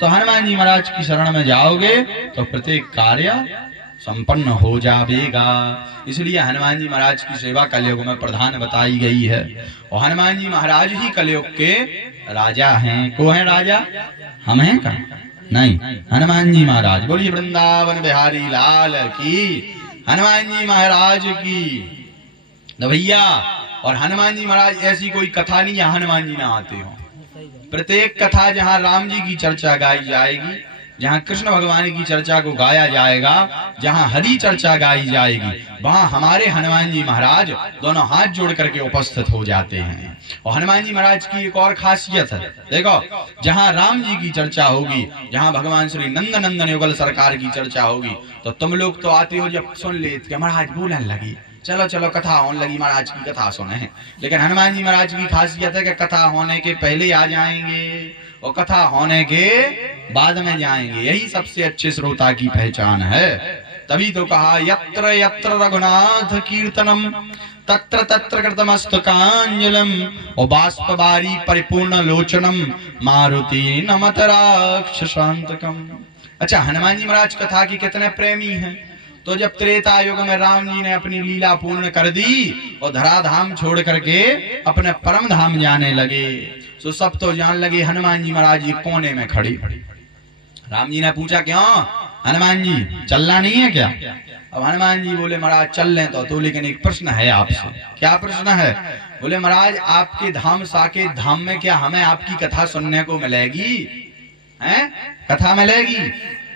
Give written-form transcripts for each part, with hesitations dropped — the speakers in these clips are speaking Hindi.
तो हनुमान जी महाराज की शरण में जाओगे तो प्रत्येक कार्य संपन्न हो जाएगा। इसलिए हनुमान जी महाराज की सेवा कलयुग में प्रधान बताई गई है। और हनुमान जी महाराज ही कलयुग के राजा हैं। को है राजा? हम हैं का? नहीं, हनुमान जी महाराज। बोलिए वृंदावन बिहारी लाल की, हनुमान जी महाराज की। तो भैया, और हनुमान जी महाराज ऐसी कोई कथा नहीं है हनुमान जी ना आते हो। प्रत्येक कथा जहाँ राम जी की चर्चा गाई जाएगी, जहाँ कृष्ण भगवान की चर्चा को गाया जाएगा, जहाँ हरि चर्चा गाई जाएगी, वहाँ हमारे हनुमान जी महाराज दोनों हाथ जोड़ करके उपस्थित हो जाते हैं। और हनुमान जी महाराज की एक और खासियत है, देखो, जहाँ राम जी की चर्चा होगी, जहाँ भगवान श्री नंद नंदन युगल सरकार की चर्चा होगी, तो तुम लोग तो आते हो जब सुन लेते महाराज बोलने लगी, चलो चलो कथा होने लगी, महाराज की कथा सुने। लेकिन हनुमान जी महाराज की खासियत है कि कथा होने के पहले आ जाएंगे और कथा होने के बाद में जाएंगे। यही सबसे अच्छे श्रोता की पहचान है। तभी तो कहा यत्र यत्र रघुनाथ कीर्तनम तत्र तत्र कृतमस्तकांजलम और बाष्पवारी परिपूर्ण लोचनम मारुति नमत राक्षसांतकम। अच्छा, हनुमान जी महाराज कथा के कितने प्रेमी हैं। तो जब त्रेता युग में राम जी ने अपनी लीला पूर्ण कर दी और धराधाम छोड़ करके अपने परम धाम जाने लगे, तो सब तो जान लगे हनुमान जी महाराज जी कोने में खड़े। राम जी ने पूछा क्यों हनुमान जी, चलना नहीं है क्या? अब हनुमान जी बोले महाराज चल लें तो लेकिन एक प्रश्न है आपसे। क्या प्रश्न है? बोले महाराज आपके धाम साकेत धाम में क्या हमें आपकी कथा सुनने को मिलेगी? हैं, कथा मिलेगी?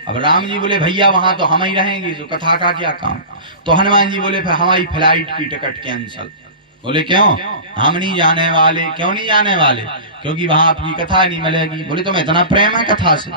अब राम जी बोले भैया वहां तो हम ही रहेंगे, तो कथा का क्या काम? तो हनुमान जी बोले फिर हमारी फ्लाइट की टिकट कैंसल। बोले क्यों? हम नहीं जाने वाले। क्यों नहीं जाने वाले? क्योंकि वहां आपकी कथा नहीं मिलेगी। बोले तुम्हें इतना प्रेम है कथा से,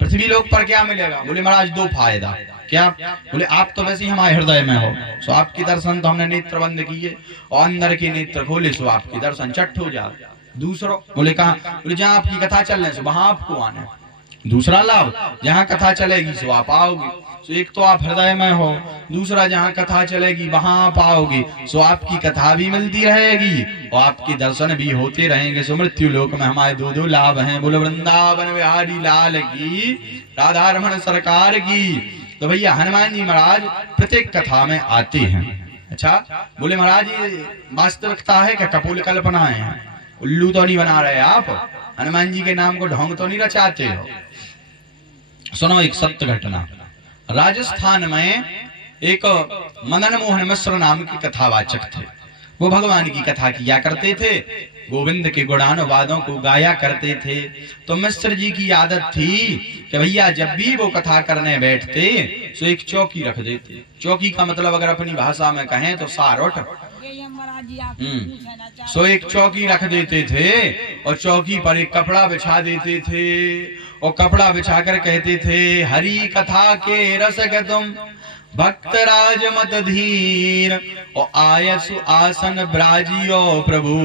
पृथ्वी लोक पर क्या मिलेगा? बोले महाराज दो फायदा। क्या? बोले आप तो वैसे ही हमारे हृदय में हो, सो आपके दर्शन तो हमने नेत्र बंद किए और अंदर के नेत्र खोले, सो आपके दर्शन चट हो जाए। दूसरा बोले कहा? बोले जहाँ आपकी कथा चल रहे सो वहां आपको आना है। दूसरा लाभ, जहाँ कथा चलेगी सो आप आओगे, सो एक तो आप हृदय में हो, दूसरा जहाँ कथा चलेगी वहां आप आओगे, सो आपकी कथा भी मिलती रहेगी और आपके दर्शन भी होते रहेंगे। सो मृत्यु लोक में हमारे दो दो लाभ हैं। बोलो वृंदावन बिहारी लाल की, राधा रमण सरकार की। तो भैया हनुमान जी महाराज प्रत्येक कथा में आते हैं। अच्छा, बोले महाराज ये वास्तविकता है क्या कपोल कल्पना है? उल्लू तो नहीं बना रहे आप, हनुमान जी के नाम को ढोंग तो नहीं रचाते हो। सुनो एक सत्य घटना। राजस्थान में एक मदन मोहन मिश्र नाम के कथावाचक थे। वो भगवान की कथा किया करते थे, गोविंद के गुणानुवादों को गाया करते थे। तो मिश्र जी की आदत थी कि भैया जब भी वो कथा करने बैठते तो एक चौकी रख देते। चौकी का मतलब अगर अपनी भाषा में कहें तो सारोट। सो एक चौकी रख देते थे और चौकी पर एक कपड़ा बिछा देते थे और कपड़ा बिछाकर कहते थे हरि कथा के रस तुम भक्त राज मत धीर और आयसु आसन ब्राजियो प्रभु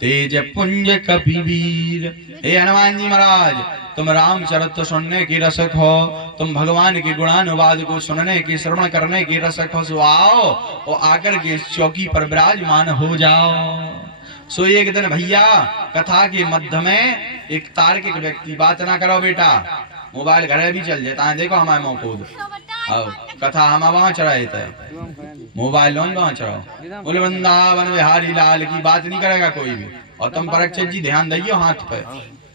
तेज पुंज कपिवीर। हे हनुमान जी महाराज, तुम रामचरित्र सुनने की रसक हो, तुम भगवान के गुणानुवाद को सुनने के श्रवण करने की रसक हो, सो आओ और आकर के चौकी पर विराजमान हो जाओ। सो एक दिन भैया कथा के मध्य में एक तार्किक व्यक्ति, बात ना करो बेटा, मोबाइल घर भी चल जाता है, देखो हमारे मौकूद कथा हम वहां चढ़ाए थे, मोबाइल वहां चढ़ाओ। बोले वृंदावन बिहारी लाल की, बात नहीं करेगा कोई भी। और तुम परीक्षित जी ध्यान दियो हाथ पे,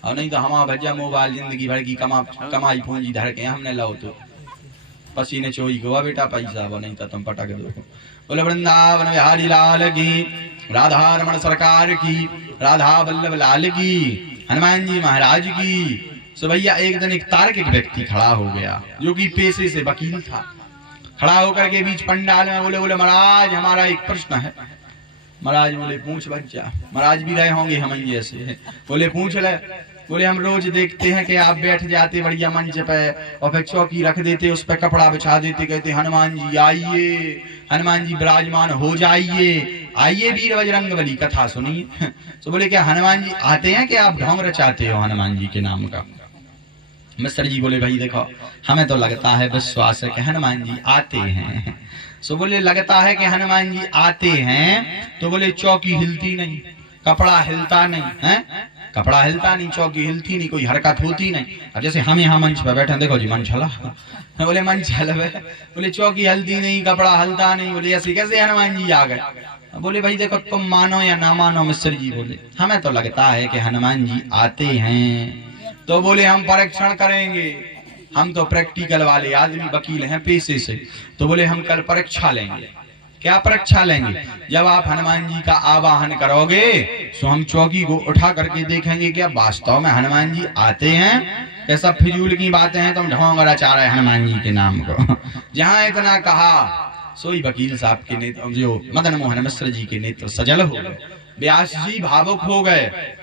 और नहीं तो हमारा भैया मोबाइल जिंदगी भर की कमाई पूंजी धर के हमने लो तो पसीने चोरी को बेटा पैसा वो, नहीं तो तुम पटक दो। बोले वृंदावन बिहारी लाल की, राधा रमण सरकार की, राधा वल्लभ लाल की, हनुमान जी महाराज की। सो भैया एक दिन एक तार्किक व्यक्ति खड़ा हो गया जो कि पेशे से वकील था। खड़ा होकर के बीच पंडाल में बोले महाराज हमारा एक प्रश्न है। महाराज बोले पूछ बच्चा। महाराज भी रहे होंगे हम जैसे, बोले पूछ ले। बोले हम रोज देखते हैं कि आप बैठ जाते बढ़िया मंच पे और फिर चौकी रख देते, उस पर कपड़ा बिछा देते, कहते हनुमान जी आइए, हनुमान जी विराजमान हो जाइए, आइए वीर बजरंगबली कथा सुनिए। तो बोले क्या हनुमान जी आते हैं कि आप ढोंग रचाते हो हनुमान जी के नाम का? मिश्र जी बोले भाई देखो हमें तो लगता है विश्वास है कि हनुमान जी आते हैं। सो बोले लगता है कि हनुमान जी आते हैं, तो बोले चौकी हिलती नहीं, कपड़ा हिलता नहीं है, कपड़ा हिलता नहीं, चौकी हिलती नहीं, कोई हरकत होती नहीं। अब जैसे हम यहाँ मंच पर बैठे, देखो जी मंच हला, बोले मंच हलवे, बोले चौकी हलती नहीं, कपड़ा हलता नहीं, बोले ऐसे कैसे हनुमान जी आ गए? बोले भाई देखो तुम मानो या ना मानो मिश्र जी, बोले हमें तो लगता है कि हनुमान जी आते हैं। तो बोले हम परीक्षण करेंगे, हम तो प्रैक्टिकल वाले आदमी वकील हैं पेशे से, तो बोले हम कल परीक्षा लेंगे। क्या परीक्षा लेंगे? जब आप हनुमान जी का आवाहन करोगे तो हम चौकी को उठा करके देखेंगे क्या वास्तव में हनुमान जी आते हैं, कैसा फिजूल की बातें हैं, तुम ढोंग रचा रहे हनुमान जी के नाम को। जहां इतना कहा सोई वकील साहब के नेत्र, जो मदन मोहन मिश्र जी के नेत्र सजल हो गए। व्यास जी भावुक हो गए,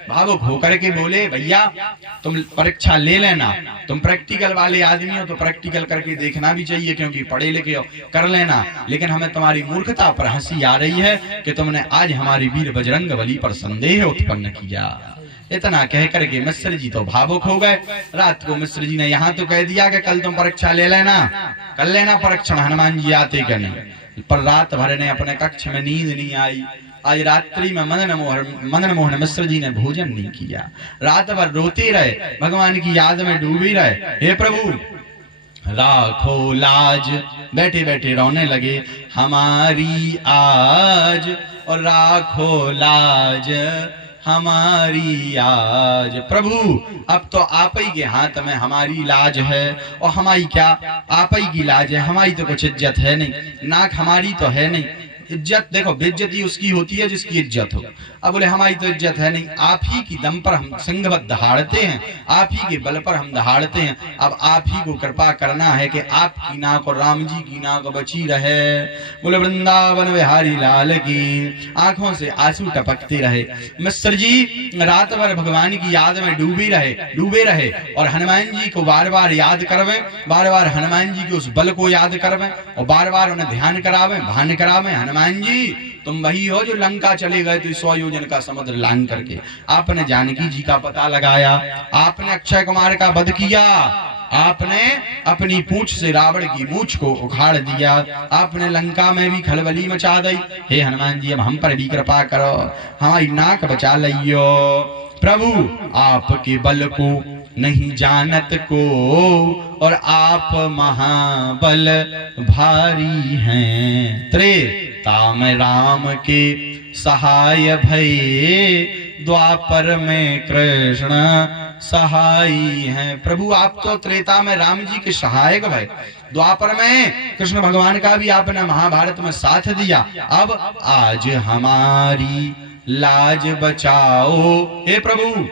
भावुक होकर के बोले भैया तुम परीक्षा ले लेना, तुम प्रैक्टिकल वाले आदमी हो तो प्रैक्टिकल करके देखना भी चाहिए, क्योंकि पढ़े लिखे हो, कर लेना। लेकिन हमें तुम्हारी मूर्खता पर हंसी आ रही है कि तुमने आज हमारी वीर बजरंग बली पर संदेह उत्पन्न किया। इतना कह करके मिश्र जी तो भावुक हो गए। रात को मिश्र जी ने यहाँ तो कह दिया कि कल तुम परीक्षा ले लेना, कर लेना परीक्षण, हनुमान जी आते क्या नहीं। पर रात भर ने अपने कक्ष में नींद नहीं आई। आज रात्रि में मदन मोहन मिश्र जी ने भोजन नहीं किया, रात भर रोते रहे, भगवान की याद में डूबे रहे। हे प्रभु राखो लाज, बैठे बैठे रोने लगे हमारी आज, और राखो लाज हमारी आज। प्रभु अब तो आप ही के हाथ में हमारी लाज है, और हमारी क्या आप ही की लाज है, हमारी तो कुछ इज्जत है नहीं, नाक हमारी तो है नहीं। इज्जत देखो बेइज्जती उसकी होती है जिसकी इज्जत हो। अब बोले हमारी तो इज्जत है नहीं, आप ही की दम पर हम सिंहवत दहाड़ते हैं, आप ही के बल पर हम दहाड़ते हैं। अब आप ही को कृपा करना है कि आपकी नाक और राम जी की नाक बची रहे। बोले वृंदावन बिहारी लाल की। आंखों से आंसू टपकते रहे। मिश्र जी रात भर भगवान की याद में डूबे रहे और हनुमान जी को बार बार याद करवे, बार बार हनुमान जी के उस बल को याद करवे और बार बार उन्हें ध्यान करावे, भान करावे। हनुमान जी तुम वही हो जो लंका चले गए थे 100 योजन का समुद्र लांग करके। आपने जानकी जी का पता लगाया, आपने अक्षय कुमार का वध किया, आपने अपनी पूंछ से रावण की मूंछ को उखाड़ दिया, आपने लंका में भी खलबली मचा दी। हे हनुमान जी अब हम पर भी कृपा करो, हमारी नाक बचा लियो। प्रभु आपके बल को नहीं जानत को, और आप महाबल भारी हैं। त्रेता में राम के सहाय भये, द्वापर में कृष्ण सहाई हैं। प्रभु आप तो त्रेता में राम जी के सहायक भय, द्वापर में कृष्ण भगवान का भी आपने महाभारत में साथ दिया। अब आज हमारी लाज बचाओ। हे प्रभु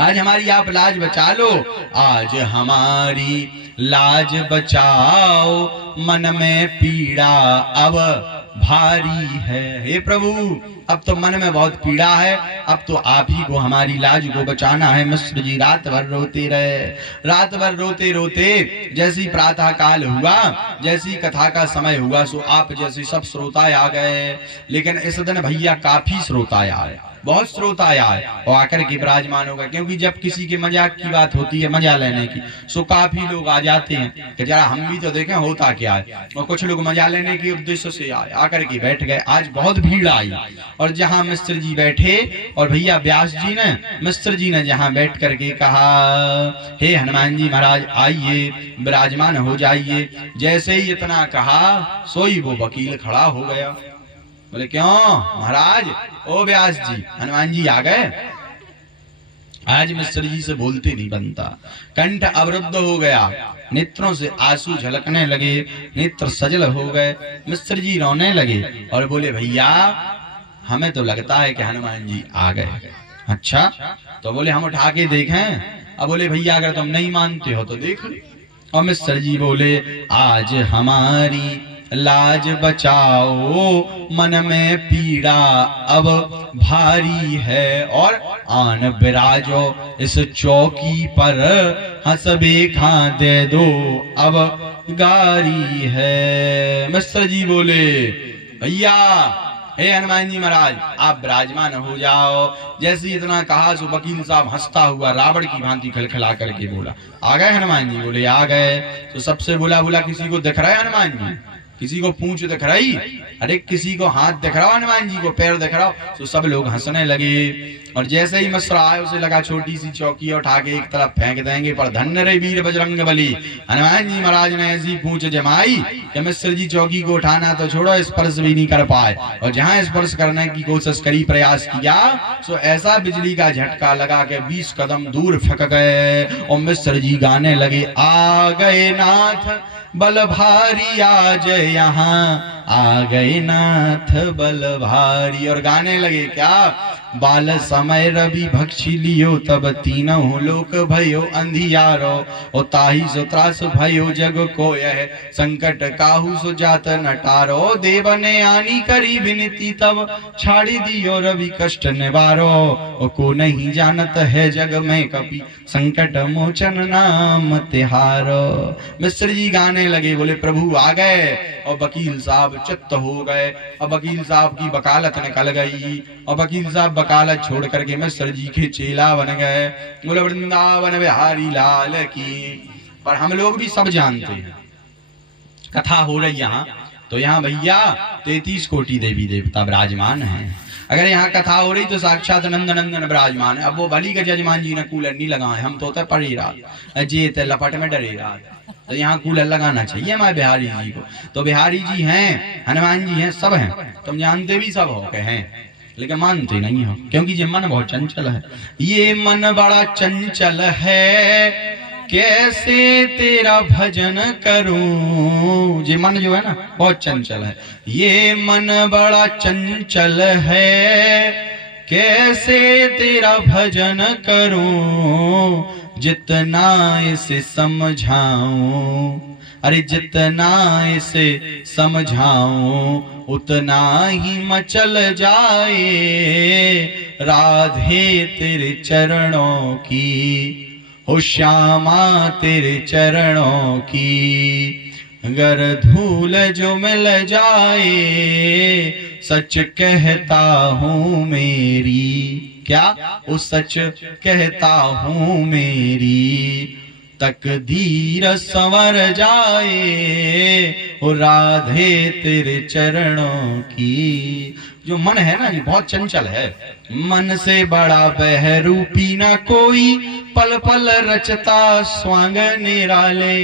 आज हमारी आप लाज बचा लो, आज हमारी लाज बचाओ, मन में पीड़ा अब भारी है। हे प्रभु अब तो मन में बहुत पीड़ा है, अब तो आप ही को हमारी लाज को बचाना है। मिश्र जी रात भर रोते रहे, रात भर रोते रोते जैसी प्रातः काल हुआ, जैसी कथा का समय हुआ, सो आप जैसे सब श्रोता आ गए। लेकिन इस दिन भैया काफी श्रोता आए, बहुत श्रोता आए और आकर के विराजमान होगा, क्योंकि जब किसी के मजाक की बात होती है, मजा लेने की, सो काफी लोग आ जाते हैं कि जरा हम भी तो देखें होता क्या है। और कुछ लोग मजा लेने के उद्देश्य से आए, आकर के बैठ गए। आज बहुत भीड़ आई और जहां मिश्र जी बैठे और भैया व्यास जी ने, मिश्र जी ने जहां बैठ करके कहा हे हनुमान जी महाराज आइए विराजमान हो जाइए। जैसे ही इतना कहा सोई वो वकील खड़ा हो गया। बोले क्यों महाराज? ओ व्यास जी हनुमान जी आ गए। आज मिश्र जी से बोलते नहीं बनता, कंठ अवरुद्ध हो गया, नेत्रों से आंसू झलकने लगे, नेत्र सजल हो गए। मिश्र जी रोने लगे और बोले भैया हमें तो लगता है कि हनुमान जी आ गए। अच्छा तो बोले हम उठा के देखें? अब बोले भैया अगर तुम नहीं मानते हो तो देख लो। और मिश्र जी बोले आज हमारी लाज बचाओ, मन में पीड़ा अब भारी है, और आन बिराजो इस चौकी पर, हंसबे खा दे दो अब गारी है। मिश्र जी बोले भैया हे हनुमान जी महाराज आप विराजमान हो जाओ। जैसे इतना कहा सो वकील साहब हंसता हुआ रावण की भांति खिलखिला करके बोला आ गए हनुमान जी? बोले आ गए। तो सबसे बोला किसी को दिख रहा है हनुमान जी? किसी को पूंछ दिख रही, अरे किसी को हाथ दिख रहा, हनुमान जी को पैर दिख रहा, तो सब लोग हंसने लगे। और जैसे ही मिश्र आए उसे लगा छोटी सी चौकी उठा के एक तरफ फेंक देंगे, पर धन्य रे वीर बजरंग बली, हनुमान जी महाराज ने ऐसी पूंछ जमाई कि मिश्र जी चौकी को उठाना तो छोड़ो, स्पर्श भी नहीं कर पाए। और जहां स्पर्श करने की कोशिश करी, प्रयास किया, तो ऐसा बिजली का झटका लगा के 20 कदम दूर फेंक गए। और मिश्र जी गाने लगे, आ गए नाथ बल भारी आज यहाँ, आ गए नाथ बल भारी। और गाने लगे क्या, बाल समय रवि भक्षी लियो, तब तीनों लोक भयो अंधियारो। और ताही सो त्रास भयो जग को, यह संकट काहू सो जात नटारो। देव ने आनी करी विनती, तब छाड़ी दियो रवि कष्ट निवारो। और को नहीं जानत है जग में कपि, संकट मोचन नाम तिहारो। मिश्र जी गाने लगे, बोले प्रभु आ गए। और वकील साहब चित्त हो गए। और वकील साहब की वकालत निकल गई, और वकील साहब वकालत छोड़ करके मिश्र जी के चेला बन गए। बोले वृंदावन बिहारी लाल की। पर हम लोग भी सब जानते हैं, कथा हो रही यहाँ, तो यहाँ भैया 33 कोटि देवी देवता विराजमान हैं। अगर यहाँ कथा हो रही तो साक्षात नंद नंदन विराजमान है। अब वो भली के जजमान जी ने कूलर नहीं लगाए, हम तो पड़ी रात जेत लपट में डरे रात, तो यहाँ कूलर लगाना चाहिए हमारे बिहारी जी को। तो बिहारी जी हैं, हनुमान जी हैं, सब हैं, तुम जानते भी सब हो के हैं, लेकिन मानते नहीं हो, क्योंकि ये मन बहुत चंचल है। ये मन बड़ा चंचल है, कैसे तेरा भजन करूं। ये मन जो है ना बहुत चंचल है, ये मन बड़ा चंचल है, कैसे तेरा भजन करूं। जितना इसे समझाऊं, अरे जितना इसे समझाऊं, उतना ही मचल जाए राधे तेरे चरणों की। हो श्यामा तेरे चरणों की, अगर धूल जो मिल जाए, सच कहता हूँ मेरी। क्या वो सच कहता हूँ मेरी, तकदीर संवर जाए ओ राधे तेरे चरणों की। जो मन है ना ये बहुत चंचल है, मन से बड़ा बहरूपी ना कोई, पल पल रचता स्वांग निराले।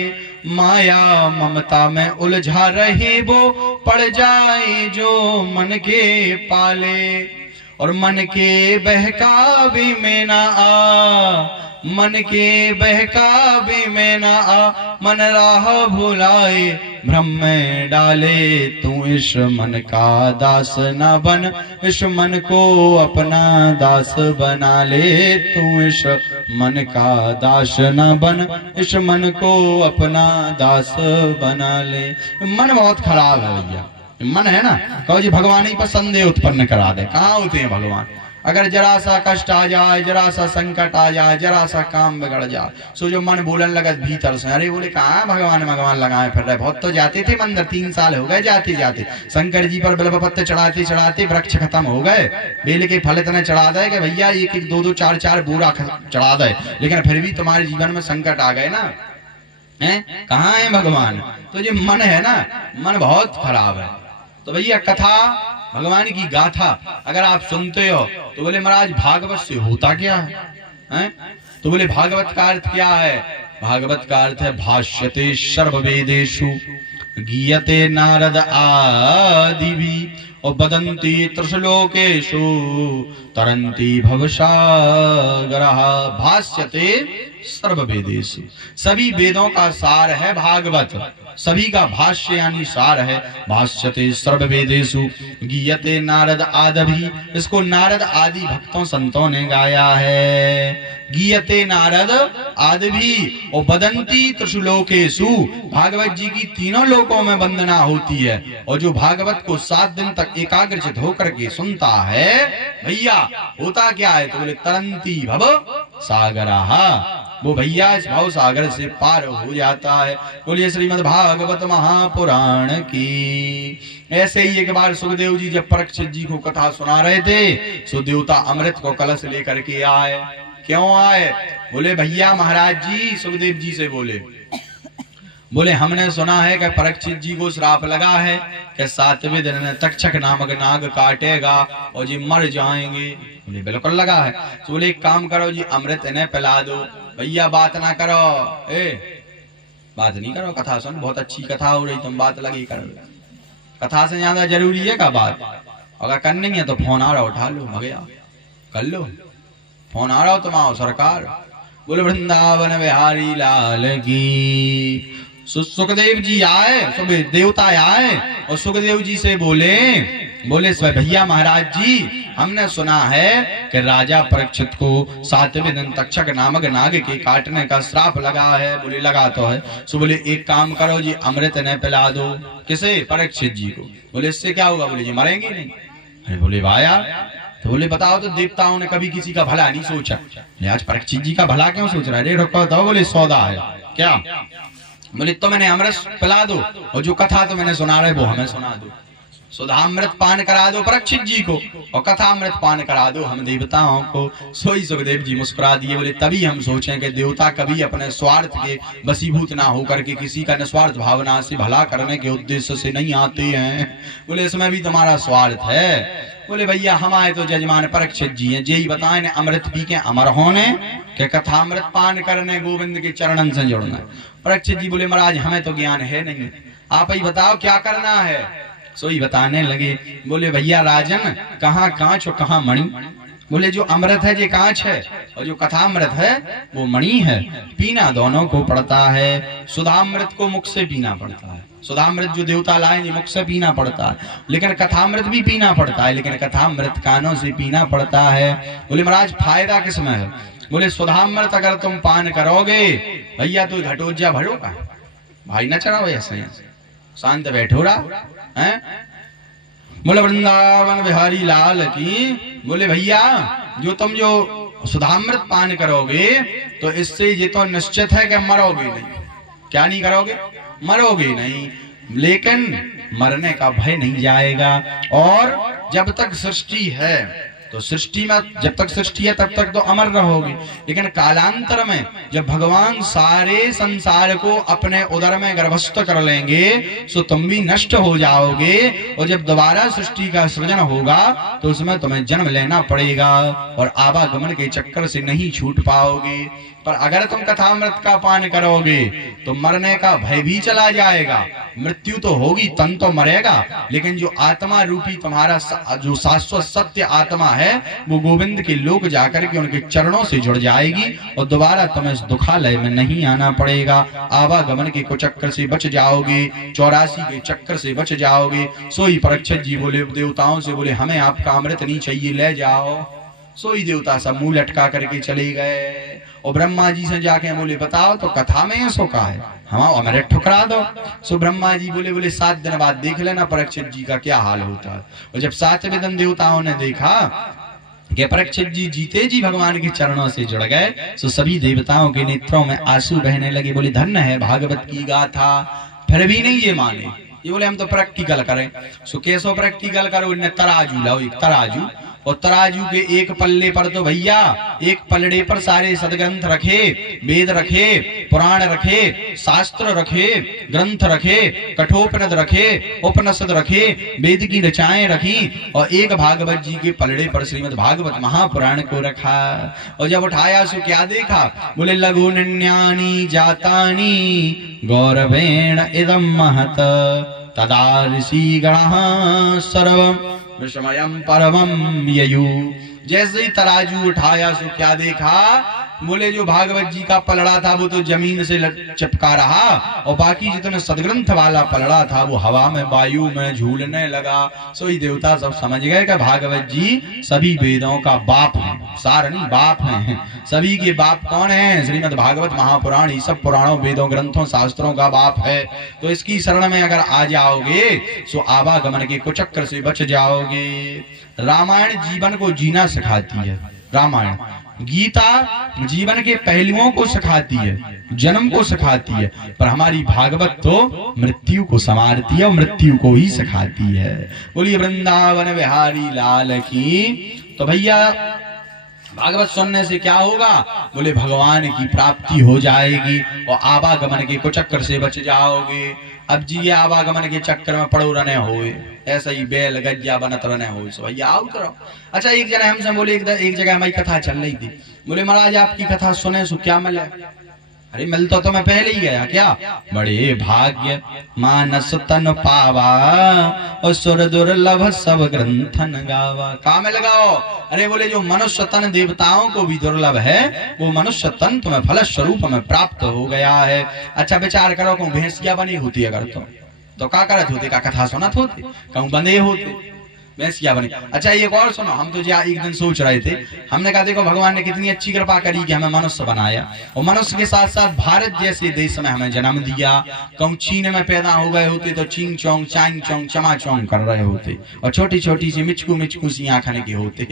माया ममता में उलझा रहे वो, पड़ जाए जो मन के पाले। और मन के बहकावे में ना आ, मन के बहकावे में ना आ, मन राह भुलाए भ्रम में डाले। तू इस मन का दास न बन, इस मन को अपना दास बना ले। तू इस मन का दास न बन, इस मन को अपना दास बना ले। मन बहुत खराब है भैया, मन है ना, कहो जी भगवान ही पर संदेह उत्पन्न करा दे। कहाँ होते हैं भगवान? अगर जरा सा कष्ट आ जाए, जरा सा संकट आ जाए, जरा सा काम बिगड़ जाए, सो जो मन बोलन लगा भीतर से, अरे बोले कहाँ भगवान भगवान लगाए फिर रहे। बहुत तो जाते थे मंदिर, 3 साल हो गए जाते जाते, शंकर जी पर बिल्व पत्ते चढ़ाते चढ़ाते वृक्ष खत्म हो गए। बेल के फल इतने चढ़ा दे कि भैया 1-1, 2-2, 4-4 बोरा चढ़ा दे, लेकिन फिर भी तुम्हारे जीवन में संकट आ गए ना, है कहाँ है भगवान? तो जो मन है ना, मन बहुत खराब है। तो भैया कथा भगवान की गाथा अगर आप सुनते हो तो बोले महाराज भागवत से होता क्या है? तो बोले भागवत का अर्थ क्या है? भागवत का अर्थ है भाष्यते सर्ववेदेषु गीयते नारद आदिवि और बदन्ति त्रिश्लोकेषु तरन्ति भवसागरः। भाष्यते सर्ववेदेषु, सभी वेदों का सार है भागवत, सभी का भाष्य यानी सार है। भाष्यते सर्ववेदेषु गीयते नारद आदि, इसको नारद आदि भक्तों संतों ने गाया है। गीयते नारद आदि और बदंती त्रिशुलोकेषु, भागवत जी की तीनों लोकों में वंदना होती है। और जो भागवत को 7 दिन तक एकाग्रचित होकर के सुनता है, भैया होता क्या है? तो बोले तरंती भव सागरः, वो भैया इस भाव सागर से पार हो जाता है। बोलिए श्रीमद् भागवत महापुराण की। ऐसे ही एक बार सुखदेव जी जब परीक्षित जी को कथा सुना रहे थे, सो देवता अमृत को कलश लेकर के आए। क्यों आए? बोले भैया महाराज जी सुखदेव जी से बोले बोले हमने सुना है कि परीक्षित जी को श्राप लगा है कि 7वें दिन में तक्षक नामक नाग काटेगा और जी मर जाएंगे। बोले बिल्कुल लगा है। तो बोले एक काम करो जी, अमृत इन्हें पिला दो। भैया बात ना करो, बात नहीं करो, कथा सुन, बहुत अच्छी कथा हो रही, तुम बात लगी करो। कथा से ज्यादा जरूरी है का बात? अगर करनी है तो फोन आ रहा उठा लो, मगया कर लो, फोन आ रहा हो तुम आओ सरकार। बोले वृंदावन बिहारी लाल की। सुखदेव जी आए, देवता आए और सुखदेव जी से बोले भैया महाराज जी, हमने सुना है कि राजा परीक्षित को 7वें दिन तक्षक नामक नाग के काटने का श्राप लगा है। बोले लगा तो है। सो बोले एक काम करो जी, अमृत ने पिला दो। किसे? परीक्षित जी को। बोले इससे क्या होगा? बोले जी मरेंगे नहीं। अरे बोले वाया, तो बोले बताओ तो देवताओं ने कभी किसी का भला नहीं सोचा, आज परीक्षित जी का भला क्यों सोच रहा है? बताओ। बोले सौदा है क्या? बोले तो मैंने अमृत पिला दो और जो कथा तो मैंने सुना रहे वो हमें सुना दो। सुधामृत पान करा दो परीक्षित जी को और कथामृत पान करा दो हम देवताओं को। सोई सुखदेव जी मुस्कुरा दिए। बोले तभी हम सोचें कि देवता कभी अपने स्वार्थ के वशीभूत ना होकर के किसी का निस्वार्थ भावना से भला करने के उद्देश्य से नहीं आते हैं। बोले इसमें भी तुम्हारा स्वार्थ है। बोले भैया हमारे तो जजमान परीक्षित जी हैं, यही बताए ने अमृत पी के अमर होने के कथामृत पान करने गोविंद के चरणन से जुड़ना। परीक्षित जी बोले महाराज हमें तो ज्ञान है नहीं, आप ही बताओ क्या करना है। सोई बताने लगे। बोले भैया राजन, कहाँ कांच और कहाँ मणि? बोले जो अमृत है ये कांच है और जो कथामृत है वो मणि है। पीना दोनों को पड़ता है। सुधामृत को मुख से पीना पड़ता है, सुधामृत जो देवता लाए मुख से पीना पड़ता है, लेकिन कथामृत भी पीना पड़ता है, लेकिन कथामृत कानों से पीना पड़ता है। बोले महाराज फायदा किसमें है? बोले सुधामृत अगर तुम पान करोगे भैया तो घटोजा भरोगा, भाई न चढ़ाओ ऐसे शांत बैठो रहा है। बोले वृंदावन बिहारी लाल की। बोले भैया जो तुम जो सुधामृत पान करोगे तो इससे ये तो निश्चित है कि मरोगे नहीं। क्या नहीं करोगे? मरोगे नहीं, लेकिन मरने का भय नहीं जाएगा। और जब तक सृष्टि है तो सृष्टि में, जब तक सृष्टि है तब तक तो अमर रहोगे, लेकिन कालांतर में जब भगवान सारे संसार को अपने उदर में गर्भस्थ कर लेंगे तो तुम भी नष्ट हो जाओगे। और जब दोबारा सृष्टि का सृजन होगा तो उसमें तुम्हें जन्म लेना पड़ेगा और आवागमन के चक्कर से नहीं छूट पाओगे। पर अगर तुम कथामृत का पान करोगे तो मरने का भय भी चला जाएगा। मृत्यु तो होगी, तन तो मरेगा, लेकिन जो आत्मा रूपी तुम्हारा जो शाश्वत सत्य आत्मा है वो गोविंद के लोक जाकर के उनके चरणों से जुड़ जाएगी और दोबारा तुम्हें इस दुखालय में नहीं आना पड़ेगा। आवागमन के कुचक्र से बच जाओगे, 84 के चक्कर से बच जाओगे। सोई परीक्षित जी बोले देवताओं से, बोले हमें आपका अमृत नहीं चाहिए, ले जाओ। सोई देवता सब मुंह लटका करके चले गए और ब्रह्मा जी से जाके बोले बताओ तो कथा में ऐसो का है, हम अमृत ठुकरा दो। सो ब्रह्मा जी बोले 7 दिन बाद देख लेना परीक्षित जी का क्या हाल होता है। और जब 7वें दिन देवताओं ने देखा कि परीक्षित जी जीते जी भगवान के चरणों से जुड़ गए तो सभी देवताओं के नेत्रों में आंसू बहने लगे। बोले धन्य है भागवत की गाथा। फिर भी नहीं ये माने, ये बोले हम तो प्रैक्टिकल करें। सो कैसो प्रैक्टिकल करो? इन्हें तराजू लाओ, एक तराजू, और तराजू के एक पल्ले पर तो भैया एक पलड़े पर सारे सदग्रंथ रखे, वेद रखे, पुराण रखे, शास्त्र रखे, ग्रंथ रखे, कठोपनिषद रखे, उपनिषद रखे, वेद की रचाएं रखी और एक भागवत जी के पलड़े पर श्रीमद् भागवत महापुराण को रखा। और जब उठाया सो क्या देखा? बोले लघु निन्यानि जातानि गौरवेण इदं महत तदा ऋषि गणः सर्वं विस्मयं परमं ययु। जैसे ही तराजू उठाया सो क्या देखा? बोले जो भागवत जी का पलड़ा था वो तो जमीन से चिपका रहा और बाकी जितने सदग्रंथ वाला पलड़ा था वो हवा में वायु में झूलने लगा। सो ही देवता सब समझ गए कि भागवत जी सभी वेदों का बाप है, सार नहीं बाप है। सभी के बाप कौन है? श्रीमद् भागवत महापुराण, ये सब पुराणों वेदों ग्रंथों शास्त्रों का बाप है। तो इसकी शरण में अगर आ जाओगे सो आवागमन के कुचक्र से बच जाओगे। रामायण जीवन को जीना सिखाती है, रामायण गीता जीवन के पहलुओं को सिखाती है, जन्म को सिखाती है, पर हमारी भागवत तो मृत्यु को संवारती है और मृत्यु को ही सिखाती है। बोलिए वृंदावन बिहारी लाल की। तो भैया भागवत सुनने से क्या होगा? बोले भगवान की प्राप्ति हो जाएगी और आवागमन के कुचक्कर से बच जाओगे। अब जी ये आवागमन के चक्कर में पड़ो रहने होए, ऐसा ही बैल गज्जा बनत रहने हो, सो भैया आओ करो। अच्छा एक जने हमसे बोले, एक जगह हमारी कथा चल रही थी, बोले महाराज आपकी कथा सुने सो क्या मिले? अरे मिलता तो मैं पहले ही गया क्या? बड़े भाग्य मानस तन पावा और सुर दुर्लभ सब ग्रंथन गावा। कहाँ में लगाओ? अरे बोले जो मनुष्य तन देवताओं को भी दुर्लभ है, वो मनुष्य तन तुम्हें फल स्वरूप में प्राप्त हो गया है। अच्छा विचार करो, कहूँ भैंसिया बनी होती अगर तो क्या करत होते? का कथा सुनत होते? कहूँ बंधे होते भैंसिया बनी। अच्छा एक और सुनो, हम तो एक दिन सोच रहे थे, हमने कहा देखो भगवान ने कितनी अच्छी कृपा करी कि हमें मनुष्य बनाया और मनुष्य के साथ साथ भारत जैसे देश में हमें जन्म दिया। कहूँ चीन में पैदा हो गए होते तो चिंग चोंग चांग चोंग चमा चोंग कर रहे होते और छोटी छोटी सी मिचकू मिचकू सी आंखने के होते।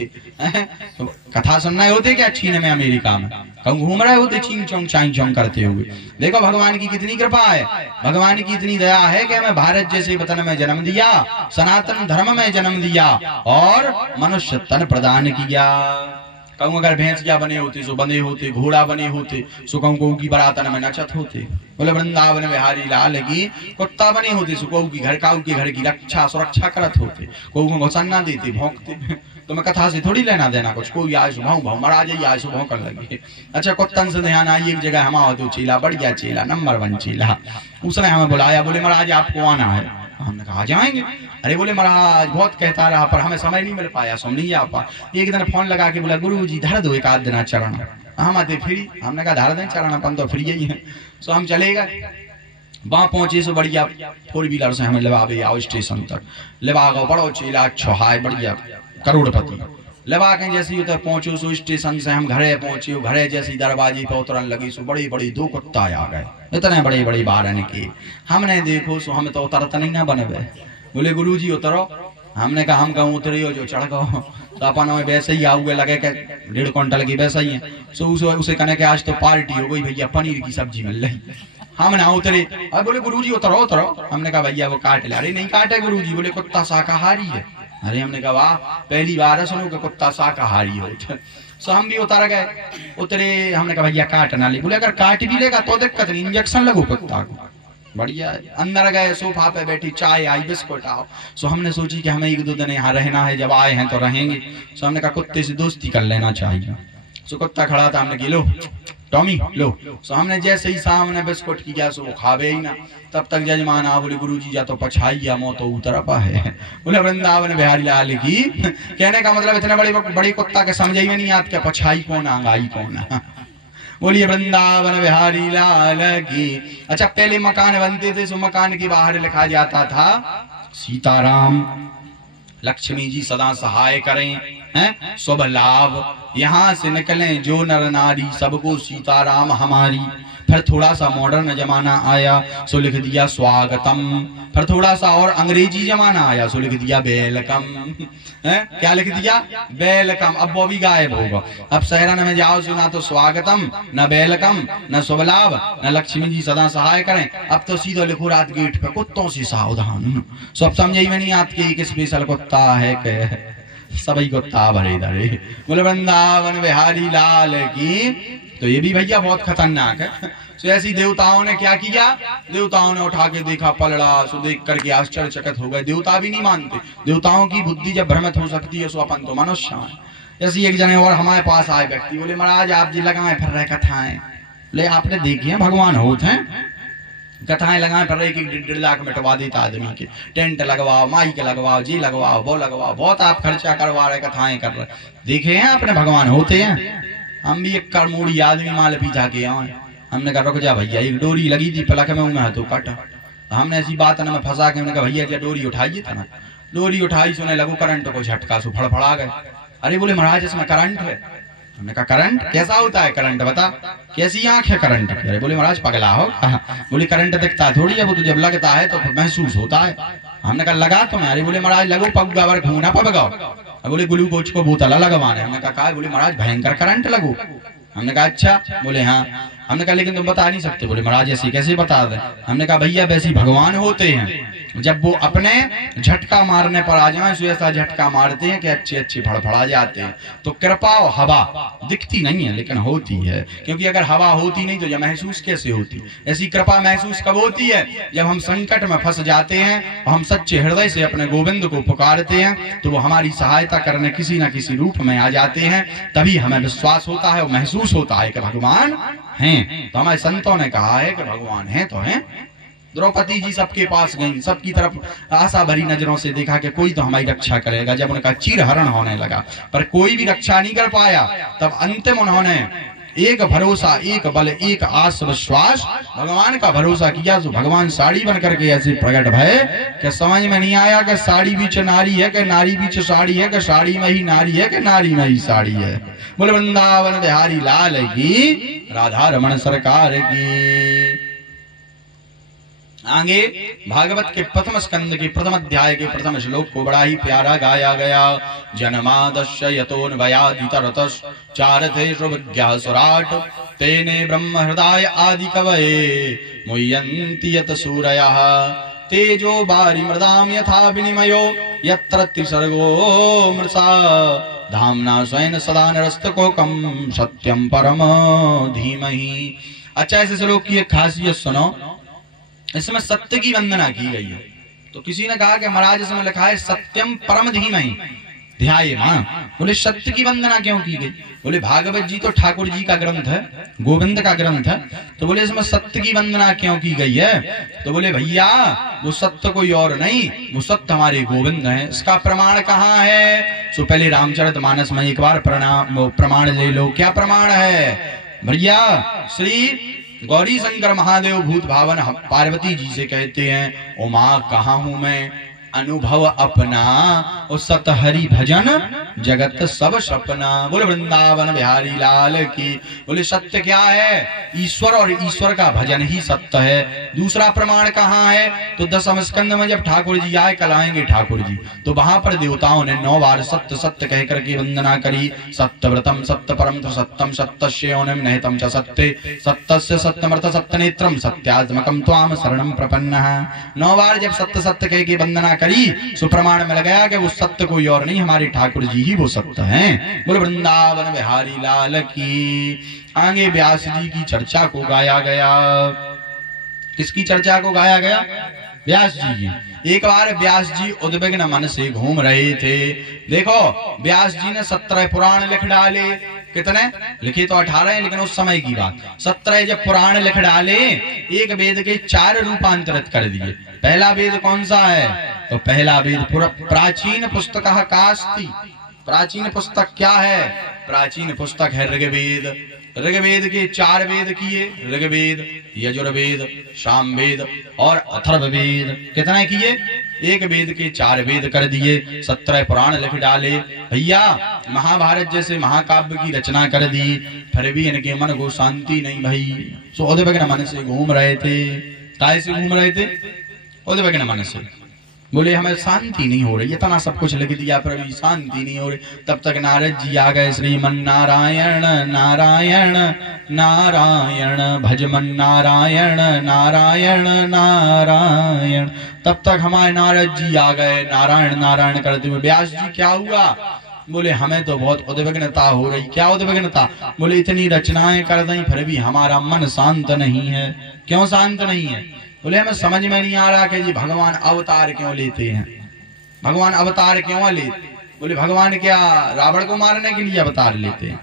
तो कथा सुनना होते क्या चीन में अमेरिका में? कहूँ घूम रहे होते चिंग चोंग चांग चोंग करते हुए। देखो भगवान की कितनी कृपा है, भगवान की इतनी दया है कि हमें भारत जैसे वतन में जन्म दिया, सनातन धर्म में जन्म दिया और मनुष्य तन प्रदान किया। कहूँ अगर भैंसिया बने होते सो बंधे होते, घोड़ा बने होते सो कहूँ गऊ की बरातन में नचत होते। बोले वृंदावन बिहारी लाल की कुत्ता बने होते सो गऊ की घर काऊ के घर की रक्षा सुरक्षा करत होते, गऊ को घुसन्ना देते भौंकते। तो मैं कथा से थोड़ी लेना देना कुछ, कोई आय सुभाव भाव महाराज आय सुभाव कर लगे। अच्छा कुत्तन से ध्यान आई, एक जगह हमारा तो चेला बढ़िया चेला नंबर 1 चेला, उसने हमें बुलाया, बोले महाराज आपको आना है। हमने कहा जाएंगे। अरे बोले महाराज बहुत कहता रहा पर हमें समय नहीं मिल पाया, सो नहीं आ पा। एक दिन फोन लगा के बोला गुरु जी धर दो एक आध दिन चरण। हम आते फ्री, हमने कहा धर दें चरण, अपन तो फ्री ही है। सो हम चले गए, वहां पहुंचे सो बढ़िया 4 व्हीलर से हमें लेवा आओ स्टेशन तक, लेवा गो बड़ो चेला अच्छा हाय बढ़िया करोड़पति। लेवा के जैसे उधर पहुंचो सो स्टेशन से हम घरे पहुंचे, घरे जैसी दरवाजे पे उतरन लगी सो बड़ी बड़ी 2 कुत्ता आ गए, इतने बड़े बड़े बारन के। हमने देखो सो हमें तो उतरता नहीं ना बनवे। बोले गुरु जी उतरो। हमने कहा हम कहूँ उतरी हो जो चढ़ गो, तो अपन वैसे ही आओगे लगे के 1.5 क्विंटल की वैसा ही है। सो उसे कहने के आज तो पार्टी हो गई भैया, पनीर की सब्जी मिल रही। हम ना उतरे, अब बोले गुरु जी उतरो उतरो। हमने कहा भैया वो काट ले। अरे नहीं काटे गुरु जी, बोले कुत्ता शाकाहारी है। अरे हमने कहा वाह पहली बार है सुनो कि कुत्ता शाकाहारी हो। सो हम भी उतर गए, उतरे। हमने कहा भैया काट ना ले। बोले अगर काट भी लेगा तो दिक्कत नहीं, इंजेक्शन लगो कुत्ता को। बढ़िया। अंदर गए, सोफा पे बैठी, चाय आई बिस्कुट आओ। सो हमने सोची कि हमें 1-2 दिन यहाँ रहना है, जब आए हैं तो रहेंगे। सो हमने कहा कुत्ते से दोस्ती कर लेना चाहिए। सो कुत्ता खड़ा था, हमने कहा लो टॉमी लो। सो हमने जैसे ही सामने बिस्कुट किया सो वो खावे ही ना। तब तक जजमान आ बोले गुरु जी जा तो पछाइया मो तो उतरपा है। बोले वृंदावन बिहारी लाल की कहने का मतलब इतने बड़े कुत्ता के समझ ही में नहीं आत क्या पछाई कौन आंगाई कौन। बोलिए वृंदावन बिहारी लाल की। अच्छा पहले मकान बनते थे सो मकान के बाहर लिखा जाता था सीताराम लक्ष्मी जी सदा सहाय करें, हैं शुभ लाभ यहाँ से निकलें जो नर नारी, सबको सीताराम हमारी। फिर थोड़ा सा मॉडर्न जमाना आया सो लिख दिया स्वागतम। फिर थोड़ा सा और अंग्रेजी जमाना आया सो लिख दिया वेलकम। क्या लिख दिया? वेलकम। अब वो भी गायब होगा। अब शहरन में जाओ सो ना तो स्वागतम, न वेलकम, न शुभ लाभ, न लक्ष्मी जी सदा सहाय करें। अब तो सीधा लिखो रात गेट पे कुत्तों से सावधान। सब समझ में नहीं आती कि स्पेशल कुत्ता है के सभी कुत्ता भरे धरे। बोले वृंदावन बिहारी लाल की। तो ये भी भैया बहुत खतरनाक है। सो ऐसी देवताओं ने क्या किया, देवताओं ने उठा के देखा पलड़ा, सो देख करके आश्चर्यचकित हो गए। देवता भी नहीं मानते, देवताओं की बुद्धि जब भ्रमित हो सकती है सो अपन तो मनुष्य है। ऐसी एक जने और हमारे पास आए व्यक्ति, बोले महाराज आप जी लगाए फिर रहे कथाएं। बोले आपने देखी है भगवान होते हैं, कथाएं लगाए पर 1-1.5 लाख मिटवा देता आदमी के। टेंट लगवाओ, माइक लगवाओ, जी लगवाओ, वो लगवाओ, बहुत आप खर्चा करवा रहे, कथाएं कर रहे। देखे हैं आपने भगवान होते हैं? हम भी एक करमूड़ी आदमी माल पीछा के आए। हमने कहा रुक जा भैया, एक डोरी लगी थी पलक में मैं तो कटा। हमने ऐसी बात न में फंसा के हमने कहा भैया जी डोरी उठाइए था ना। डोरी उठाई, सुने लगो करंट को झटका सो फड़फड़ा गए। अरे बोले महाराज इसमें करंट है। हमने कहा करंट कैसा होता है? करंट बता, कैसी आंख है करंट? अरे बोले महाराज पगला हो। बोले करंट दिखता थोड़ी है, वो तो जब लगता है तो महसूस होता है। हमने कहा लगा तुम्हें? अरे बोले महाराज लगो पगुआ बार घूना पगाओ। बोले ग्लूकोज को बोतल लगवाना है। हमने कहा बोले महाराज भयंकर करंट लगो। हमने कहा अच्छा। बोले हाँ। हमने कहा लेकिन तुम बता नहीं सकते। बोले महाराज ऐसे कैसे बता दें? हमने कहा भैया वैसे भगवान होते हैं जब वो अपने झटका मारने पर आ जाए तो ऐसा झटका मारते हैं कि अच्छे अच्छे फड़फड़ा जाते हैं। तो कृपा और हवा दिखती नहीं है लेकिन होती है, क्योंकि अगर हवा होती नहीं तो यह महसूस कैसे होती। ऐसी कृपा महसूस कब होती है? जब हम संकट में फंस जाते हैं और हम सच्चे हृदय से अपने गोविंद को पुकारते हैं तो वो हमारी सहायता करने किसी न किसी रूप में आ जाते हैं। तभी हमें विश्वास होता है और महसूस होता है कि भगवान हैं। तो हमारे संतों ने कहा है कि भगवान हैं तो हैं। द्रौपदी जी सबके पास गई, सबकी तरफ आशा भरी नजरों से देखा कि कोई तो हमारी रक्षा करेगा। जब उनका चीरहरण होने लगा पर कोई भी रक्षा नहीं कर पाया, तब अंतिम उन्होंने एक भरोसा, एक बल, एक आस विश्वास भगवान का भरोसा किया। तो भगवान साड़ी बन करके ऐसे प्रकट भय कि समझ में नहीं आया कि साड़ी बीच नारी है कि नारी बीच साड़ी है कि साड़ी में ही नारी है कि नारी में ही साड़ी है। बोले वृंदावन बिहारी लाल की, राधा रमण सरकार की। आगे भागवत के प्रथम स्कंद के प्रथम अध्याय के प्रथम श्लोक को बड़ा ही प्यारा गाया गया। जन्मादस्य यतोन्वयादितरतस् चारथेषु विज्ञाः सुराट् तेने ब्रह्म हृदय आदि कवये मुह्यन्ति यत सूरयः तेजो वारि मृदाम यथा विनिमयो यत्र त्रिसर्गो मृषा धाम्ना स्वेन सदा निरस्तकोकं सत्यं परम धीमहि। अच्छा, इस श्लोक की एक खासियत सुनो। इसमें सत्य की वंदना की गई है। तो किसी ने कहा कि महाराज इसमें लिखा है सत्यम परम धीमहि ध्यायेमां। बोले सत्य की वंदना क्यों की गई? बोले भागवत जी तो ठाकुर जी का ग्रंथ है, गोविंद का ग्रंथ है, तो बोले इसमें सत्य की वंदना क्यों की गई है? तो बोले भैया वो सत्य कोई और नहीं, वो सत्य हमारे गोविंद है। इसका प्रमाण कहाँ है? तो पहले रामचरितमानस में एक बार प्रमाण ले लो। क्या प्रमाण है भैया? श्री गौरी शंकर महादेव भूत भावन पार्वती जी से कहते हैं, ओ माँ कहाँ हूं मैं, अनुभव अपना और सत हरि भजन जगत सब सपना। बोले वृंदावन बिहारी लाल की। बोले सत्य क्या है? ईश्वर और ईश्वर का भजन ही सत्य है। दूसरा प्रमाण कहाँ है? तो दसम स्कंद में जब ठाकुर जी आए, कल आएंगे ठाकुर जी, तो वहां पर देवताओं ने 9 बार सत्य सत्य कह करके वंदना करी। सत्यव्रतम सत्य परम सत्यम सत्यस्योनिम निहितम च सत्य सत्यस्य सत्यमर्थ सत्यनेत्रम सत्यात्मकम त्वाम शरणम प्रपन्नः। 9 बार जब सत्य सत्य कह के वंदना करी, सुप्रमाण में लगाया कि वो सत्य कोई और नहीं, हमारे ठाकुर जी ही वो सत्य हैं। बोले वृंदावन बिहारी लाल की। आगे व्यास जी की चर्चा को गाया गया। किसकी चर्चा को गाया गया? व्यास जी की। एक बार व्यास जी उद्विग्न मन से घूम रहे थे। देखो व्यास जी ने 17 पुराण लिख डाले। कितने लिखे? तो 18 है, लेकिन उस समय की बात। 17 जब पुराण लिख डाले, एक वेद के 4 रूपांतरित कर दिए। पहला वेद कौन सा है? तो पहला वेद प्राचीन पुस्तक कास्ति। प्राचीन पुस्तक क्या है? प्राचीन पुस्तक है ऋग्वेद। ऋग्वेद के 4 वेद किए, ऋग्वेद, यजुर्वेद, सामवेद और अथर्ववेद। कितने किए? एक वेद के 4 वेद कर दिए, 17 पुराण लिख डाले। भैया महाभारत जैसे महाकाव्य की रचना कर दी, फिर भी इनके मन को शांति नहीं भई। सो उद्विग्न मन से घूम रहे थे। काहे से घूम रहे थे? उद्विग्न मन से। बोले हमें शांति नहीं हो रही, इतना सब कुछ लिख दिया पर भी शांति नहीं हो रही। तब तक नारद जी आ गए। श्रीमन नारायण नारायण नारायण भजमन नारायण नारायण नारायण। तब तक हमारे नारद जी आ गए, नारायण नारायण करते हुए। व्यास जी क्या हुआ? बोले हमें तो बहुत उद्विग्नता हो रही। क्या उद्विग्नता? बोले इतनी रचनाएं कर दी फिर भी हमारा मन शांत नहीं है। क्यों शांत नहीं है? बोले हमें समझ में नहीं आ रहा कि जी भगवान अवतार क्यों लेते हैं, भगवान अवतार क्यों लेते? बोले भगवान क्या रावण को मारने के लिए अवतार लेते हैं?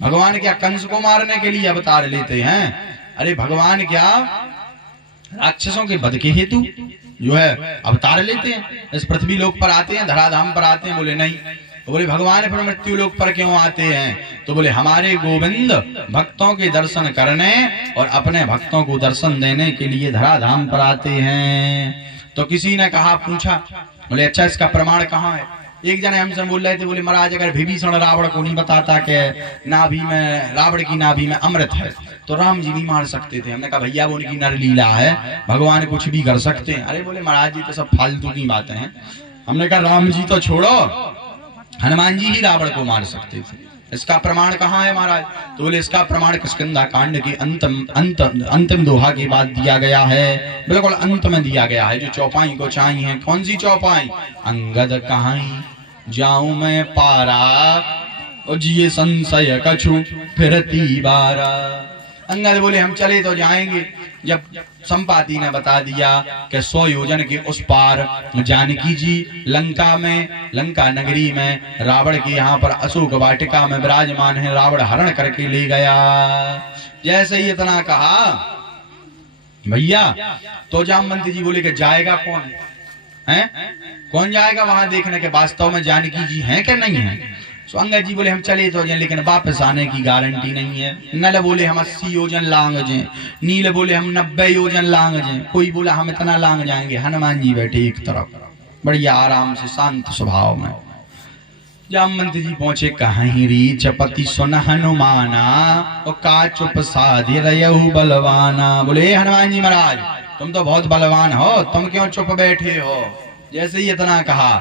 भगवान क्या कंस को मारने के लिए अवतार लेते हैं? अरे भगवान क्या राक्षसों के वध के हेतु जो है अवतार लेते हैं, इस पृथ्वी लोक पर आते हैं, धराधाम पर आते हैं? बोले नहीं। तो बोले भगवान फिर मृत्यु लोक पर क्यों आते हैं? तो बोले हमारे गोविंद भक्तों के दर्शन करने और अपने भक्तों को दर्शन देने के लिए धराधाम पर आते हैं। तो किसी ने कहा, पूछा, बोले अच्छा इसका प्रमाण कहाँ है? एक जने हमसे बोल रहे थे, बोले महाराज अगर विभीषण रावण को नहीं बताता कि नाभि में, रावण की नाभि में अमृत है, तो राम जी नहीं मार सकते थे। हमने कहा भैया वो उनकी नरलीला है, भगवान कुछ भी कर सकते हैं। अरे बोले महाराज जी तो सब फालतू की बातें हैं। हमने कहा राम जी तो छोड़ो, हनुमान जी ही रावण को मार सकते थे। इसका प्रमाण कहाँ है महाराज? तो बोले इसका प्रमाण किष्किंधा कांड के अंतिम दोहा के बाद दिया गया है, बिल्कुल अंत में दिया गया है। जो चौपाई को चाहिए है, कौन सी चौपाई? अंगद कहाई जाऊं मैं पारा और जिए संशय कछु फिरती बारा। अंगद बोले हम चले तो जाएंगे। जब संपाति ने बता दिया कि 100 योजन के उस पार जानकी जी लंका में, लंका नगरी में रावण के यहाँ पर अशोक वाटिका में विराजमान है, रावण हरण करके ले गया। जैसे ही इतना कहा भैया, तो जामवंत जी बोले कि जाएगा कौन है? कौन जाएगा वहां देखने के वास्तव में जानकी जी हैं कि नहीं है? तो अंगद जी बोले हम चले तो जाए, लेकिन वापस आने की गारंटी नहीं है। नल बोले हम 80 योजन लांग जाए, नील बोले हम 90 योजन लांग जाए, कोई बोला हम इतना लांग जाएंगे। हनुमान जी बैठे एक तरफ बढ़िया आराम से शांत स्वभाव में। जामवंत जी पहुंचे, कहीं रीच पति सुन हनुमाना और का चुप साधे रहु बलवाना। बोले हनुमान जी महाराज तुम तो बहुत बलवान हो, तुम क्यों चुप बैठे हो? जैसे ही इतना कहा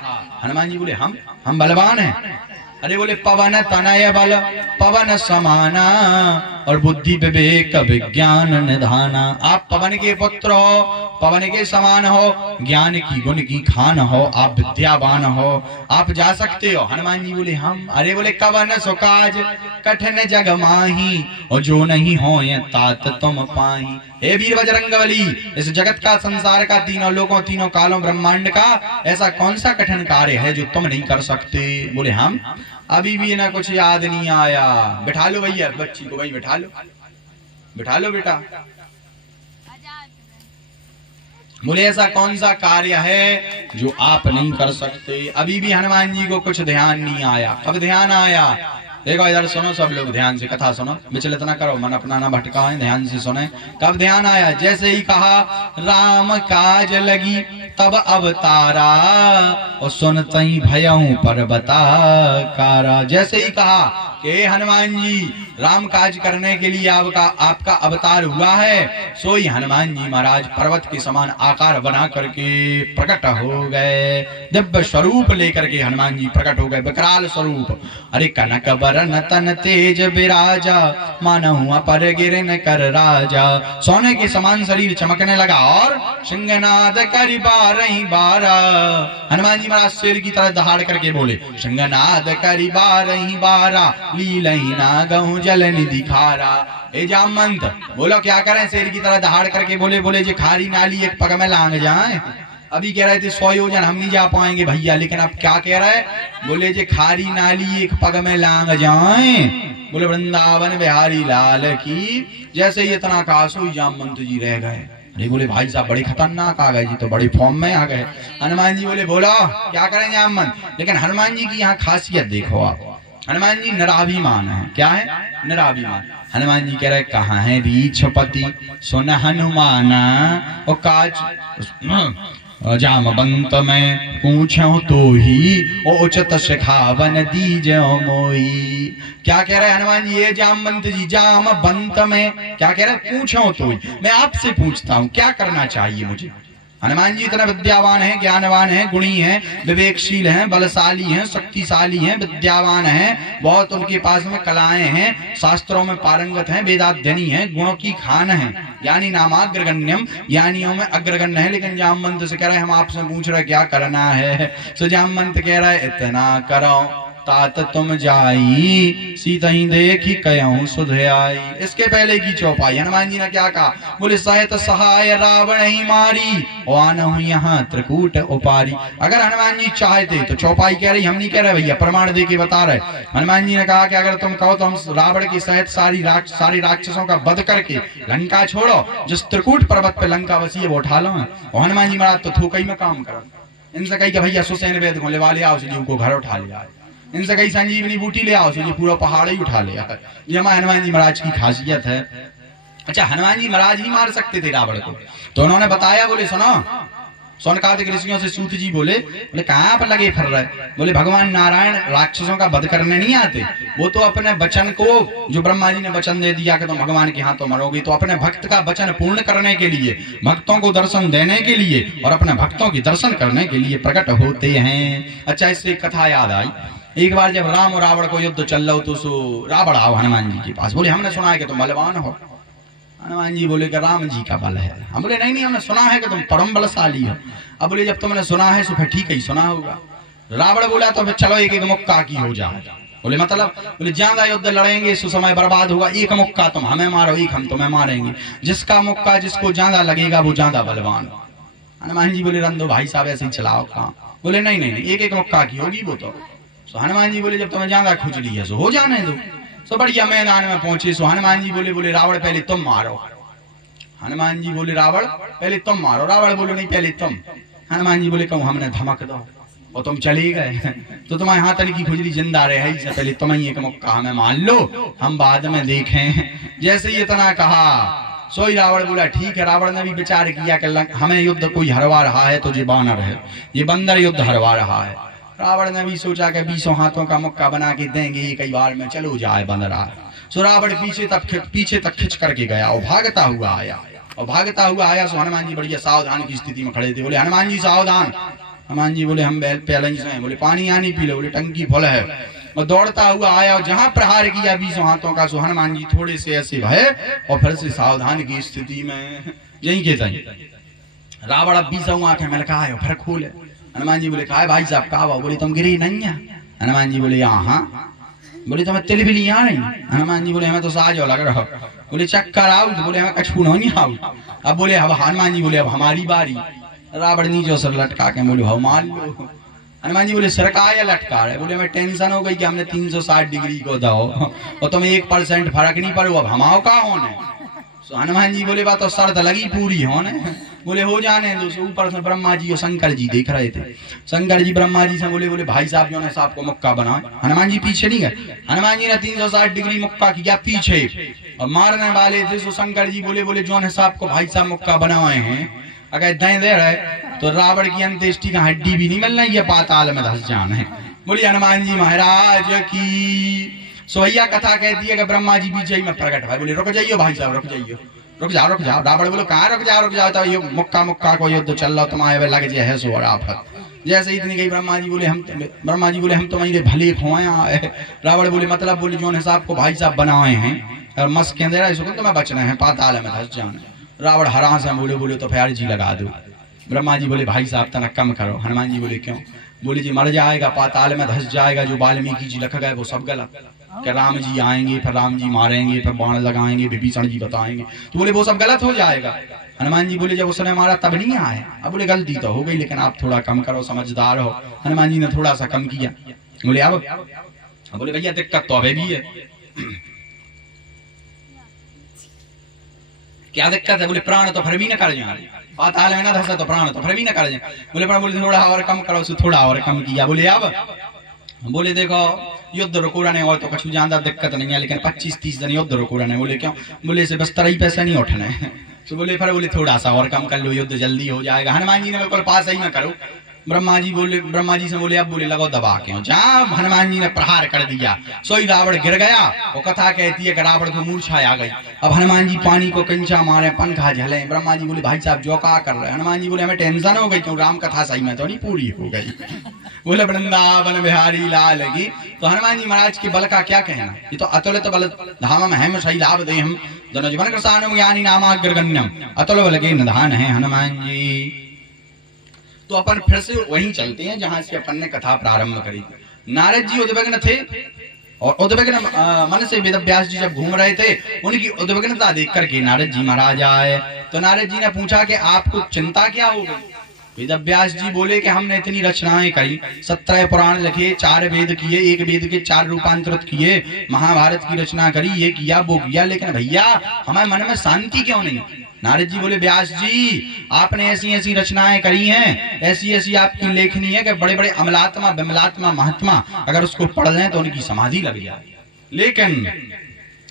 हनुमान जी बोले हम बलवान हैं? अरे बोले पवन तनय बल पवन समाना और बुद्धि विवेक विज्ञान निधाना। आप पवन के पुत्र हो, पवन के समान हो, ज्ञान की गुण की खान हो, आप विद्यावान हो, आप जा सकते हो। हनुमान जी बोले हम। अरे बोले कवन सुकाज कठिन जग माही और जो नहीं हो ये तात तुम पाही। हे वीर बजरंगबली, इस जगत का, संसार का, तीनों लोकों तीनों कालों ब्रह्मांड का ऐसा कौन सा कठिन कार्य है जो तुम नहीं कर सकते? बोले हम। अभी भी ना कुछ याद नहीं आया। बिठा लो भैया बच्ची को, भाई बिठा लो बेटा। बोले ऐसा कौन सा कार्य है जो आप नहीं कर सकते? अभी भी हनुमान जी को कुछ ध्यान नहीं आया। कब ध्यान आया? देखो इधर सुनो सब लोग, ध्यान से कथा सुनो, विचलित ना करो, मन अपना ना भटकाएं, ध्यान से सुने। कब ध्यान आया? जैसे ही कहा राम काज लगी तब अवतारा और सुनते ही भयऊ पर्वता कारा। जैसे ही कहा कि हनुमान जी राम काज करने के लिए आपका अवतार हुआ है, सो ही हनुमान जी महाराज पर्वत के समान आकार बना करके प्रकट हो गए। दिव्य स्वरूप लेकर के हनुमान जी प्रकट हो गए, विकराल स्वरूप। अरे कनक बरन तन तेज विराजा मानहु अपर गिरन कर राजा। सोने के समान शरीर चमकने लगा और सिंहनाद करि बारहि बारा। हनुमान जी महाराज शेर की तरह दहाड़ करके बोले सिंहनाद करि बारहि बारा लीलहि नागहु जल निधि खारा। ए जामवंत बोलो क्या करें? शेर की तरह दहाड़ करके बोले जे खारी नाली एक पग में लांग जाए। अभी कह रहे थे 100 योजन हम नहीं जा पाएंगे भैया, लेकिन अब क्या कह रहे हैं? बोले जे खारी नाली एक पग में लांग जाए। बोले वृंदावन बिहारी लाल की। जैसे ही इतना कहा सो जामवंत जी रह गए। अरे बोले भाई साहब बड़े खतरनाक आ गए जी, तो बड़ी फॉर्म में आ गए। हनुमान जी बोले बोलो क्या करें जामवंत? लेकिन हनुमान जी की यहाँ खासियत देखो आप, हनुमान जी निराभिमान है। क्या है? निराभिमान। हनुमान जी कह रहे कहाँ है रीछपति सुन हनुमाना और काज जामवंत में पूछो तो ही और उचित शिखावन दीजो मोई। क्या कह रहे हनुमान जी? ये जामवंत जी जामवंत में क्या कह रहे? पूछो तो ही। मैं आपसे पूछता हूँ क्या करना चाहिए मुझे? हनुमान जी इतना विद्यावान हैं, ज्ञानवान हैं, गुणी हैं, विवेकशील हैं, बलशाली हैं, शक्तिशाली हैं, विद्यावान हैं, बहुत उनके पास में कलाएं हैं, शास्त्रों में पारंगत हैं, वेदाध्ययनी हैं, गुणों की खान है, यानी नामाग्रगण्यम, ज्ञानियों में अग्रगण्य है। लेकिन जामवंत से कह रहे हम आपसे पूछ रहे क्या करना है? तो जामवंत कह रहा है इतना करो तात तुम जाई सीतही देखी कयहूं सुध आई। इसके पहले की चौपाई हनुमान जी ने क्या कहा? बोले सहित सहाय रावण ही मारी और आनहु यहाँ त्रिकूट उपारी। अगर हनुमान जी चाहते तो चौपाई कह रही, हम नहीं कह रहे भैया, प्रमाण दे के बता रहे। हनुमान जी ने कहा कि अगर तुम कहो तो हम रावण की सहित सारी राक्षसों का वध करके लंका छोड़ो, जिस त्रिकूट पर्वत पे लंका बसी है वो उठा लो। और हनुमान जी महाराज तो थोकई में काम करो, इनसे कही कि भैया सुसैन वेद को लेवा लिया, उस जीव को घर उठा लिया, इनसे कहीं संजीवनी बूटी ले आओ, ये पूरा पहाड़ ही उठा लिया। ये हमारे हनुमान जी महाराज की खासियत है। अच्छा हनुमान जी महाराज ही मार सकते थे रावण को, तो उन्होंने बताया। बोले सुनो, सोनकादिक ऋषियों से सूत जी बोले कहाँ पर लगे फिर रहे? बोले भगवान नारायण राक्षसों का वध करने नहीं आते, वो तो अपने वचन को, जो ब्रह्मा जी ने वचन दे दिया कि तुम भगवान के हाथों मरोगे, तो अपने भक्त का वचन पूर्ण करने के लिए, भक्तों को दर्शन देने के लिए और अपने भक्तों के दर्शन करने के लिए प्रकट होते हैं। अच्छा इससे कथा याद आई, एक बार जब राम और रावण को युद्ध चल रहा हो तो सो रावण आओ हनुमान जी के पास, बोले हमने सुना है कि तुम बलवान हो। हनुमान जी बोले कि राम जी का बल है। हम बोले नहीं नहीं, हमने सुना है कि तुम परम बलशाली हो। अब बोले जब तुमने सुना है तो फिर ठीक है, सुना होगा। रावण बोला तो फिर चलो एक एक मुक्का की हो जाए। बोले मतलब, बोले ज्यादा युद्ध लड़ेंगे सो समय बर्बाद होगा, एक मुक्का तुम हमें मारो, एक हम तुम्हें मारेंगे, जिसका मुक्का जिसको ज्यादा लगेगा वो ज्यादा बलवान। हनुमान जी बोले रंदो भाई साहब ऐसे ही चलाओ काम। बोले नहीं नहीं नहीं, एक एक मुक्का की होगी वो तो। हनुमान जी बोले जब तुम्हें ज्यादा खुजली है सो हो जाने दो। सो बढ़िया मैदान में पहुंचे। सो हनुमान जी बोले रावण पहले तुम मारो। हनुमान जी बोले रावण पहले तुम मारो। रावण बोले नहीं पहले तुम। हनुमान जी बोले कहूँ हमने धमक दो और तुम चले गए तो तुम्हारे हाथ की खुजली जिंदा रहे, इससे पहले तुम ही एक मुक्का हमें मान लो, हम बाद में देखें। जैसे ही इतना कहा सोई रावण बोला ठीक है। रावण ने भी विचार किया कि हमें युद्ध कोई हरवा रहा है तो ये बानर है, ये बंदर युद्ध हरवा रहा है। रावण ने भी सोचा कि 20 हाथों का मुक्का बना के देंगे ये कई बार में चलो जाए बंदरा। सो रावण पीछे तक खिंच करके गया और भागता हुआ आया। सो हनुमान जी बढ़िया सावधान की स्थिति में खड़े थे। बोले हनुमान जी सावधान। हनुमान जी बोले हम पहले ही से। बोले पानी आनी पी लो। बोले टंकी फुल है। और दौड़ता हुआ आया और जहां प्रहार किया 20 हाथों का, सो हनुमान जी थोड़े से ऐसे भय और फिर से सावधान की स्थिति में यही के सही। रावण अब 20 आंखें में लगा है फिर खोले। हनुमान जी बोले कहा भाई साहब कहा? बोले तुम गिरी नहीं है। हनुमान जी बोले हाँ। बोले तुम्हें तिल भी नहीं आ रही? हनुमान जी बोले हमें तो साज लग रहा। बोले चक्कर आओ? बोले हमें कछू नहीं आओ। अब बोले अब हनुमान जी बोले अब हमारी बारी। रावण नीचे सर लटका के बोले भाव मान लो। हनुमान जी बोले सरका या लटका रहे? बोले हमें टेंशन हो गई कि हमने 360 डिग्री को दो और तुम्हें 1% फर्क नहीं पड़ो, अब हमाओ का होने। तो हनुमान जी बोले बात तो शर्त लगी पूरी होने। बोले हो जाने दो। ऊपर से ब्रह्मा जी और शंकर जी देख रहे थे। शंकर जी ब्रह्मा जी से बोले भाई साहब जो है साहब को मुक्का बनाए। हनुमान जी पीछे नहीं गए। हनुमान जी ने 360 डिग्री मुक्का किया पीछे और मारने वाले थे। सो शंकर जी बोले जो है साहब को भाई साहब मुक्का बनाए हैं, अगर दे दे रहे तो रावण की अंत्येष्टि का हड्डी भी नहीं मिलना, ये पाताल में धस जाना है। बोले हनुमान जी महाराज की। सोहैया कथा कहती है कि ब्रह्मा जी पीछे ही में प्रकट है। बोले रुक जाइयो भाई साहब, रुक जाओ। रावण बोलो कहाँ रुक जाओ तो ये मुक्का को युद्ध चल रहा तुम्हारे लग जाए है सो आफत। जैसे इतनी गई ब्रह्मा जी बोले हम तुम्हारे भले खोया है। रावण बोले मतलब बोले जो साहब को भाई साहब बनाए हैं और मस के अंदर इसको तुम्हें बचना है, पाताल में धस जाना। रावण हरा से बोले तो प्यार जी लगा दो। ब्रह्मा जी बोले भाई साहब तना कम करो। हनुमान जी बोले क्यों? बोले जी मर जाएगा, पाताल में धस जाएगा। जो वाल्मीकि जी लिख गए वो सब गलत। कि राम जी आएंगे फिर राम जी मारेंगे फिर बाण लगाएंगे विभीषण जी बताएंगे, तो बोले वो सब गलत हो जाएगा। हनुमान जी बोले जब उसने मारा तब नहीं आए। अब बोले गलती तो हो गई लेकिन आप थोड़ा कम करो, समझदार हो। हनुमान जी ने थोड़ा सा कम किया। बोले अब बोले भैया दिक्कत तो अभी भी है। क्या दिक्कत है? बोले प्राण तो फिर भी न कर जाए, पाताल में ना धसा तो प्राण तो फिर भी न कर जाए। बोले थोड़ा और कम करो। थोड़ा और कम किया। बोले अब बोले देखो युद्ध रुकोड़ा ने और तो कुछ ज्यादा दिक्कत नहीं है लेकिन 25-30 दिन युद्ध रुकोड़ा ने। बोले क्यों? बोले से बस 3 पैसे नहीं उठने। तो बोले फिर बोले थोड़ा सा और कम कर लो, युद्ध जल्दी हो जाएगा। हनुमान जी ने बिल्कुल पास ही में करो। ब्रह्मा जी से बोले अब बोले लगो दबा के। जहाँ हनुमान जी ने प्रहार कर दिया सोई रावण गिर गया। वो कथा कहती है कि रावण को मूर्छा आ गई। अब हनुमान जी पानी को कंचा मारे, पंखा झले। ब्रह्मा जी बोले भाई साहब जो क्या कर रहे हैं? हनुमान जी बोले हमें टेंशन हो गई क्यों राम कथा सही में तो नहीं पूरी हो गई। बोले वृंदावन बिहारी लाल की। तो हनुमान जी महाराज के बल का क्या कहना? ये तो अतुलित बल धाम हम सही लाभ दे हम दोनों जीवन कृष्ण ज्ञानी नामाग्रगण्यम अतुल बल के निधान है हनुमान जी। तो अपन फिर से वहीं चलते हैं जहां से अपन ने कथा प्रारंभ करी। नारद जी उद्विग्न थे और उद्विग्न मन से वेद व्यास जी जब घूम रहे थे उनकी उद्विग्नता देख करके नारद जी महाराज आए। तो नारद जी ने पूछा कि आपको चिंता क्या हो गई? वेद व्यास जी बोले कि हमने इतनी रचनाएं करी, 17 पुराण लिखे, 4 वेद किए, एक वेद के 4 रूपांतरित किए, महाभारत की रचना करी, ये किया वो किया, लेकिन भैया हमारे मन में शांति क्यों नहीं? नारद जी बोले व्यास जी आपने ऐसी ऐसी रचनाएं करी हैं, ऐसी ऐसी आपकी लेखनी है कि बड़े बड़े अमलात्मा विमलात्मा महात्मा अगर उसको पढ़ लें तो उनकी समाधि लग जाए, लेकिन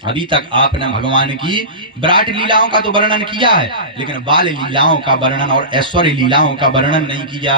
अभी तक आपने भगवान की विराट लीलाओं का तो वर्णन किया है लेकिन बाल लीलाओं का वर्णन और ऐश्वर्य लीलाओं का वर्णन नहीं किया।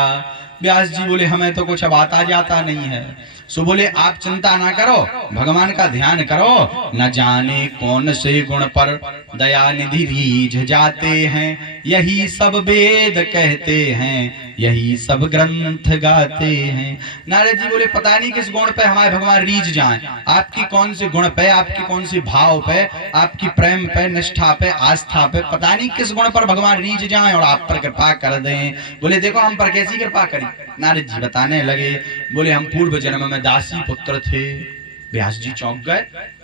व्यास जी बोले हमें तो कुछ अब आता जाता नहीं है। सो बोले आप चिंता ना करो, भगवान का ध्यान करो, न जाने कौन से गुण पर दया निधि रीझ जाते हैं, यही सब वेद कहते हैं, यही सब ग्रंथ गाते हैं। नारद जी बोले पता नहीं किस गुण पे हमारे भगवान रीझ जाएं, आपकी कौन से गुण पे, आपकी कौन से भाव पे, आपकी प्रेम पे, निष्ठा पे, आस्था पे, पता नहीं किस गुण पर भगवान रीझ जाएं और आप पर कृपा कर दें। बोले देखो हम पर कैसी कृपा करी। नारद जी बताने लगे, बोले हम पूर्व जन्म में दासी पुत्र थे। व्यास जी चौंक गए,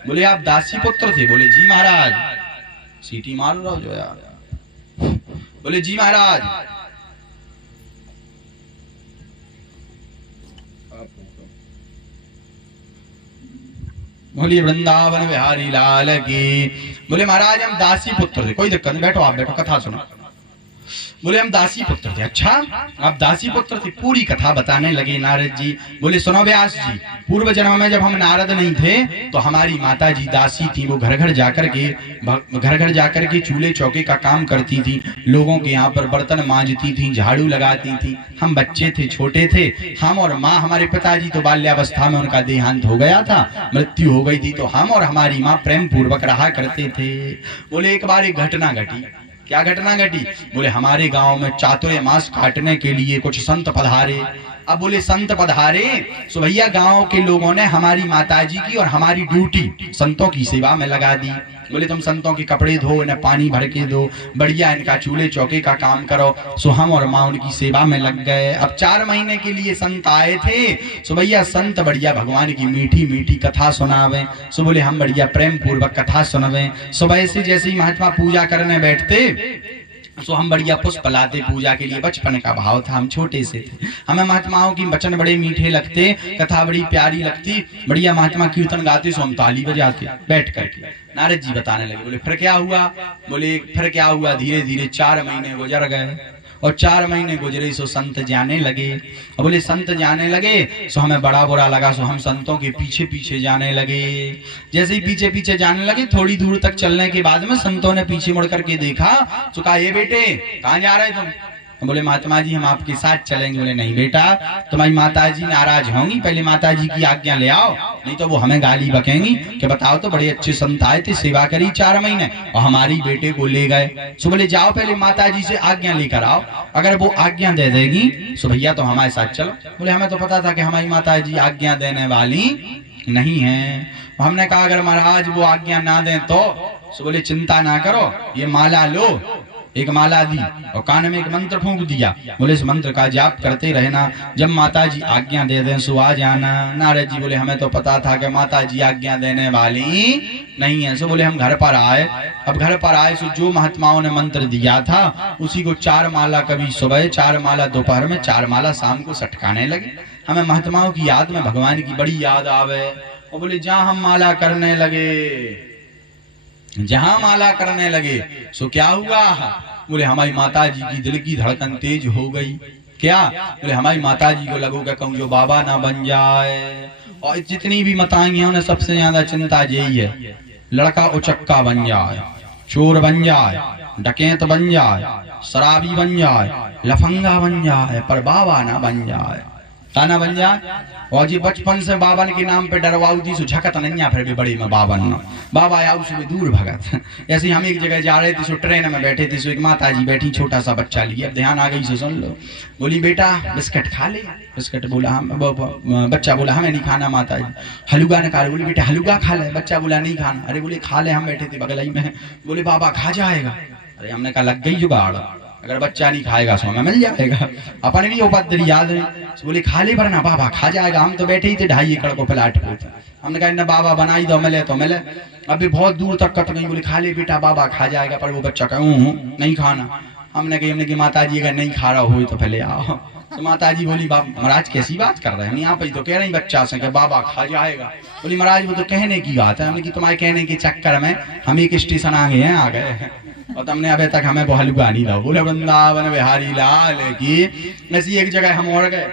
बोले आप दासी पुत्र थे? बोले जी महाराज। सीटी मार रहा हो जो यार। बोले जी महाराज। बोलिए वृंदावन बिहारी लाल की। बोले महाराज हम दासी पुत्र थे। कोई दिक्कत नहीं, बैठो आप, बैठो कथा सुनो। बोले हम दासी पुत्र थे। अच्छा आप दासी पुत्र थे? पूरी कथा बताने लगे नारद जी। बोले सुनो व्यास जी, पूर्व जन्म में जब हम नारद नहीं थे तो हमारी माता जी दासी थी। वो घर घर जाकर के चूल्हे चौके का काम करती थी, लोगों के यहाँ पर बर्तन मांजती थी, झाड़ू लगाती थी। हम बच्चे थे, छोटे थे, हम और माँ, हमारे पिताजी तो बाल्यावस्था में उनका देहांत हो गया था, मृत्यु हो गई थी, तो हम और हमारी माँ प्रेम पूर्वक रहा करते थे। बोले एक बार एक घटना घटी। क्या घटना घटी? बोले हमारे गांव में चातुर्य मास काटने के लिए कुछ संत पधारे। अब बोले संत पधारे तो भैया गांव के लोगों ने हमारी माताजी की और हमारी ड्यूटी संतों की सेवा में लगा दी। बोले तुम संतों के कपड़े धो, इन्हें पानी भर के दो, बढ़िया इनका चूल्हे चौके का काम करो। सो हम और माँ उनकी सेवा में लग गए। अब 4 महीने के लिए संत आए थे। सो भैया संत बढ़िया भगवान की मीठी मीठी कथा सुनावे। सो बोले हम बढ़िया प्रेम पूर्वक कथा सुनावे। सुबह से जैसे ही महात्मा पूजा करने बैठते सो हम बढ़िया पुष्प लाते पूजा के लिए। बचपन का भाव था, हम छोटे से थे, हमें महात्माओं की वचन बड़े मीठे लगते, कथा बड़ी प्यारी लगती, बढ़िया महात्मा कीर्तन गाते, सो हम ताली बजाते बैठ करके। नारद जी बताने लगे, बोले फिर क्या हुआ? बोले फिर क्या हुआ, धीरे धीरे 4 महीने गुजर गए और 4 महीने गुजरे सो संत जाने लगे। और बोले संत जाने लगे सो हमें बड़ा बुरा लगा, सो हम संतों के पीछे पीछे जाने लगे। जैसे ही पीछे पीछे जाने लगे, थोड़ी दूर तक चलने के बाद में संतों ने पीछे मुड़ करके देखा। सो कहा ये बेटे कहाँ जा रहे तुम? बोले महात्मा जी हम आपके साथ चलेंगे। बोले नहीं बेटा, तुम्हारी माताजी नाराज होंगी, पहले माताजी की आज्ञा ले आओ, नहीं तो वो हमें गाली बकेंगी कि बताओ तो बड़े अच्छे संत आए थे, सेवा करी 4 महीने और हमारी बेटे को ले गए। सो बोले जाओ पहले माताजी से आज्ञा लेकर आओ, अगर वो आज्ञा दे देगी सो भैया तो हमारे साथ चलो। बोले हमें तो पता था कि हमारी माताजी आज्ञा देने वाली नहीं है। हमने कहा अगर महाराज वो आज्ञा ना दें तो? सो बोले चिंता ना करो, ये माला लो। एक माला दी और कान में एक मंत्र फूंक दिया। बोले इस मंत्र का जाप करते रहना, जब माता जी आज्ञा दे दें सो आ जाना। नारद जी बोले हमें तो पता था कि माता जी आज्ञा देने वाली नहीं है। सो बोले हम घर पर आए। अब घर पर आए सो जो महात्माओं ने मंत्र दिया था उसी को 4 माला कभी सुबह, 4 माला दोपहर में, 4 माला शाम को सटकाने लगे। हमें महात्माओं की याद में भगवान की बड़ी याद आवे। और बोले जहाँ हम माला करने लगे, जहां माला करने लगे सो क्या हुआ? बोले हमारी माता जी की दिल की धड़कन तेज हो गई। क्या? बोले हमारी माता जी को लगो क्या कहूँ जो बाबा ना बन जाए। और जितनी भी माताएं हैं उन्हें सबसे ज्यादा चिंता यही है, लड़का उचक्का बन जाए, चोर बन जाए, डकैत बन जाए, शराबी बन जाए, लफंगा बन जाए, पर बाबा ना बन जाए। ताना बन जाए। और जी बचपन से बाबन के नाम पे डरवाऊ दी सो झकत नहीं, फिर भी बड़ी में बाबन बाबा आया उसमें दूर भगत। ऐसे हम एक जगह जा रहे थे सो ट्रेन में बैठे थे, सो एक माता जी बैठी, छोटा सा बच्चा लिया, ध्यान आ गई सो सुन लो। बोली बेटा बिस्किट खा ले। बिस्किट बोला हम, बच्चा बोला हमें नहीं खाना माता जी। हलुआ ने कहा, बोली बेटा हलुआ खा ले। बच्चा बोला नहीं खाना। अरे बोले खा ले, हम बैठे थे बगल ही में। बोले बाबा खा जाएगा। अरे हमने कहा लग गई जुगाड़, अगर बच्चा नहीं खाएगा सो हमें मिल जाएगा। अपन भी उपद्र याद है। बोले खा ले वरना बाबा खा जाएगा। हम तो बैठे ही थे 2.5 एकड़ को प्लाट पे। हमने कहा ना बाबा बनाई दो, मिले तो मिले। अभी बहुत दूर तक कट गई। बोले खा ले बेटा बाबा खा जाएगा। पर वो बच्चा कहूँ नहीं खाना। हमने कही माता जी अगर नहीं खा रहा हो तो पहले आओ। तो माता जी बोली महाराज कैसी बात कर रहे हैं, हम यहाँ पे तो कह रहे हैं बच्चा से कि बाबा खा जाएगा। बोली महाराज वो तो कहने की बात है। हमने कि तुम्हारे कहने के चक्कर में हम एक स्टेशन आ गए हैं, आ गए और तुमने अभी तक हमें वो हलवा नहीं दो। बोले वृंदावन बिहारी लाल की। ऐसी एक जगह हम और गए,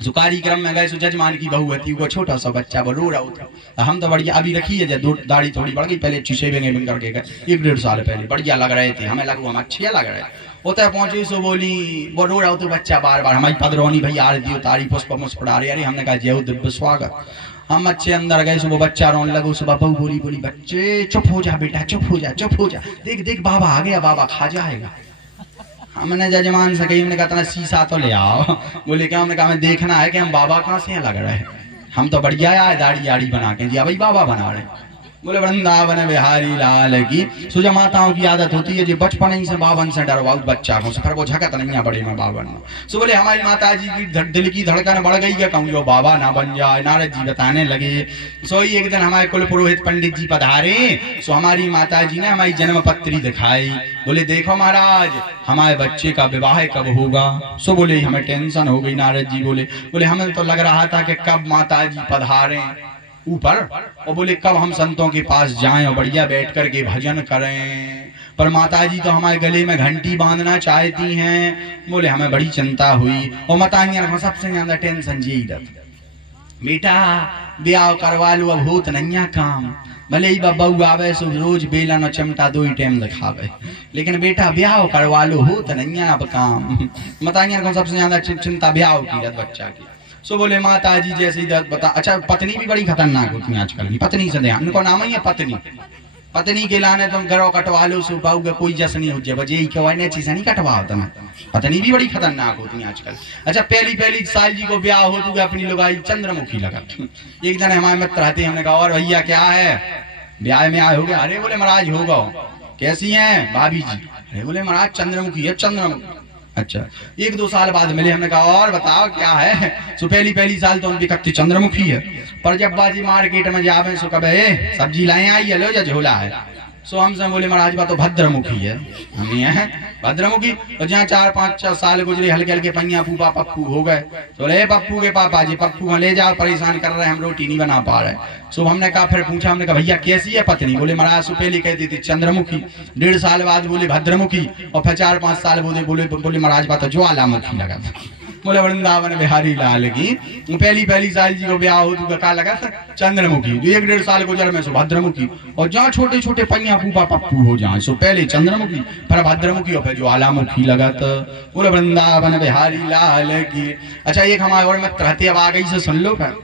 सुकारी क्रम में गए, जजमान की बहू थी, वो छोटा सा बच्चा वो रो रहा था। हम तो बढ़िया अभी रखी है, दाढ़ी थोड़ी बढ़ गई, पहले अच्छी शेविंग करके गए 1-1.5 साल पहले, बढ़िया लग रहे थे, हमें लगा हम अच्छे लग रहे। उतर पहुंचे सो बोली वो रो रहा हो बच्चा बार बार हमारी पदरौनी भैया आरती उतारी, पुष्प मुस्कुरा रही। अरे हमने कहा जय दिव्य स्वागत। हम अच्छे अंदर गए, सुबह बच्चा रोने लगा। सुबह बहू बोली बच्चे चुप हो जा बेटा, चुप हो जा, चुप हो जा, देख देख बाबा आ गया, बाबा खा जाएगा। हमने जजमान से कही, हमने कहा था शीशा तो ले आओ। बोले क्या? हमने कहा हमें देखना है कि हम बाबा कहाँ से लग रहे हैं, हम तो बढ़िया है दाढ़ी आड़ी बना के जी भाई बाबा बना रहे। बोले वृंदावन बिहारी लाल की। सुजा माताओं की आदत होती है जो बचपन ही से बावन से डरवाऊ बच्चा को, फिर वो झकत नहीं बड़े में बावन। सो बोले हमारी माता जी की दिल की धड़कन बढ़ गई है, कहूँ जो बाबा ना बन जाए। नारद जी बताने लगे। सो ही एक दिन हमारे कुल पुरोहित पंडित जी पधारे। सो हमारी माता जी ने हमारी जन्म पत्री दिखाई। बोले देखो महाराज हमारे बच्चे का विवाह कब होगा। सो बोले हमें टेंशन हो गई। नारद जी बोले हमें तो लग रहा था कि कब माता जी पधारे ऊपर, और बोले कब हम संतों के पास जाएं और बढ़िया बैठ कर के भजन करें, पर माता जी तो हमारे गले में घंटी बांधना चाहती हैं। बोले हमें बड़ी चिंता हुई। और माताएं सबसे ज्यादा टेंशन जी बेटा ब्याह करवा लो, अब होत नहीं काम। भले ही बबू आवे सो रोज बेलन और चिमटा दो ही टाइम दिखावे, लेकिन बेटा ब्याह करवा लो, होत नहीं अब काम। माताएं को सबसे ज्यादा चिंता ब्याह की बच्चा की। सो बोले माता जी जैसे ही बता। अच्छा पत्नी भी बड़ी खतरनाक होती है आजकल की, पत्नी से ध्यान, उनको नाम ही है पत्नी। पत्नी के लाने तुम घरों कटवा लो सो पाओगे कोई जस नहीं हो जाए, बजे ही कहने चीज नहीं कटवा होता ना। पत्नी भी बड़ी खतरनाक होती है आजकल। अच्छा पहली साल जी को ब्याह हो तो अपनी लुगाई चंद्रमुखी लगा। एक दिन हमारे मित्र रहते, हमने कहा और भैया क्या है ब्याह में आए हो गया? अरे बोले महाराज होगा। कैसी हैं भाभी जी? अरे बोले महाराज चंद्रमुखी है चंद्रमुखी। अच्छा 1-2 साल बाद मिले, हमने कहा और बताओ क्या है? सो पहली साल तो उनकी कत्ती चंद्रमुखी है, पर जब बाजी मार्केट में जावे सो कबे सब्जी लाए आई है लो जा झोला है। सो हमसे बोले महाराज बात तो भद्रमुखी है। हम है भद्रमुखी। तो जहाँ 4-5 साल गुजरे हल्के हल्के पैया फूफा पप्पू हो गए। तो ले पप्पू के पापा जी पप्पू में ले जाओ, परेशान कर रहे हैं, हम रोटी नहीं बना पा रहे। सो हमने कहा फिर पूछा, हमने कहा भैया कैसी है पत्नी? बोले महाराज सो पहले कहती थी चंद्रमुखी, 1.5 साल बाद बोले भद्रमुखी, और फिर 4-5 साल बोले महाराज बात ज्वालामुखी लगा। बोले वृंदावन बिहारी लाल की। पहली साल जी को ब्याह हो तो क्या लगा था चंद्रमुखी, जो 1-1.5 साल गुजर में सो भद्रमुखी, और जहाँ छोटे छोटे पैया फूफा पप्पू हो जाए सो पहले चंद्रमुखी फिर भद्रमुखी और फिर ज्वालामुखी लगा। बोले वृंदावन बिहारी लाल की। अच्छा एक हमारे और मित्र रहते, अब आ गई से सुन लो। फिर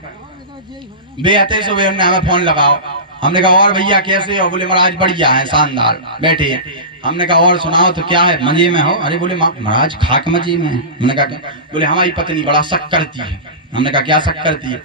बेहते सो वे हमें फोन लगाओ। हमने कहा और भैया कैसे हो? बोले महाराज बढ़िया है शानदार बैठे हैं। हमने कहा और सुनाओ तो क्या है मजे में हो? अरे बोले महाराज खाक मजे में है। हमने कहा बोले हमारी पत्नी बड़ा शक करती है। हमने कहा क्या शक करती है?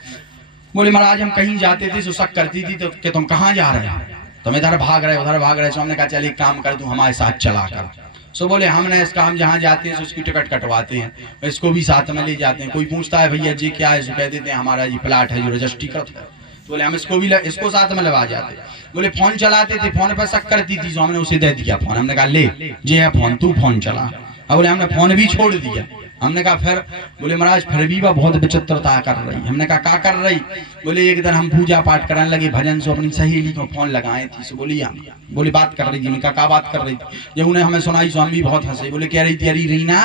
बोले महाराज हम कहीं जाते थे सो शक करती थी तो कि तुम कहाँ जा रहे हो, तुम इधर भाग रहे उधर भाग रहे। सो हमने कहा चल एक काम कर, तू हमारे साथ चला कर। सो बोले हमने इसका हम जहाँ जाते हैं सो उसकी टिकट कटवाते हैं, इसको भी साथ में ले जाते हैं। कोई पूछता है भैया जी क्या है, सो कह देते हैं हमारा ये प्लाट है जो रजिस्ट्रीकृत है। बोले हम इसको साथ में लगा जाते। बोले फोन चलाते थे, फोन पर शक करती थी, तो हमने उसे दे दिया फोन। हमने कहा ले ये है फोन, तू फोन चला। अब बोले हमने फोन भी छोड़ दिया। हमने कहा फिर? बोले महाराज फिर भी वह बहुत विचित्रता कर रही। हमने कहा क्या कर रही? बोले एक दिन हम पूजा पाठ कराने लगे भजन, सो अपनी सहेली को फोन लगाए थी। सो बोली हम बोले बात कर रही थी। उनका क्या बात कर रही थी? जब उन्हें हमें सुनाई सो हम भी बहुत हंसे। बोले कह रही थी अरे रीना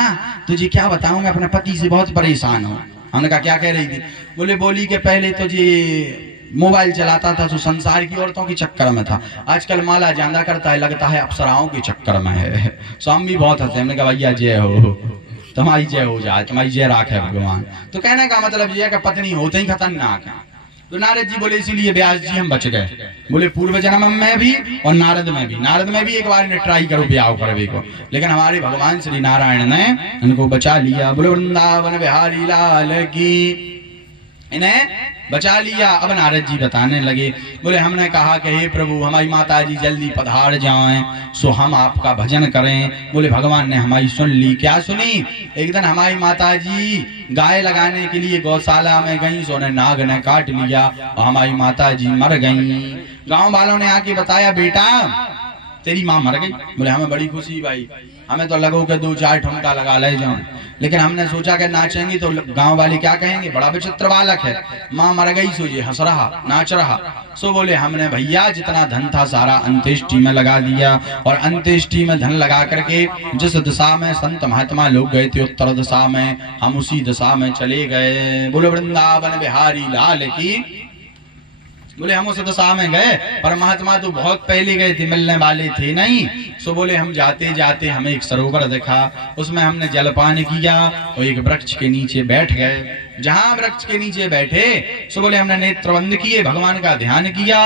तुझे क्या बताऊं मैं अपने पति से बहुत परेशान हूँ। हमने कहा क्या कह रही थी? बोली कि पहले तो जी मोबाइल चलाता था तो संसार की औरतों के चक्कर में था, आजकल माला ज्यादा करता है, लगता है अप्सराओं के चक्कर में है। सो हम भी बहुत हंसे। हमने कहा भैया जय हो, तुम्हारी जय हो जाए, तुम्हारी जय राखे भगवान। तो कहने का मतलब यह है कि पत्नी होते ही खतरनाक है। तो नारद जी बोले इसीलिए व्यास जी हम बच गए। बोले पूर्व जन्म में भी और नारद में भी एक बार ने ट्राई करो ब्याह करवे को, लेकिन हमारे भगवान श्री नारायण ने उनको बचा लिया। बोले वृंदावन बिहारी लाल की, इन्हें बचा लिया। अब नारद जी बताने लगे। बोले हमने कहा कि हे प्रभु हमारी माता जी जल्दी पधार जाएं सो हम आपका भजन करें। बोले भगवान ने हमारी सुन ली। क्या सुनी? एक दिन हमारी माता जी गाय लगाने के लिए गौशाला में गई, सो नाग ने काट लिया और हमारी माता जी मर गई। गांव वालों ने आके बताया बेटा तेरी माँ मर गई। बोले हमें बड़ी खुशी भाई, हमें तो लगो के 2-4 ठुमका लगा ले जाओ, लेकिन हमने सोचा कि नाचेंगे तो गांव वाले क्या कहेंगे, बड़ा विचित्र बालक है, माँ मर गई सो ये हंस रहा नाच रहा। सो बोले हमने भैया जितना धन था सारा अंत्येष्टि में लगा दिया, और अंत्येष्टि में धन लगा करके जिस दिशा में संत महात्मा लोग गए थे उत्तर दिशा में, हम उसी दिशा में चले गए। बोले वृंदावन बिहारी लाल की। बोले हम उस दशा में गए, पर महात्मा तो बहुत पहले गए थे, मिलने वाले थे नहीं। सो बोले हम जाते जाते हमें एक सरोवर देखा, उसमें हमने जलपान किया और एक वृक्ष के नीचे बैठ गए। जहां वृक्ष के नीचे बैठे सो बोले हमने नेत्र बंद किए, भगवान का ध्यान किया।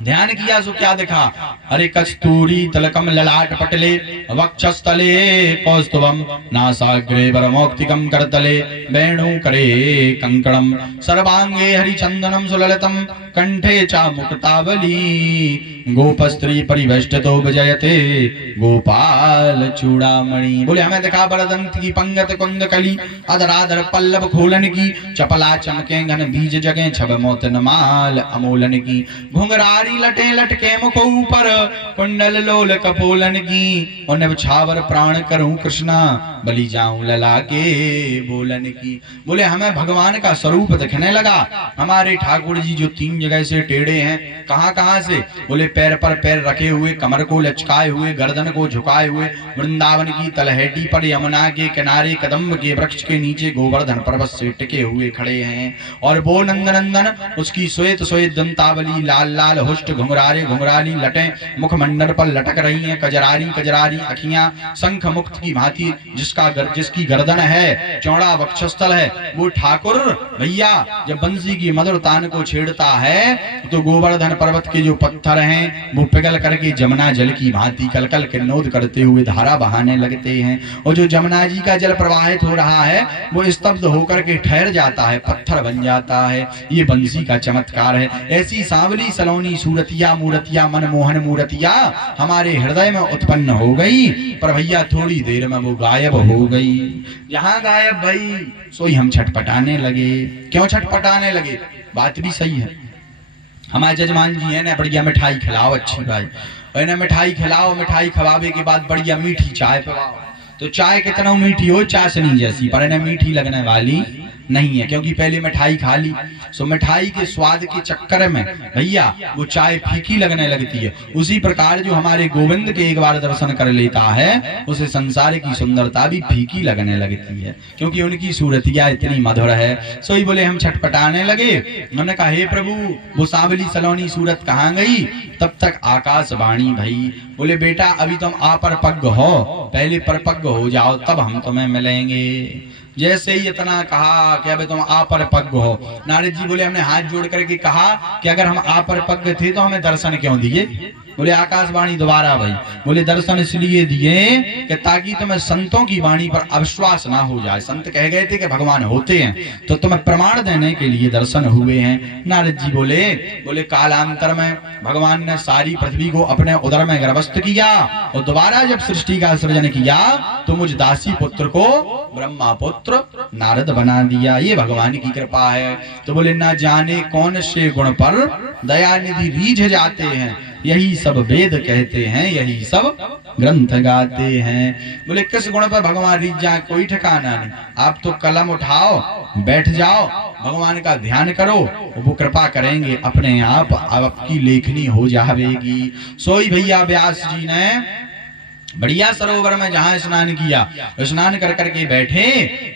ध्यान किया सो क्या देखा, अरे कस्तूरी तलकम ललाट पटले वक्षस्थले कौस्तुभम नासाग्रे वरमौक्तिकम करतले वेणु करे कंकणम सर्वांगे हरिचंदनम सुललितम कंठे चा मुक्तावली गोपस्त्री परिवेष्टितो विजयते गोपाल चूड़ामणि। बोले हमें देखा बड़दंत की पंगत कुंद कली अधराधर पल्लव खोलन की चपला चमके घन बीज जगे छब मोतन माल अमोलन की घुंघरारी लटे लटके मुख ऊपर कुंडल लोल कपोलन की उन छावर प्राण करूं कृष्णा बलि जाऊं लला के बोलन की। बोले हमें भगवान का स्वरूप दिखने लगा। हमारे ठाकुर जी जो 3 जगह से टेढ़े हैं, कहां से, बोले पैर पर पैर रखे हुए, कमर को लचकाए हुए, गर्दन को झुकाए हुए, वृंदावन की तलहटी पर यमुना के किनारे कदम्ब के वृक्ष के नीचे गोवर्धन पर्वत से टिके हुए खड़े हैं। और वो नंदनंदन उसकी श्वेत श्वेत दंतावली लाल लाल हुष्ट घुंघरारे घुंघराली लटे मुखमंडल पर लटक रही हैं, कजरारी कजरारी अखियां शंख मुक्त की भांति जिसकी गर्दन है, चौड़ा वक्षस्थल है। वो ठाकुर भैया जब बंसी की मधुर तान को छेड़ता है तो गोवर्धन पर्वत के जो पत्थर हैं वो पिघल करके जमुना जल की भांति कलकल किन्नौद करते हुए धारा बहाने लगते हैं। और जो जमुना जी का जल प्रवाहित हो रहा है वो स्तब्ध होकर के ठहर जाता है, पत्थर बन जाता है। ये बंसी का चमत्कार है। ऐसी सांवली सलोनी सूरतिया मूर्तिया मनमोहन मूर्तिया हमारे हृदय में उत्पन्न हो गई, पर भैया थोड़ी देर में वो गायब हो गई। यहाँ गायब भाई सोई हम छटपटाने लगे। क्यों छटपटाने लगे? बात भी सही है। हमारे जजमान जी है ना, बढ़िया मिठाई खिलाओ अच्छी भाई, और ना मिठाई खिलाओ, मिठाई खवावे के बाद बढ़िया मीठी चाय पिलाओ। तो चाय कितना मीठी हो, चाशनी जैसी, पर इन्हें मीठी लगने वाली नहीं है, क्योंकि पहले मिठाई खा ली। सो मिठाई के स्वाद के चक्कर में भैया वो चाय फीकी लगने लगती है। उसी प्रकार जो हमारे गोविंद के एक बार दर्शन कर लेता है उसे संसार की सुंदरता भी फीकी लगने लगती है, क्योंकि उनकी सूरतिया इतनी मधुर है। सो ही बोले हम छटपटाने लगे। उन्होंने कहा हे प्रभु वो सांवली सलोनी सूरत कहाँ गई? तब तक आकाशवाणी भई। बोले बेटा अभी तुम अपरपक्व हो, पहले परपक्व हो जाओ तब हम तुम्हें मिलेंगे। जैसे ही इतना कहा कि अबे तुम अपरपक्व हो, नारद जी बोले हमने हाथ जोड़ करके कहा कि अगर हम अपरपक्व थे तो हमें दर्शन क्यों दिए? बोले आकाशवाणी दोबारा भाई। बोले दर्शन इसलिए दिए कि ताकि तुम्हें संतों की वाणी पर अविश्वास ना हो जाए। संत कह गए थे कि भगवान होते हैं, तो तुम्हें प्रमाण देने के लिए दर्शन हुए हैं। नारद जी बोले कालांतर में भगवान ने सारी पृथ्वी को अपने उदर में गर्भस्थ किया और दोबारा जब सृष्टि का सृजन किया तो मुझ दासी पुत्र को ब्रह्मा पुत्र नारद बना दिया। ये भगवान की कृपा है। तो बोले ना जाने कौन से गुण पर दयानिधि रीझ जाते हैं, यही सब वेद कहते हैं, यही सब ग्रंथ गाते हैं। बोले किस गुण पर भगवान रीझ जाए कोई ठिकाना नहीं। आप तो कलम उठाओ, बैठ जाओ, भगवान का ध्यान करो, वो कृपा करेंगे अपने आप आपकी लेखनी हो जाएगी। सोई भैया व्यास जी ने बढ़िया सरोवर में जहां स्नान किया, स्नान कर करके बैठे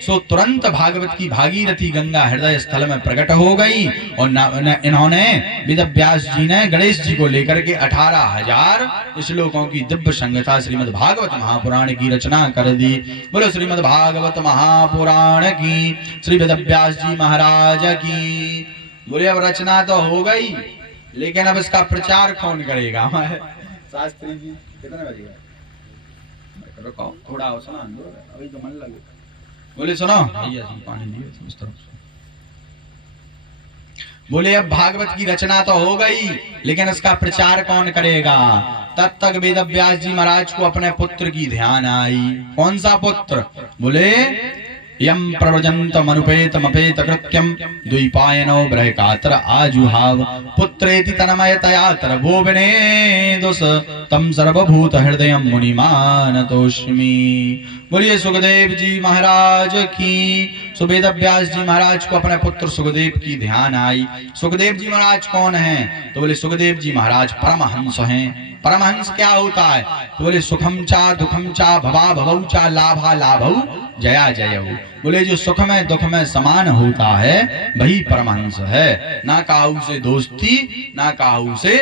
सो तुरंत भागवत की भागीरथी गंगा हृदय स्थल में प्रकट हो गई। और इन्होंने वेदव्यास जी ने गणेश जी को लेकर के 18,000 श्लोकों की दिव्य संहिता श्रीमद् भागवत महापुराण की रचना कर दी। बोलो श्रीमद् भागवत महापुराण की, श्री वेदव्यास जी महाराज की। बोले अब रचना तो हो गई, लेकिन अब इसका प्रचार कौन करेगा? शास्त्री जी कितने बजेगा? थोड़ा सुना अभी तो मन लगे। बोले सुनो भैया पानी दिए। बोले अब भागवत की रचना तो हो गई, लेकिन इसका प्रचार कौन करेगा? तब तक वेदव्यास जी महाराज को अपने पुत्र की ध्यान आई। कौन सा पुत्र? बोले यम प्रव्रजंत मनुपेत मपेत कृत्यम द्वैपायनो ब्रह्कातर आजुहाव पुत्रेति तन्मयतया भुवने दुस तम सर्वभूत हृदय मुनिमानतोस्मि। बोलिए सुखदेव जी महाराज की। वेदव्यास जी महाराज को अपने पुत्र सुखदेव की ध्यान आई। सुखदेव जी महाराज कौन हैं? तो बोले सुखदेव जी महाराज परमहंस हैं। परमहंस क्या होता है? तो बोले सुखम चा दुखम चा भवा भवौ चा लाभा लाभौ जया जयौ बोले जो सुख में दुख में समान होता है वही परमहंस है। ना काहू से दोस्ती ना काहू से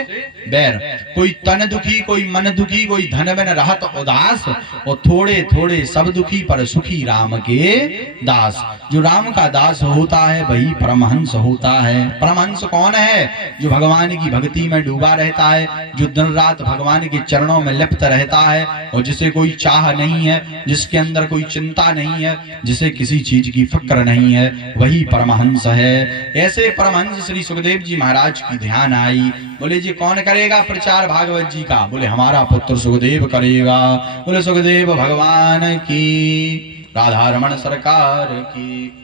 बैर। कोई तन दुखी कोई मन दुखी कोई धन बिन रहत उदास, और थोड़े थोड़े सब दुखी पर सुखी राम के दास। जो राम का दास होता है वही परमहंस होता है। परमहंस कौन है? जो भगवान की भक्ति में डूबा रहता है, जो दिन रात भगवान के चरणों में लिप्त रहता है, और जिसे कोई चाह नहीं है, जिसके अंदर कोई चिंता नहीं है, जिसे किसी चीज की फिक्र नहीं है, वही परमहंस है। ऐसे परमहंस श्री सुखदेव जी महाराज की ध्यान आई। बोले जी कौन करेगा प्रचार भागवत जी का? बोले हमारा पुत्र सुखदेव करेगा। बोले सुखदेव भगवान की, राधा रमण सरकार की।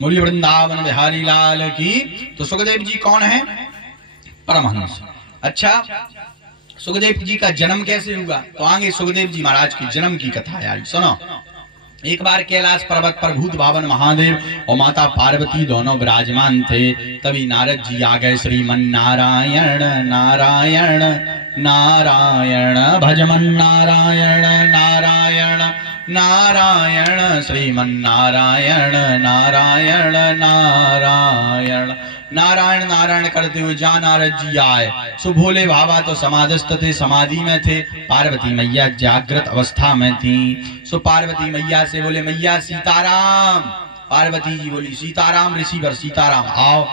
बोलिए वृंदावन बिहारी लाल की। तो सुखदेव जी कौन है? परमहंस। अच्छा, सुखदेव जी का जन्म कैसे हुआ? तो आगे सुखदेव जी महाराज की जन्म की कथा है, सुनो। एक बार कैलाश पर्वत पर भूत भावन महादेव और माता पार्वती दोनों विराजमान थे। तभी नारद जी आ गए। श्रीमन नारायण नारायण नारायण भजमन नारायण नारायण नारायण, श्रीमन नारायण नारायण नारायण नारायण नारायण करते हुए जहाँ नारद जी आए, सो भोले बाबा तो समाधिस्थ थे, समाधि में थे। पार्वती मैया जागृत अवस्था में थी। सो पार्वती मैया से बोले मैया सीताराम। पार्वती जी बोली सीताराम रिसीवर सीताराम आओ।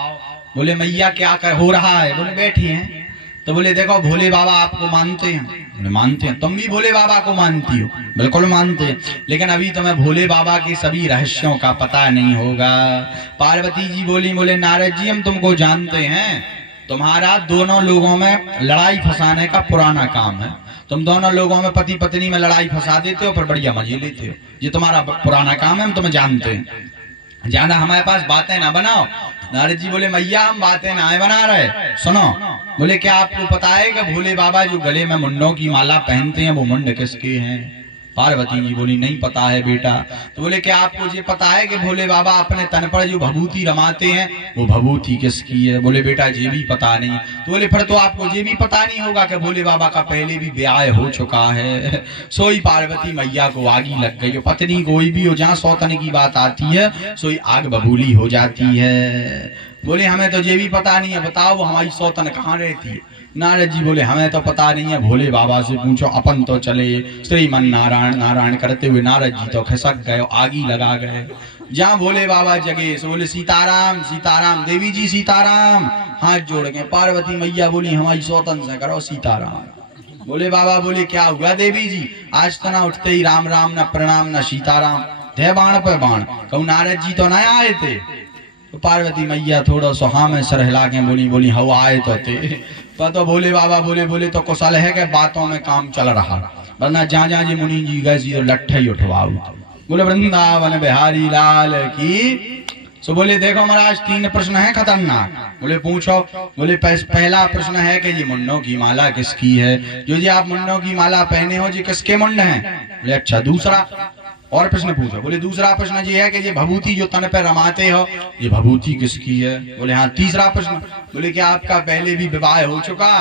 बोले मैया क्या कर हो रहा है? बोले बैठी हैं। तो बोले देखो भोले बाबा आपको मानते हैं। बोले मानते हैं। तुम भी भोले बाबा को मानती हो? बिल्कुल मानते हैं, लेकिन अभी तुम्हें भोले बाबा के सभी रहस्यों का पता नहीं होगा। पार्वती जी बोली बोले नारद जी हम तुमको जानते हैं, तुम्हारा दोनों लोगों में लड़ाई फंसाने का पुराना काम है। तुम दोनों लोगों में पति पत्नी में लड़ाई फंसा देते हो, फिर बढ़िया मजे लेते हो। ये तुम्हारा पुराना काम है, हम तुम्हें जानते हैं। ज्यादा हमारे पास बातें ना बनाओ। नारद जी बोले मैया हम बातें ना बना रहे, सुनो। बोले क्या आपको पता है कि भोले बाबा जो गले में मुंडों की माला पहनते हैं वो मुंड किसके हैं? पार्वती जी बोली नहीं पता है बेटा। तो बोले क्या आपको ये पता है कि भोले बाबा अपने तन पर जो भभूति रमाते हैं वो भभूति किसकी है? बोले बेटा ये भी पता नहीं। तो बोले फिर तो आपको ये भी पता नहीं होगा कि भोले बाबा का पहले भी ब्याह हो चुका है। सोई पार्वती मैया को आगी लग गई। पत्नी कोई भी हो, जहाँ सौतन की बात आती है सोई आग बबूली हो जाती है। बोले हमें तो ये भी पता नहीं है, बताओ हमारी सौतन कहाँ रहती है? नारद जी बोले हमें तो पता नहीं है, भोले बाबा से पूछो, अपन तो चले। श्रीमन नारायण नारायण करते हुए नारद जी तो खिसक गए, आगी लगा गए। जहाँ भोले बाबा जगे सो बोले सीताराम सीताराम। देवी जी सीताराम, हाथ जोड़ गए। पार्वती मैया बोली हमारी सौतन से करो सीताराम। भोले बाबा बोले क्या हुआ देवी जी? आज तो ना उठते ही राम राम न प्रणाम न सीताराम, थे बाण पे बाण। कहूँ नारद जी तो नया आए थे? तो पार्वती मैया थोड़ा सुहा में सर हिला के बोली बोली हव आए तो थे। तो भोले बाबा बोले तो कुशल है कि बातों में काम चल रहा, वरना जहाँ जहाँ जी मुनि जी गए सीधे लट्ठे ही उठवाऊ। बोले वृंदावन बिहारी लाल की। सो बोले देखो महाराज 3 प्रश्न है खतरनाक। बोले पूछो। बोले पहला प्रश्न है कि ये मुंडों की माला किसकी है? जो जी आप मुंडों की माला पहने हो जी किसके मुंड हैं? बोले अच्छा। दूसरा और प्रश्न पूछो। बोले दूसरा प्रश्न ये है कि ये भभूति जो तन पे रमाते हो ये भभूति किसकी है? बोले हाँ। तीसरा प्रश्न, बोले क्या आपका पहले भी विवाह हो चुका?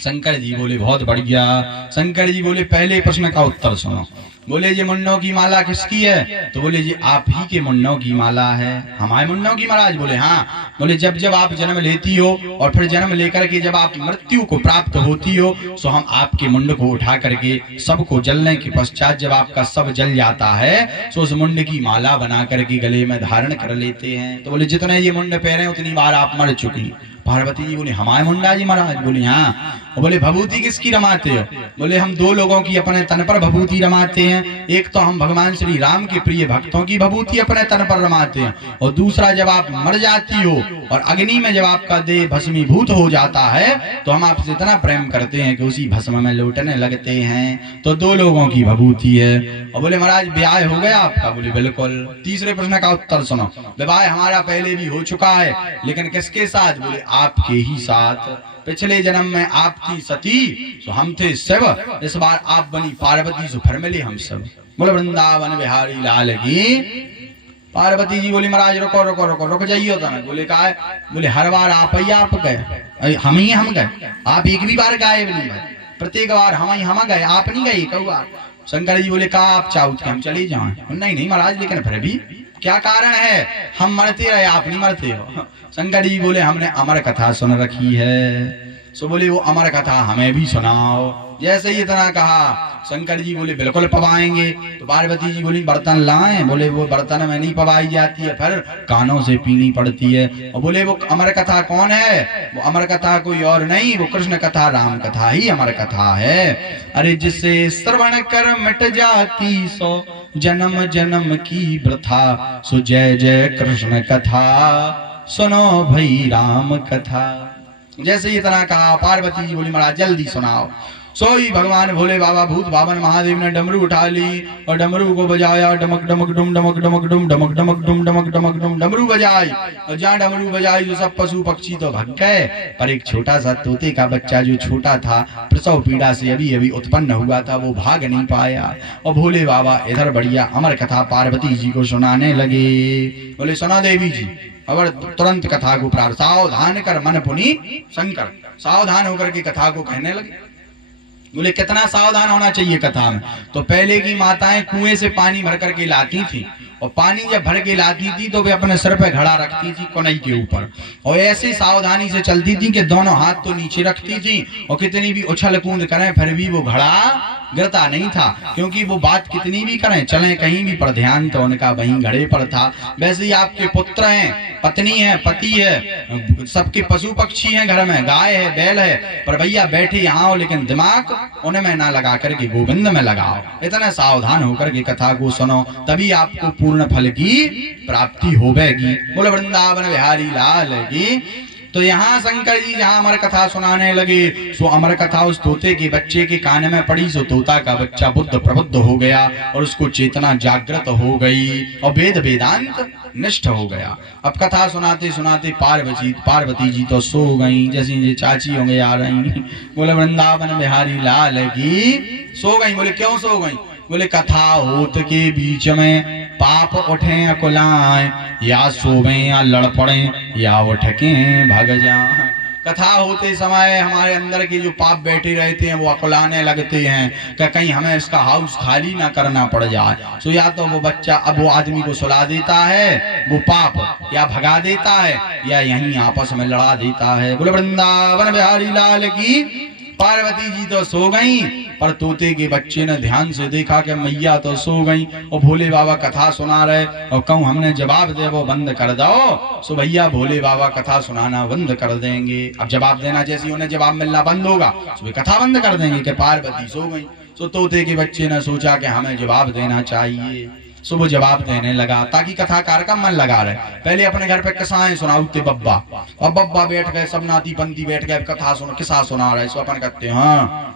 शंकर जी बोले बहुत बढ़िया। शंकर जी बोले पहले प्रश्न का उत्तर सुनो। बोले ये मुंडों की माला किसकी है? तो बोले जी आप ही के मुंडों की माला है। हमारे मुंडों की महाराज? बोले हाँ। बोले जब जब आप जन्म लेती हो और फिर जन्म लेकर के जब आप मृत्यु को प्राप्त होती हो सो हम आपके मुंड को उठा करके सबको जलने के पश्चात जब आपका सब जल जाता है सो उस मुंड की माला बना करके गले में धारण कर लेते हैं। तो बोले जितने ये मुंड पहने उतनी बार आप मर चुकी। पार्वती जी बोली हमारे मुंडा जी महाराज? बोली हाँ। बोले भभूति किसकी रमाते हो? बोले हम 2 लोगों की अपने तन पर भभूति रमाते हैं। एक तो हम भगवान श्री राम के प्रिय भक्तों की भभूति अपने तन पर रमाते हैं, और दूसरा जब आप मर जाती हो और अग्नि में जब आपका देह भस्मीभूत हो जाता है तो हम आपसे इतना प्रेम करते हैं कि उसी भस्म में लौटने लगते हैं। तो 2 लोगों की भभूति है। और बोले महाराज ब्याह हो गया आपका? बोले बिल्कुल। तीसरे प्रश्न का उत्तर सुनो। विवाह हमारा पहले भी हो चुका है, लेकिन किसके साथ? बोले आपके ही साथ। पिछले जन्म में आपकी सती तो हम थे शिव, इस बार आप बनी पार्वती, सो फिर मिले हम सब। बोले वृंदावन बिहारी लाल की। पार्वती जी बोली महाराज रुको रुको रुको रुक जाइए होता ना। बोले कहा है? बोले हर बार आप गए, हम गए, आप एक भी बार गायब नहीं भाई, प्रत्येक बार हम गए, आप नहीं गए कई बार। शंकर जी बोले कहा आप चाहो कि हम चले जाएं? नहीं नहीं महाराज, लेकिन फिर भी क्या कारण है? हम मरते रहे, आप नहीं मरते हो। शंकर जी बोले हमने अमर कथा सुन रखी है। सो बोले वो अमर कथा हमें भी सुनाओ। जैसे ही इतना कहा शंकर जी बोले बिल्कुल पवाएंगे। तो पार्वती जी बोली बर्तन लाएं? बोले वो बर्तन में नहीं पवाई जाती है, फिर कानों से पीनी पड़ती है। और बोले वो अमर कथा कौन है? वो अमर कथा कोई और नहीं, वो कृष्ण कथा राम कथा ही अमर कथा है। अरे जिसे श्रवण कर मिट जाती सो जन्म जन्म की वृथा, सो जय जय कृष्ण कथा सुनो भई राम कथा। जैसे ही इतना कहा पार्वती जी बोली महाराज जल्दी सुनाओ। सोई भगवान भोले बाबा भूत बावन महादेव ने डमरू उठा ली और डमरू को बजाया, डमक डमक डुम डमक डमक डुम डमक डमक डुम डमक डमक डुम। डमरू बजाई और जहाँ डमरू बजाई जो सब पशु पक्षी तो भाग गए, पर एक छोटा सा तोते का बच्चा जो छोटा था, प्रसव पीड़ा से अभी अभी उत्पन्न हुआ था, वो भाग नहीं पाया। और भोले बाबा इधर बढ़िया अमर कथा पार्वती जी को सुनाने लगे। बोले सुना देवी जी। और तुरंत कथा को प्रारंभ, सावधान कर मन पुनि शंकर, सावधान होकर के कथा को कहने लगे। बोले कितना सावधान होना चाहिए कथा में? तो पहले की माताएं कुएं से पानी भर करके लाती थी, और पानी जब भर के लाती थी तो वे अपने सिर पे घड़ा रखती थी कोनई के ऊपर, और ऐसी सावधानी से चलती थी कि दोनों हाथ तो नीचे रखती थी, और कितनी भी उछल कूद करें फिर भी वो घड़ा गिरता नहीं था, क्योंकि वो बात कितनी भी करें चलें कहीं भी, पर ध्यान तो उनका वहीं घड़े पर था। वैसे ही आपके पुत्र हैं, पत्नी है, पति है, सबके पशु पक्षी हैं घर में, गाय है, बैल है, पर भैया बैठे यहाँ हो लेकिन दिमाग उनमें ना लगा करके गोविंद में लगाओ। इतना सावधान होकर के कथा को सुनो, तभी आपको पूर्ण फल की प्राप्ति होगी। बोलो वृंदावन बिहारी लाल की। तो यहाँ शंकर जी जहाँ अमर कथा सुनाने लगे, सो अमर कथा उस तोते के बच्चे के कान में पड़ी, सो तोता का बच्चा बुद्ध प्रबुद्ध हो गया और उसको चेतना जागृत हो गई और वेद वेदांत निष्ठ हो गया। अब कथा सुनाते सुनाते पार्वती जी तो सो गई, जैसे ये चाची होंगे आ रही। बोले वृंदावन बिहारी लाल की। सो गई। बोले क्यों सो गई? बोले कथा होत के बीच में पाप उठे अकुलाएं, या सोवे या लड़ पड़े या उठके भाग जाएं। कथा होते समय हमारे अंदर के जो पाप बैठे रहते हैं वो अकुलाने लगते हैं कि कहीं हमें इसका हाउस खाली ना करना पड़ जाए। सो या तो वो बच्चा अब वो आदमी को सुला देता है वो पाप, या भगा देता है, या यहीं आपस में लड़ा देता है। बोले वृंदावन बिहारी लाल की। पार्वती जी तो सो गई, पर तोते के बच्चे ने ध्यान से देखा कि मैया तो सो गई और भोले बाबा कथा सुना रहे, और कहूँ हमने जवाब दे वो बंद कर दो, सो भैया भोले बाबा कथा सुनाना बंद कर देंगे। अब जवाब देना जैसे उन्हें जवाब मिलना बंद होगा, सो कथा बंद कर देंगे कि पार्वती सो गई। सो तोते के बच्चे ने सोचा कि हमें जवाब देना चाहिए, सो वो जवाब देने लगा ताकि कथाकार का मन लगा रहे। पहले अपने घर पे किस्साएं सुनाते बब्बा, और बब्बा बैठ गए, सब नाती पंती बैठ गए, कथा सुन किस्सा सुना रहे, सो अपन कहते हैं हाँ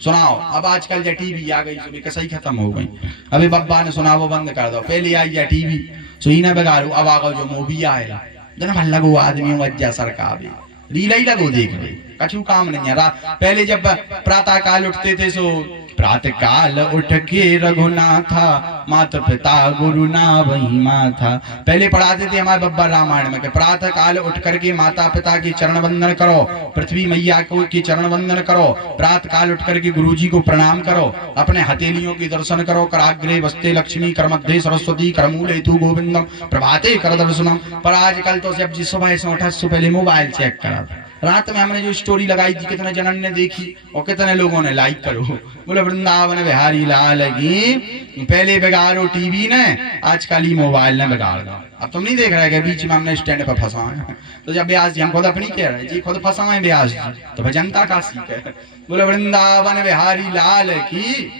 सुनाओ। अब आजकल जो टीवी आ गई सो भी किस्सा ही खत्म हो गई। अभी बब्बा ने सुना वो बंद कर दो, पहले आई या टीवी सो ही ना बिगाड़ो। अब आ गो जो मूवी आएगा दिन भर लगो आदमी वज्जा सरकार रीला ही लगो देख रहे, कछु काम नहीं है। पहले जब प्रातः काल उठते थे सो प्रातः काल उठ के रघुनाथा, माता पिता गुरु ना वही माथा। पहले पढ़ाते थे हमारे बब्बर रामायण में कि प्रातः काल उठ करके माता पिता की चरण वंदन करो, पृथ्वी मैया को की चरण वंदन करो, प्रातः काल उठ करके गुरु जी को प्रणाम करो, अपने हथेलियों की दर्शन करो, कराग्रे वस्ते लक्ष्मी, करमध्ये सरस्वती, करमूले तू गोविंदम, प्रभाते कर दर्शनम। पर आजकल तो जब जी सुबह से उठा सो पहले मोबाइल चेक करा, रात में हमने जो स्टोरी लगाई थी कितने जनन ने देखी और कितने लोगों ने लाइक करो। बोले वृंदावन बिहारी लाल की। पहले बिगाड़ो टीवी ने, आजकल ही मोबाइल ने बिगाड़ दो। अब तुम नहीं देख रहे कि बीच में हमने स्टैंड पर फंसा है, तो जब ब्यास जी हम खुद अपनी कह रहे जी खुद फंसा है ब्यास जी, तो जनता का सीख है। बोले वृंदावन बिहारी लाल की।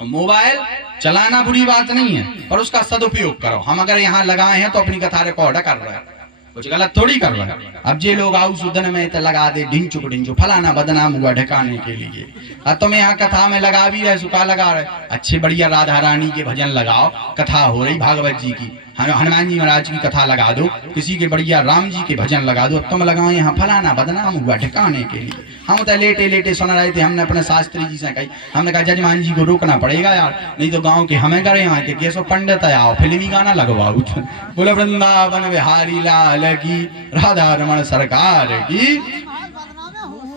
मोबाइल चलाना बुरी बात नहीं है, पर उसका सदुपयोग करो। हम अगर यहाँ लगाए हैं तो अपनी कथा रिकॉर्ड कर रहे हैं, कुछ गलत थोड़ी कर रहा है। अब जे लोग आउ सुदन में तो लगा दे ढिंचू फलाना बदनाम हुआ ढकाने के लिए, अब तुम्हें यहाँ कथा में लगा भी रहे, सुखा लगा रहे। अच्छे बढ़िया राधा रानी के भजन लगाओ, कथा हो रही भागवत जी की, हनुमान जी महाराज की कथा लगा दो, किसी के बढ़िया राम जी के भजन लगा दो, तुम लगाओ यहाँ फलाना बदनाम हुआ ठिकाने के लिए। हम तो लेटे लेटे सुन रहे थे, हमने अपने शास्त्री जी से कही, हमने कहा जजमान जी को रोकना पड़ेगा यार, नहीं तो गांव के हमें करे यहाँ के कैसो पंडित आओ फिल्मी गाना लगवाओ। बोले वृंदावन बिहारी लाल की, राधा रमण सरकार की।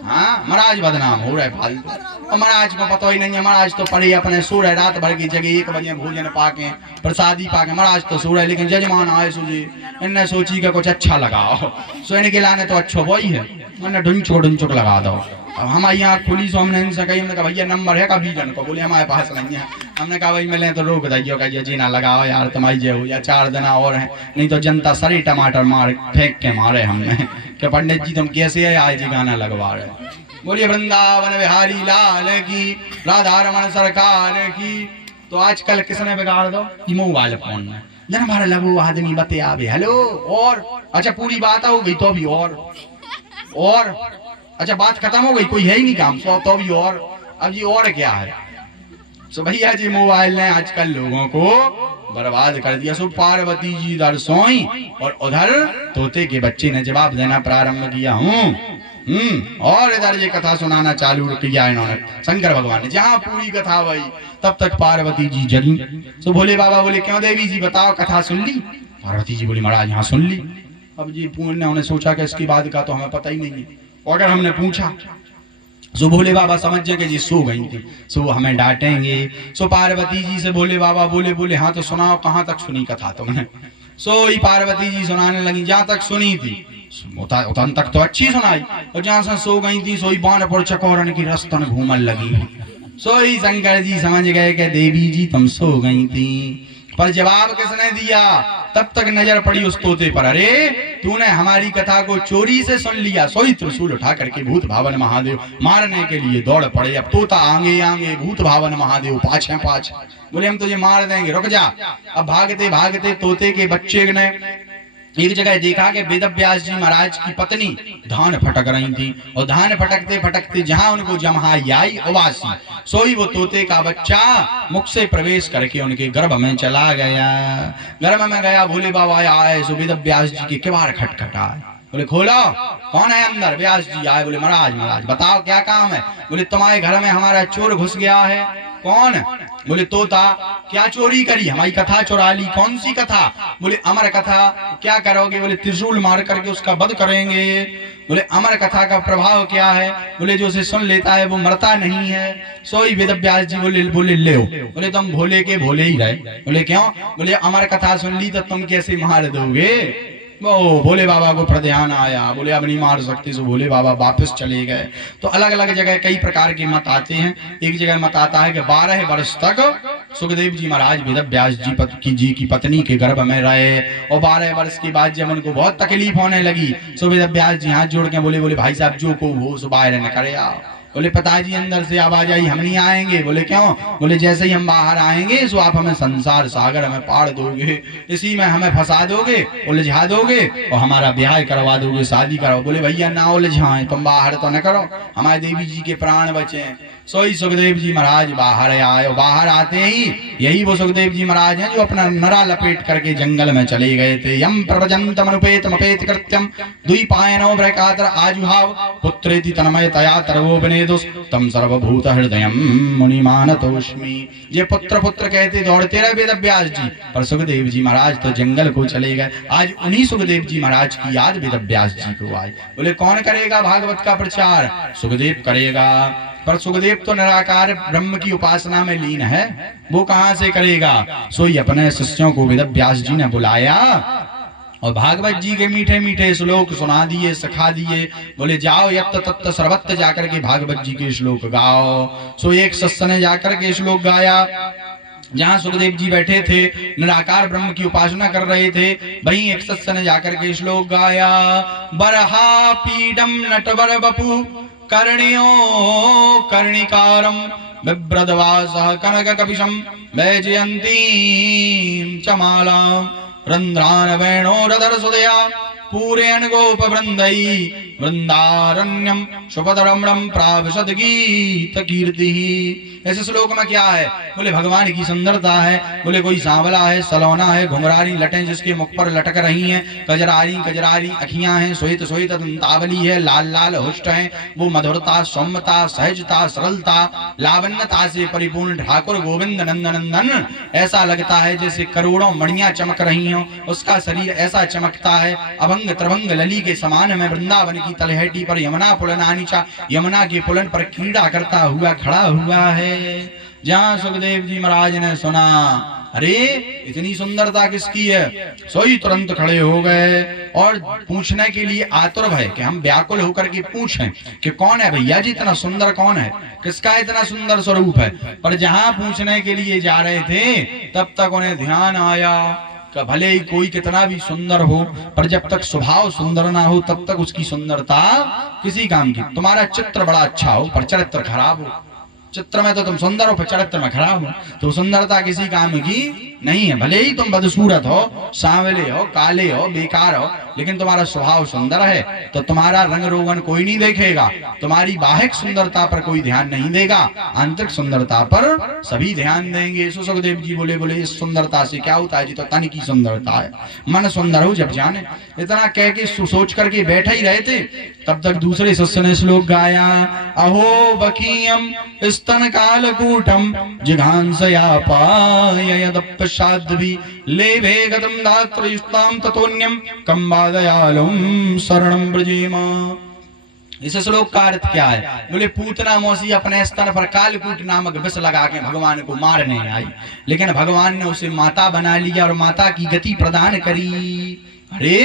हाँ महाराज बदनाम हो रहे फालतू, और महाराज को पता ही नहीं है, महाराज तो पड़े अपने सो रहे रात भर की जगह, 1 बजे भोजन पाके प्रसादी पाके महाराज तो सो रहे, लेकिन जजमान आए सुझे इनने सोची का कुछ अच्छा लगाओ, सो इनके लाने तो अच्छा वही है, मैंने ढुंचुक लगा दो। अब हमारे यहाँ खुली सो हमने इनसे कही, हमने कहा भैया नंबर है कभी जन को, बोले हमारे पास नहीं है। हमने कहा भाई मिले तो रोक दियो, कहिए जी ना लगाओ यार तुम्हारी जय हो, या 4 दिन और हैं, नहीं तो जनता सरी टमाटर मार फेंक के मारे हमने कि पंडित जी तुम कैसे है आए जी गाना लगवा रहे। बोलिए वृंदावन बिहारी लाल की, राधा रमण सरकार की। तो आजकल किसने बिगाड़ दो, मोबाइल फोन में जन हमारा लगो आदमी बते आवे हेलो, और अच्छा पूरी बात हो गई तो भी और अच्छा बात खत्म हो गई, कोई है ही नहीं काम, सो तो भी और, अब जी और क्या है। सो भैया जी मोबाइल ने आजकल लोगों को बर्बाद कर दिया। सो पार्वती जी इधर सोई और उधर तोते के बच्चे ने जवाब देना प्रारंभ किया और इधर ये कथा सुनाना चालू किया इन्होंने शंकर भगवान ने। जहाँ पूरी कथा हुई तब तक पार्वती जी जगी। सो भोले बाबा बोले क्यों देवी जी बताओ कथा सुन ली? पार्वती जी बोली महाराज यहाँ सुन ली। अब जी उन्होंने सोचा कि इसके बाद का तो हमें पता ही नहीं है, और अगर हमने पूछा सो भोले बाबा समझ गए कि जी सो गई थी, सो हमें डांटेंगे। सो पार्वती जी से भोले बाबा बोले हाँ तो सुनाओ कहाँ तक सुनी कथा तुमने? सो ही पार्वती जी सुनाने लगी जहाँ तक सुनी थी उतन तक तो अच्छी सुनाई, और जहाँ से सो गई थी सोई बानपुर चकोरन की रस्तन घूमन लगी। सो ही शंकर जी समझ गए कि देवी जी तुम सो गई थी, पर जवाब किसने दिया? तब तक नजर पड़ी उस तोते पर, अरे तूने हमारी कथा को चोरी से सुन लिया। सोई त्रिशूल उठा करके भूत भावन महादेव मारने के लिए दौड़ पड़े। अब तोता आगे आगे, भूत भावन महादेव पाछे पाछे। बोले हम तुझे मार देंगे, रुक जा। अब भागते भागते तोते के बच्चे ने एक जगह देखा कि वेद व्यास जी महाराज की पत्नी धान फटक रही थी, और धान फटकते फटकते जहां उनको जमहाई आई उवासी, सोई वो तोते का बच्चा मुख से प्रवेश करके उनके गर्भ में चला गया। गर्भ में गया, भोले बाबा आए, सो वेद व्यास जी के किवाड़ खटखटाए। बोले खोलो, कौन है अंदर? व्यास जी आए, बोले महाराज बताओ क्या काम है? बोले तुम्हारे घर में हमारा चोर घुस गया है। कौन? बोले तोता। क्या चोरी करी? हमारी कथा चुरा ली। कौन सी कथा? बोले अमर कथा। क्या करोगे? बोले त्रिशूल मार करके उसका वध करेंगे। बोले अमर कथा का प्रभाव क्या है? बोले जो उसे सुन लेता है वो मरता नहीं है। सोई वेद व्यास जी बोले ले। बोले तुम भोले के भोले ही रहे। बोले क्यों? बोले अमर कथा सुन ली तो तुम कैसे मार दोगे? वो भोले बाबा को प्रध्यान आया, बोले अब नहीं मार सकते। सो भोले बाबा वापस चले गए। तो अलग अलग जगह कई प्रकार के मत आते हैं। एक जगह मत आता है कि 12 वर्ष तक सुखदेव जी महाराज वेद व्यास जी की पत्नी के गर्भ में रहे, और 12 वर्ष के बाद जब उनको बहुत तकलीफ होने लगी, सो वेद व्यास जी हाथ जोड़ के बोले भाई साहब जो को हो सो बाहर न करे आओ। बोले पिताजी अंदर से आवाज आई, हम नहीं आएंगे। बोले क्यों? बोले जैसे ही हम बाहर आएंगे सो आप हमें संसार सागर में पाड़ दोगे, इसी में हमें फंसा दोगे, उलझा दोगे और हमारा ब्याह करवा दोगे, शादी करवा। बोले भैया ना उलझाएं, तुम बाहर तो न करो, हमारे देवी जी के प्राण बचे। सोई सुखदेव जी महाराज बाहर आए, बाहर आते ही यही वो सुखदेव जी महाराज हैं जो अपना नरा लपेट करके जंगल में चले गए थे। यम प्रवजंतमनुपेतमपेत कृत्यम द्विपायनो ब्रकातर आजुहाव पुत्रेति तन्मयतया तर्वोपनेदुस तम सर्वभूत हृदयम मुनिमानतोष्मि। ये पुत्र पुत्र कहते दौड़ते रहे वेद व्यास जी, पर सुखदेव जी महाराज तो जंगल को चले गए। आज उन्हीं सुखदेव जी महाराज की याद वेद व्यास जी को आई। बोले कौन करेगा भागवत का प्रचार? सुखदेव करेगा। पर सुखदेव तो निराकार ब्रह्म की उपासना में लीन है, वो कहां से करेगा? सोई अपने शिष्यों को वेद व्यास जी ने बुलाया और भागवत जी के मीठे मीठे श्लोक सुना दिए, सिखा दिए। बोले जाओ यत्त तत्त सर्वत्र जाकर के भागवत जी के श्लोक गाओ। सो एक शिष्य ने जाकर के श्लोक गाया। जहाँ सुखदेव जी बैठे थे, निराकार ब्रह्म की उपासना कर रहे थे, वहीं एक शिष्य ने जाकर के श्लोक गाया। बरहा पीडम नटवर बपु कर्णियो कर्णिकारम बिभ्रदवासः कनक कपिशम वैजयंतीं च मालां रंध्रान वेणोरधर सुदया पूरयन् गोप वृंदई वृंदारण्यम सुपदरमणम प्राविशद गीत कीर्ति। ऐसे श्लोक में क्या है? बोले भगवान की सुंदरता है। बोले कोई सांवला है, सलोना है, घुंघरारी लटें जिसके मुख पर लटक रही हैं, कजरारी कजरारी अखियां हैं, श्वेत श्वेत दंतावली है, लाल लाल होष्ट है, वो मधुरता, सौम्यता, सहजता, सरलता, लावण्यता से परिपूर्ण ठाकुर गोविंद नंदनंदन। ऐसा लगता है जैसे करोड़ों मणियां चमक रही हों। उसका शरीर ऐसा चमकता है अभंग त्रिभंग लली के समान। में वृंदावन की तलहटी पर यमुना पुलनानीचा, यमुना के पुलन पर क्रीड़ा करता हुआ खड़ा हुआ है। जहाँ सुखदेव जी महाराज ने सुना अरे इतनी सुंदरता किसकी है, सोई तुरंत खड़े हो गए और पूछने के लिए आतुर है कि हम व्याकुल होकर के पूछें कि कौन है भैया जी, इतना सुंदर कौन है, किसका इतना सुंदर स्वरूप है। पर जहां पूछने के लिए जा रहे थे तब तक उन्हें ध्यान आया कि भले ही कोई कितना भी सुंदर हो, पर जब तक स्वभाव सुंदर ना हो तब तक उसकी सुंदरता किसी काम की। तुम्हारा चित्र बड़ा अच्छा हो पर चरित्र खराब हो, चित्र में तो तुम सुंदर हो पर चरित्र में खराब हो, तो सुंदरता किसी काम की नहीं है। भले ही तुम बदसूरत हो, सांवले हो, काले हो, बेकार हो, लेकिन तुम्हारा स्वभाव सुंदर है तो तुम्हारा रंग रोगन कोई नहीं देखेगा, तुम्हारी बाह्यिक सुंदरता पर कोई ध्यान नहीं देगा, आंतरिक सुंदरता पर सभी ध्यान देंगे। सुखदेव जी बोले बोले इस सुंदरता से क्या होता है जी, तो तन की सुंदरता है, मन सुंदर हो जब जाने। इतना कह के सोच करके बैठे ही रहे थे तब तक दूसरे शिष्य ने श्लोक गाया, अहो बकीयम स्तन कालकूटम जिघांसया पायदपशाद्वी लेभे गतम दात्रयुस्ताम ततोन्यम कंबादयालुम शरणं ब्रजेमा। इस श्लोक का अर्थ क्या है? बोले पूतना मौसी अपने स्तन पर कालकूट नामक विष लगा के भगवान को मारने आई, लेकिन भगवान ने उसे माता बना लिया और माता की गति प्रदान करी। अरे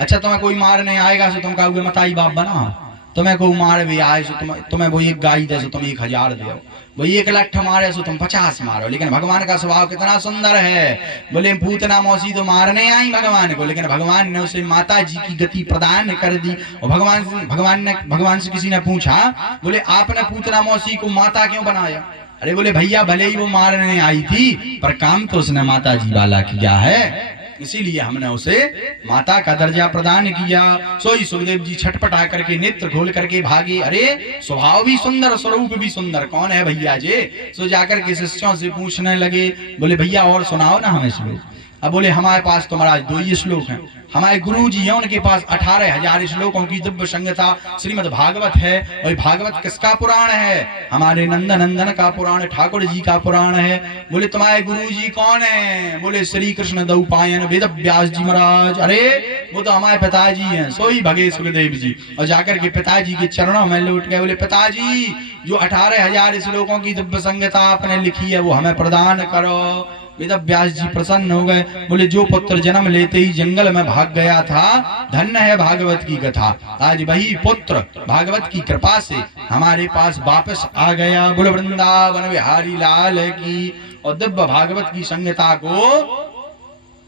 अच्छा तुम्हें कोई मारने आएगा तो तुम कहोगे मताई बाप बना, तुम्हें कोई मार भी आए सो तुम्हें वो एक गाय दे सो तुम 1000 दो, वो 1 लाख मारे सो तुम 50 मारो। लेकिन भगवान का स्वभाव कितना सुंदर है। बोले पूतना मौसी तो मारने आई भगवान को, लेकिन भगवान ने उसे माता जी की गति प्रदान कर दी। और भगवान से किसी ने पूछा, बोले आपने पूतना मौसी को माता क्यों बनाया? अरे बोले भैया भले ही वो मारने आई थी पर काम तो उसने माता जी वाला किया है, इसीलिए हमने उसे माता का दर्जा प्रदान किया। सोई सुखदेव जी छटपटा करके नेत्र खोल करके भागे। अरे स्वभाव भी सुंदर, स्वरूप भी सुंदर, कौन है भैया जी? सो जाकर के शिष्यों से पूछने लगे, बोले भैया और सुनाओ ना हमें श्लोक। अब बोले हमारे पास तो महाराज 2 ही श्लोक हैं, हमारे गुरु जी हैं उनके पास 18,000 श्लोकों की दिव्य संगता श्रीमद् भागवत है। और भागवत किसका पुराण है? हमारे नंदनंदन का पुराण, ठाकुर जी का पुराण है। बोले तुम्हारे गुरु जी कौन है? बोले श्री कृष्ण दौपायन वेद व्यास जी महाराज। अरे वो तो हमारे पिताजी हैं, सोई भगे सुखदेव जी। और जाकर के पिताजी के चरणों में लौट गए, बोले पिताजी जो 18,000 श्लोकों की दिव्य संगता आपने लिखी है वो हमें प्रदान करो। वेद व्यास जी प्रसन्न हो गए। बोले जो पुत्र जन्म लेते ही जंगल में भाग गया था, धन्य है भागवत की कथा, आज वही पुत्र भागवत की कृपा से हमारे पास वापस आ गया। बोले वृंदावन बिहारी लाल की। और दिव्य भागवत की संगता को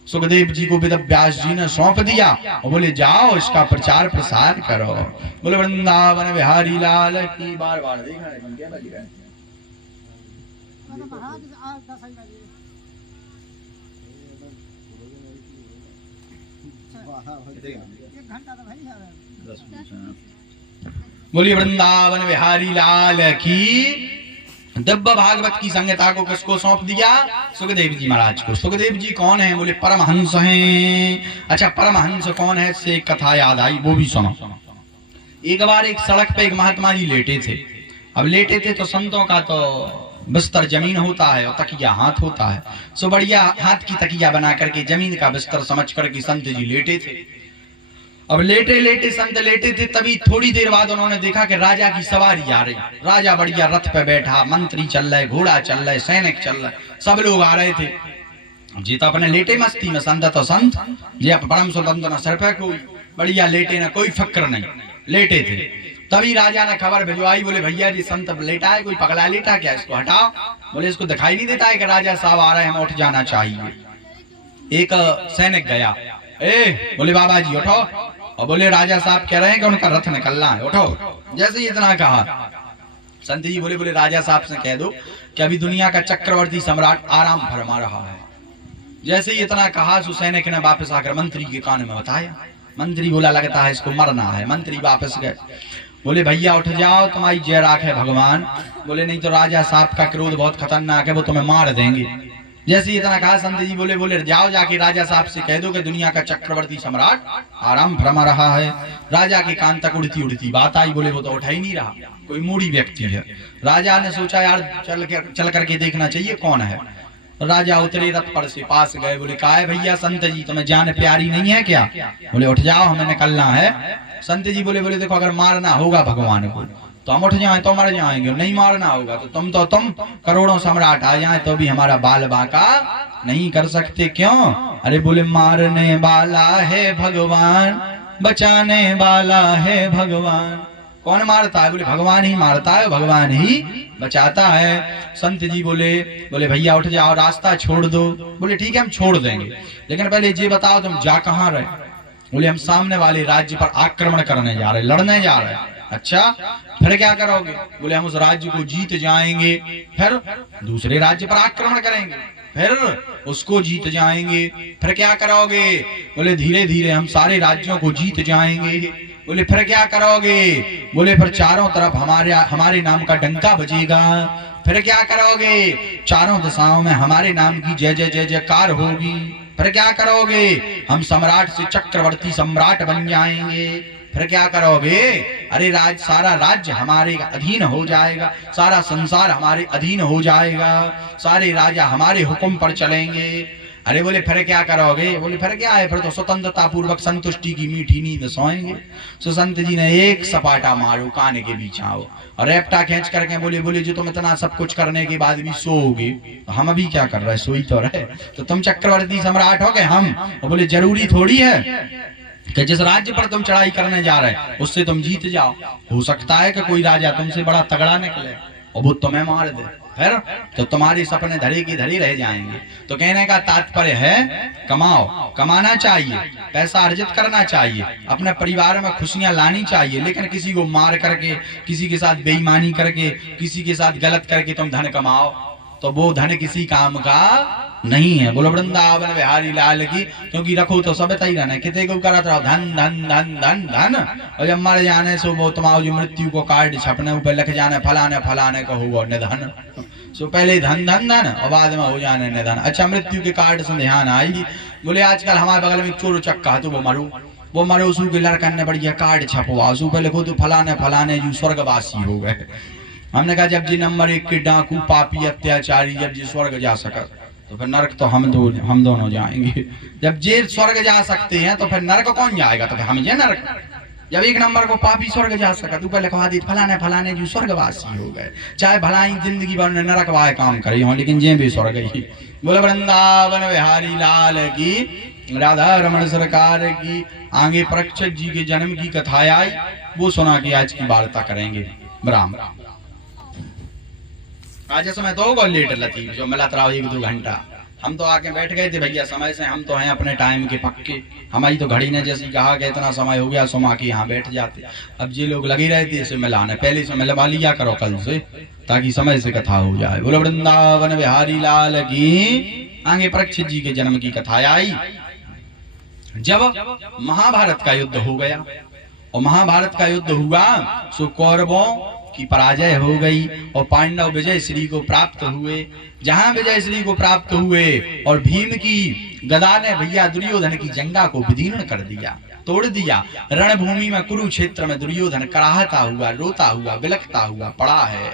सुखदेव जी को वेद व्यास जी ने सौंप दिया और बोले जाओ इसका प्रचार प्रसार करो। बोले वृंदावन बिहारी लाल की। बार बार देखा है क्या बज रहा है? बोलिए वृंदावन बिहारी लाल की। दिव्य भागवत की संगता को किसको सौंप दिया? सुखदेव जी महाराज को। सुखदेव जी कौन है? बोले परमहंस हैं। अच्छा परमहंस कौन है? इससे एक कथा याद आई, वो भी सुनो। एक बार एक सड़क पे एक महात्मा जी लेटे थे। अब लेटे थे तो संतों का तो बिस्तर जमीन होता है और तकिया हाथ होता है। सो बढ़िया हाथ की तकिया बना करके जमीन का बिस्तर समझ करके संत जी लेटे थे। अब लेटे लेटे संत लेटे थे, तभी थोड़ी देर बाद उन्होंने देखा कि राजा की सवारी आ रही। राजा बढ़िया रथ पे बैठा, मंत्री चल रहे, घोड़ा चल रहे, सैनिक चल रहे, सब लोग आ रहे थे। जी तो अपने लेटे मस्ती में, संत तो संत जी परम स्वतंत्र न सर पे कोई बढ़िया लेटे ना कोई फक्र नहीं, लेटे थे। तभी राजा ने खबर भिजवाई, बोले भैया जी संत लेटा है, कोई पगला लेटा क्या, इसको हटाओ। बोले इसको दिखाई नहीं देता है कि राजा साहब आ रहे हैं, हम उठ जाना चाहिए। एक सैनिक गया, ए बोले बाबा जी उठो। और बोले राजा साहब कह रहे हैं कि उनका रथ निकलना है, उठो। जैसे ही इतना कहा संत जी बोले बोले राजा साहब से कह दो कि अभी दुनिया का चक्रवर्ती सम्राट आराम फरमा रहा है। जैसे ही इतना कहा सो सैनिक ने वापस आकर मंत्री के कान में बताया। मंत्री बोला लगता है इसको मरना है। मंत्री वापस गए, बोले भैया उठ जाओ, तुम्हारी जय राखे भगवान। बोले नहीं तो राजा साहब का क्रोध बहुत खतरनाक है, वो तुम्हें मार देंगे। जैसे इतना कहा संत जी बोले जाओ जाके राजा साहब से कह दो कि दुनिया का चक्रवर्ती सम्राट आराम फरमा रहा है। राजा के कान तक उड़ती उड़ती बात आई, बोले वो तो उठा ही नहीं रहा, कोई मूड़ी व्यक्ति है। राजा ने सोचा यार चल करके देखना चाहिए कौन है। राजा उतरे रथ पर से, पास गए, बोले का है भैया संत जी, तुम्हें जान प्यारी नहीं है क्या? बोले उठ जाओ हमें निकलना है। संत जी बोले देखो अगर मारना होगा भगवान को तो हम उठ जाएं तो मर जाएंगे, नहीं मारना होगा तो तुम करोड़ों सम्राट आ जाएं तो भी हमारा बाल बांका नहीं कर सकते। क्यों? अरे बोले मारने वाला है भगवान, बचाने वाला है भगवान। कौन मारता है? बोले भगवान ही मारता है, भगवान ही बचाता है। संत जी बोले भैया उठ जाओ, रास्ता छोड़ दो। बोले ठीक है हम छोड़ देंगे, लेकिन पहले ये बताओ तुम जा कहाँ रहे? बोले हम सामने वाले राज्य पर आक्रमण करने जा रहे, लड़ने जा रहे हैं। अच्छा फिर क्या करोगे? बोले हम उस राज्य को जीत जाएंगे, फिर दूसरे राज्य पर आक्रमण करेंगे, फिर उसको जीत जाएंगे, फिर क्या करोगे? बोले धीरे धीरे हम सारे राज्यों को जीत जाएंगे। बोले फिर क्या करोगे? बोले फिर चारों तरफ हमारे नाम का डंका बजेगा। फिर क्या करोगे? चारों दिशाओं में हमारे नाम की जय जय जय जयकार होगी। फिर क्या करोगे? हम सम्राट से चक्रवर्ती सम्राट बन जाएंगे। फिर क्या करोगे? अरे सारा राज्य हमारे अधीन हो जाएगा, सारा संसार हमारे अधीन हो जाएगा, सारे राजा हमारे हुक्म पर चलेंगे। अरे बोले फिर क्या करोगे? बोले फिर क्या है, फिर तो स्वतंत्रता पूर्वक संतुष्टि की मीठी नींद सोएंगे। सो संत जी ने एक सपाटा मारो, कान के बीच आओ और रेपटा खींच करके बोले जो तुम इतना सब कुछ करने के बाद भी सोओगे तो हम अभी क्या कर रहे, सोई तो रहे, तो तुम चक्रवर्ती सम्राट हो गए हम। बोले जरूरी थोड़ी है कि जिस राज्य पर तुम चढ़ाई करने जा रहे उससे तुम जीत जाओ। हो सकता है कि कोई राजा तुमसे बड़ा तगड़ा निकले और वो तुम्हें मार दे, फिर तो तुम्हारे सपने धरे की धरे रह जाएंगे। तो कहने का तात्पर्य है कमाओ, कमाना चाहिए, पैसा अर्जित करना चाहिए, अपने परिवार में खुशियां लानी चाहिए, लेकिन किसी को मार करके, किसी के साथ बेईमानी करके, किसी के साथ गलत करके तुम धन कमाओ तो वो धन किसी काम का नहीं है। बोलो वृंदावन बिहारी लाल की। क्योंकि रखो तो सब ही रहना, कितने को करत रहो धन धन धन धन धन, और जब मर जाने से वो तुम्हारा जो मृत्यु को कार्ड छपने ऊपर लिख जाने फलाने फलाने को होगा निधन। सो पहले धन धन धन और बाद में हो जाने निधन। अच्छा मृत्यु के कार्ड से ध्यान आएगी। बोले आजकल हमारे बगल में चोर चक्का तो वो मरो उसू के लड़का ने बढ़िया कार्ड छपवा, उसू पे लिखो तो फलाने फलाने जो स्वर्गवासी हो गए। हमने कहा जब जी नंबर 1 के डाकू पापी अत्याचारी जब जी स्वर्ग जा सका तो फिर नरक तो हम दोनों जाएंगे। जब जे स्वर्ग जा सकते हैं तो फिर नरक कौन जाएगा? तो फिर हम ये नरक। जब 1 नंबर को पापी स्वर्ग जा सका तो पहले लिखवा दी फलाने फलाने जो स्वर्गवासी हो गए, चाहे भलाई जिंदगी भर नरक वाले काम करे हो, लेकिन जे भी स्वर्ग ही। बोले वृंदावन बिहारी लाल की, राधा रमण सरकार की। आगे परीक्षित जी के जन्म की कथा आई, वो सुना के आज की वार्ता करेंगे। राम आज समय तो लेट लती जो मिला तराव 1-2 घंटा। हम तो आके बैठ गए थे भैया समय से, हम तो हैं अपने टाइम के पक्के। हमारी तो घड़ी ने जैसी कहा कि इतना समय हो गया सोमा के यहाँ बैठ जाते। अब ये लोग लगे रहे थे इसे मिलाने, पहले से मिलवा लिया करो कल से ताकि समय से कथा हो जाए। बोलो वृंदावन बिहारी लाल की। आगे परीक्षित जी के जन्म की कथा आई। जब महाभारत का युद्ध हो गया और महाभारत का युद्ध हुआ सो कौरवों की पराजय हो गई और पांडव विजय श्री को प्राप्त हुए। जहां विजय श्री को प्राप्त हुए और भीम की गदा ने भैया दुर्योधन की जंगा को विदीर्ण कर दिया, तोड़ दिया। रणभूमि में कुरुक्षेत्र में दुर्योधन कराहता हुआ, रोता हुआ, बिलखता हुआ पड़ा है।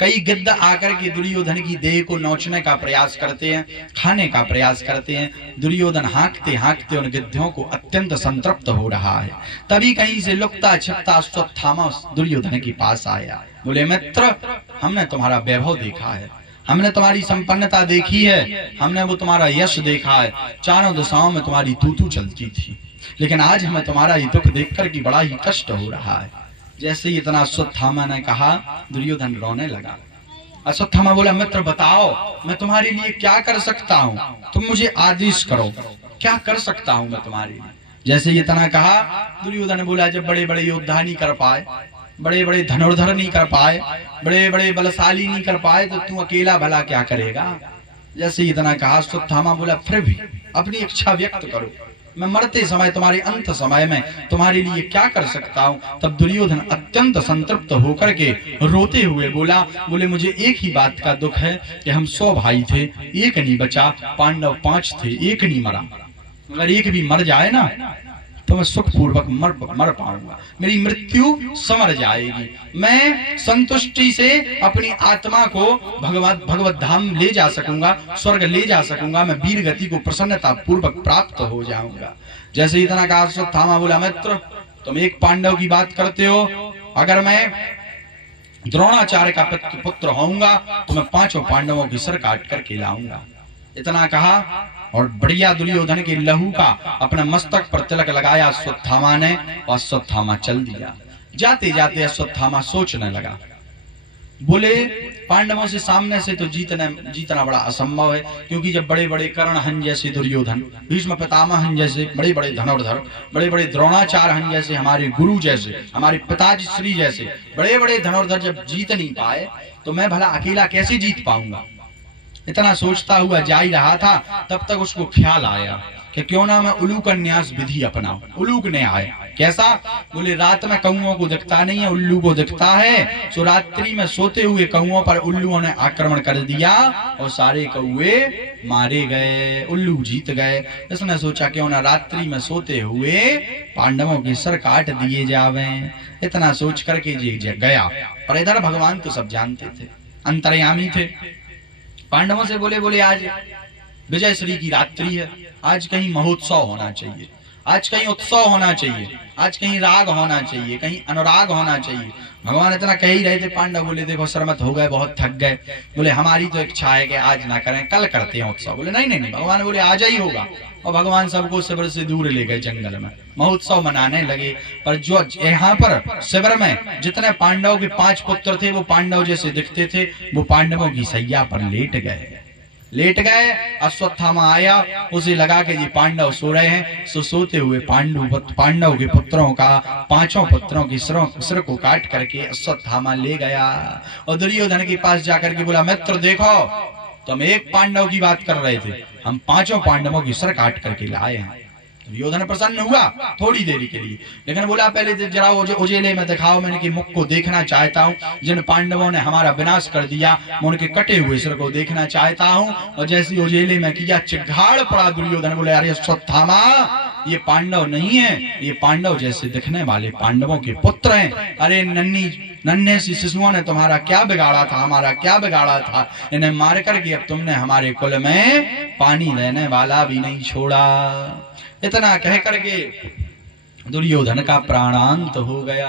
कई गिद्ध आकर के दुर्योधन की देह को नोचने का प्रयास करते हैं, खाने का प्रयास करते हैं। दुर्योधन हाँकते हाँकते उन गिद्धों को अत्यंत संतृप्त हो रहा है। तभी कहीं से लुकता छिपता अश्वत्थामा दुर्योधन के पास आया। बोले मित्र, हमने तुम्हारा वैभव देखा है, हमने तुम्हारी संपन्नता देखी है, हमने वो तुम्हारा यश देखा है, चारों दिशाओं में तुम्हारी तूतू चलती थी, लेकिन आज हमें तुम्हारा ये दुख देखकर कि बड़ा ही कष्ट हो रहा है। जैसे ही इतना अश्वत्थामा ने कहा दुर्योधन रोने लगा। अश्वत्थामा बोला मित्र बताओ मैं तुम्हारे लिए क्या कर सकता हूँ, तुम मुझे आदेश करो, क्या कर सकता हूँ मैं तुम्हारे लिए। जैसे ही इतना कहा दुर्योधन बोला जब बड़े बड़े योद्धा नहीं कर पाए, बड़े बड़े धनुर्धर नहीं कर पाए, बड़े बड़े बलशाली नहीं कर पाए तो तू अकेला भला क्या करेगा। जैसे इतना कहा अश्वत्थामा बोला फिर भी अपनी इच्छा व्यक्त करो, मैं मरते समय, तुम्हारे अंत समय में तुम्हारे लिए क्या कर सकता हूँ। तब दुर्योधन अत्यंत संतृप्त होकर के रोते हुए बोले मुझे एक ही बात का दुख है कि हम 100 भाई थे, एक नहीं बचा, पांडव 5 थे, एक नहीं मरा। अगर एक भी मर जाए ना तो मैं सुखपूर्वक मर पाऊंगा, मेरी मृत्यु समर जाएगी, मैं संतुष्टि से अपनी आत्मा को भगवत धाम ले जा सकूंगा, स्वर्ग ले जा सकूंगा, मैं वीर गति को प्रसन्नता पूर्वक प्राप्त हो जाऊंगा। जैसे इतना कहा अश्वत्थामा बोला मित्र तुम एक पांडव की बात करते हो, अगर मैं द्रोणाचार्य का पुत्र होऊंगा तो मैं 5 पांडवों की सर काट करके लाऊंगा। इतना कहा और बढ़िया दुर्योधन के लहू का अपने मस्तक पर तिलक लगाया अश्वत्थामा ने, और अश्वत्थामा चल दिया। जाते जाते अश्वत्थामा सोचने लगा, बोले पांडवों से सामने से तो जीतना बड़ा असंभव है, क्योंकि जब बड़े बड़े कर्ण हन जैसे दुर्योधन, भीष्म पितामह हन जैसे बड़े बड़े धनुर्धर, बड़े बड़े द्रोणाचार्य हन जैसे हमारे गुरु जैसे, हमारे पिताजी श्री जैसे बड़े बड़े धनुर्धर जब जीत नहीं पाए तो मैं भला अकेला कैसे जीत पाऊंगा। इतना सोचता हुआ जा ही रहा था, तब तक उसको ख्याल आया कि क्यों ना मैं उल्लू का न्यास विधि अपनाऊं। उल्लू ने आए कैसा, बोले रात में कौओं को दिखता नहीं है, उल्लू को दिखता है। सो रात्रि में सोते हुए कौओं पर उल्लुओं ने आक्रमण कर दिया और सारे कौए मारे गए, उल्लू जीत गए। इसने सोचा क्यों ना रात्रि में सोते हुए पांडवों के सर काट दिए जावे। इतना सोच करके जी गया। और इधर भगवान तो सब जानते थे, अंतर्यामी थे। पांडवों से बोले आज विजय श्री की रात्रि है, आज कहीं महोत्सव होना चाहिए, आज कहीं उत्सव होना चाहिए, आज कहीं राग होना चाहिए, कहीं अनुराग होना चाहिए। भगवान इतना कह ही रहे थे। पांडव बोले देखो शर्मत हो गए, बहुत थक गए। बोले हमारी तो इच्छा है कि आज ना करें, कल करते हैं उत्सव। बोले नहीं नहीं नहीं, भगवान बोले आज ही होगा। और भगवान सबको शिविर से दूर ले गए, जंगल में महोत्सव मनाने लगे। पर जो यहाँ पर शिविर में जितने पांडव के 5 पुत्र थे वो पांडव जैसे दिखते थे, वो पांडवों की सैया पर लेट गए। अश्वत्थामा आया, उसे लगा के जी पांडव सो रहे हैं। सोते हुए पांडव के पुत्रों का 5 पुत्रों की सिर को काट करके अश्वत्थामा ले गया। और दुर्योधन के पास जाकर के बोला मित्र देखो तुम एक पांडव की बात कर रहे थे, हम 5 पांडवों की सिर काट करके लाए हैं। दुर्योधन प्रसन्न हुआ थोड़ी देरी के लिए, लेकिन बोला पहले जरा उजेले में दिखाओ, मैं इनके मुख को देखना चाहता हूँ। जिन पांडवों ने हमारा विनाश कर दिया मैं उनके कटे हुए सिर को देखना चाहता हूँ। और जैसे उजेले में किया चिघाड़ पड़ा दुर्योधन। बोले अरे अश्वत्थामा ये पांडव नहीं है, ये पांडव जैसे दिखने वाले पांडवों के पुत्र हैं। अरे नन्हे सी शिशुओं ने तुम्हारा क्या बिगाड़ा था, हमारा क्या बिगाड़ा था, इन्हें मार करके अब तुमने हमारे कुल में पानी लेने वाला भी नहीं छोड़ा। इतना कह करके दुर्योधन का प्राणांत हो गया।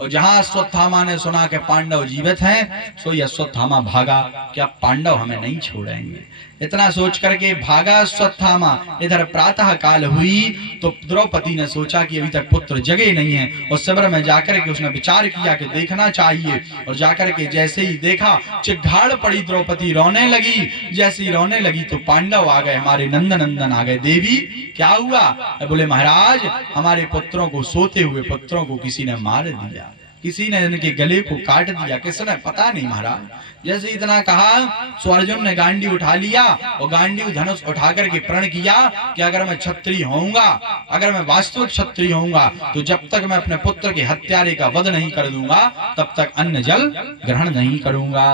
और जहां अश्वत्थामा ने सुना कि पांडव जीवित हैं, सो ये अश्वत्थामा भागा कि अब पांडव हमें नहीं छोड़ेंगे। इतना सोच करके भागा अश्वत्थामा। इधर प्रातः काल हुई तो द्रौपदी ने सोचा कि अभी तक पुत्र जगे नहीं है, और शिविर में जाकर के उसने विचार किया कि देखना चाहिए। और जाकर के जैसे ही देखा चिघाड़ पड़ी, द्रौपदी रोने लगी। जैसे ही रोने लगी तो पांडव आ गए, हमारे नंदन आ गए। देवी क्या हुआ? बोले महाराज हमारे पुत्रों को, सोते हुए पुत्रों को किसी ने मार दिया, किसी ने इनके गले को काट दिया। किसने? पता नहीं महाराज। जैसे इतना कहा सो अर्जुन ने गांडी उठा लिया और गांडी धनुष उठा करके प्रण किया कि अगर मैं क्षत्रिय होऊंगा, अगर मैं वास्तविक क्षत्रिय होऊंगा तो जब तक मैं अपने पुत्र के हत्यारे का वध नहीं कर दूंगा तब तक अन्न जल ग्रहण नहीं करूंगा।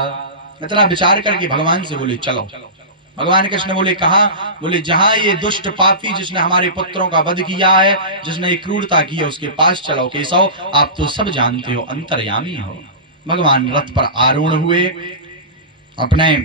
इतना विचार करके भगवान से बोले चलो। भगवान कृष्ण बोले कहा? बोले जहां ये दुष्ट पापी जिसने हमारे पुत्रों का वध किया है, जिसने ये क्रूरता की है, उसके पास चलो। केशव आप तो सब जानते हो, अंतर्यामी हो। भगवान रथ पर आरूढ़ हुए, अपने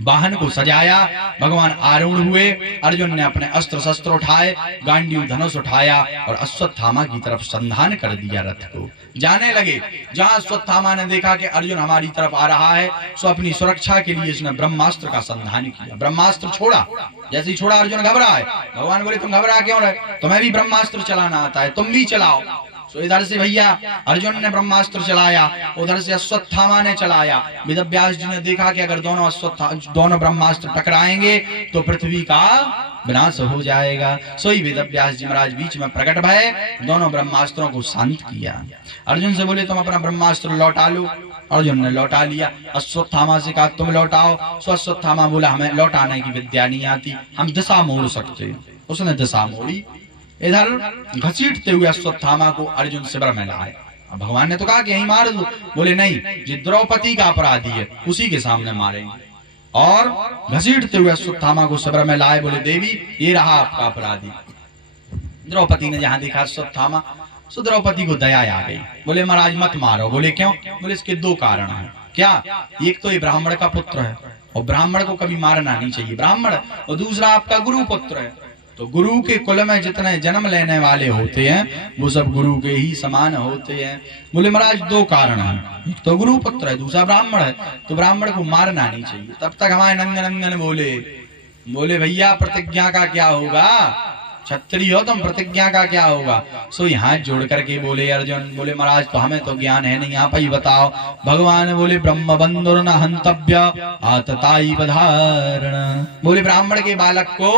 वाहन को सजाया, भगवान आरूढ़ हुए। अर्जुन ने अपने अस्त्र शस्त्र उठाए, गांडीव धनुष उठाया और अश्वत्थामा की तरफ संधान कर दिया। रथ को जाने लगे। जहां अश्वत्थामा ने देखा कि अर्जुन हमारी तरफ आ रहा है, सो अपनी सुरक्षा के लिए इसने ब्रह्मास्त्र का संधान किया। ब्रह्मास्त्र छोड़ा, जैसे ही छोड़ा अर्जुन घबराए। भगवान बोले तुम घबरा क्यों रहे? तुम्हें भी ब्रह्मास्त्र चलाना आता है, तुम भी चलाओ। सो इधर से भैया अर्जुन ने ब्रह्मास्त्र चलाया, उधर से अश्वत्थामा ने चलाया। वेदव्यास जी ने देखा कि अगर दोनों ब्रह्मास्त्र टकराएंगे तो पृथ्वी का विनाश हो जाएगा। सोई वेदव्यास जी महाराज बीच में प्रकट भय, दोनों ब्रह्मास्त्रों को शांत किया। अर्जुन से बोले तुम अपना ब्रह्मास्त्र लौटा लो। अर्जुन ने लौटा लिया। अश्वत्थामा से कहा तुम लौटाओ। सो अश्वत्थामा बोला हमें लौटाने की विद्या नहीं आती, हम दिशा मोड़ सकते। उसने दिशा मोड़ी, इधर घसीटते हुए अश्वत्थामा को अर्जुन शिविर में लाए। अब भगवान ने तो कहा कि यहीं मार दो, बोले नहीं, जो द्रौपदी का अपराधी है उसी के सामने मारेंगे। और घसीटते हुए अश्वत्थामा को शिविर में लाए, बोले देवी ये रहा आपका अपराधी। द्रौपदी ने जहां देखा अश्वत्थामा, सो द्रौपदी को दया आ गई, बोले महाराज मत मारो। बोले क्यों? बोले इसके दो कारण हैं। क्या? एक तो ये ब्राह्मण का पुत्र है और ब्राह्मण को कभी मारना नहीं चाहिए ब्राह्मण, और दूसरा आपका गुरु पुत्र है, तो गुरु के कुल में जितने जन्म लेने वाले होते हैं वो सब गुरु के ही समान होते हैं। बोले महाराज दो कारण हैं, एक तो गुरु पुत्र है, दूसरा ब्राह्मण है, तो ब्राह्मण को मारना नहीं चाहिए। तब तक हमारे नंदन बोले भैया प्रतिज्ञा का क्या होगा, क्षत्रिय हो तुम, प्रतिज्ञा का क्या होगा। सो यहाँ जोड़ करके बोले अर्जुन, बोले महाराज तो हमें तो ज्ञान है नहीं, यहाँ पर ही बताओ। भगवान बोले ब्रह्म बंधुर न हंतव्य आतताई बधारण, बोले ब्राह्मण के बालक को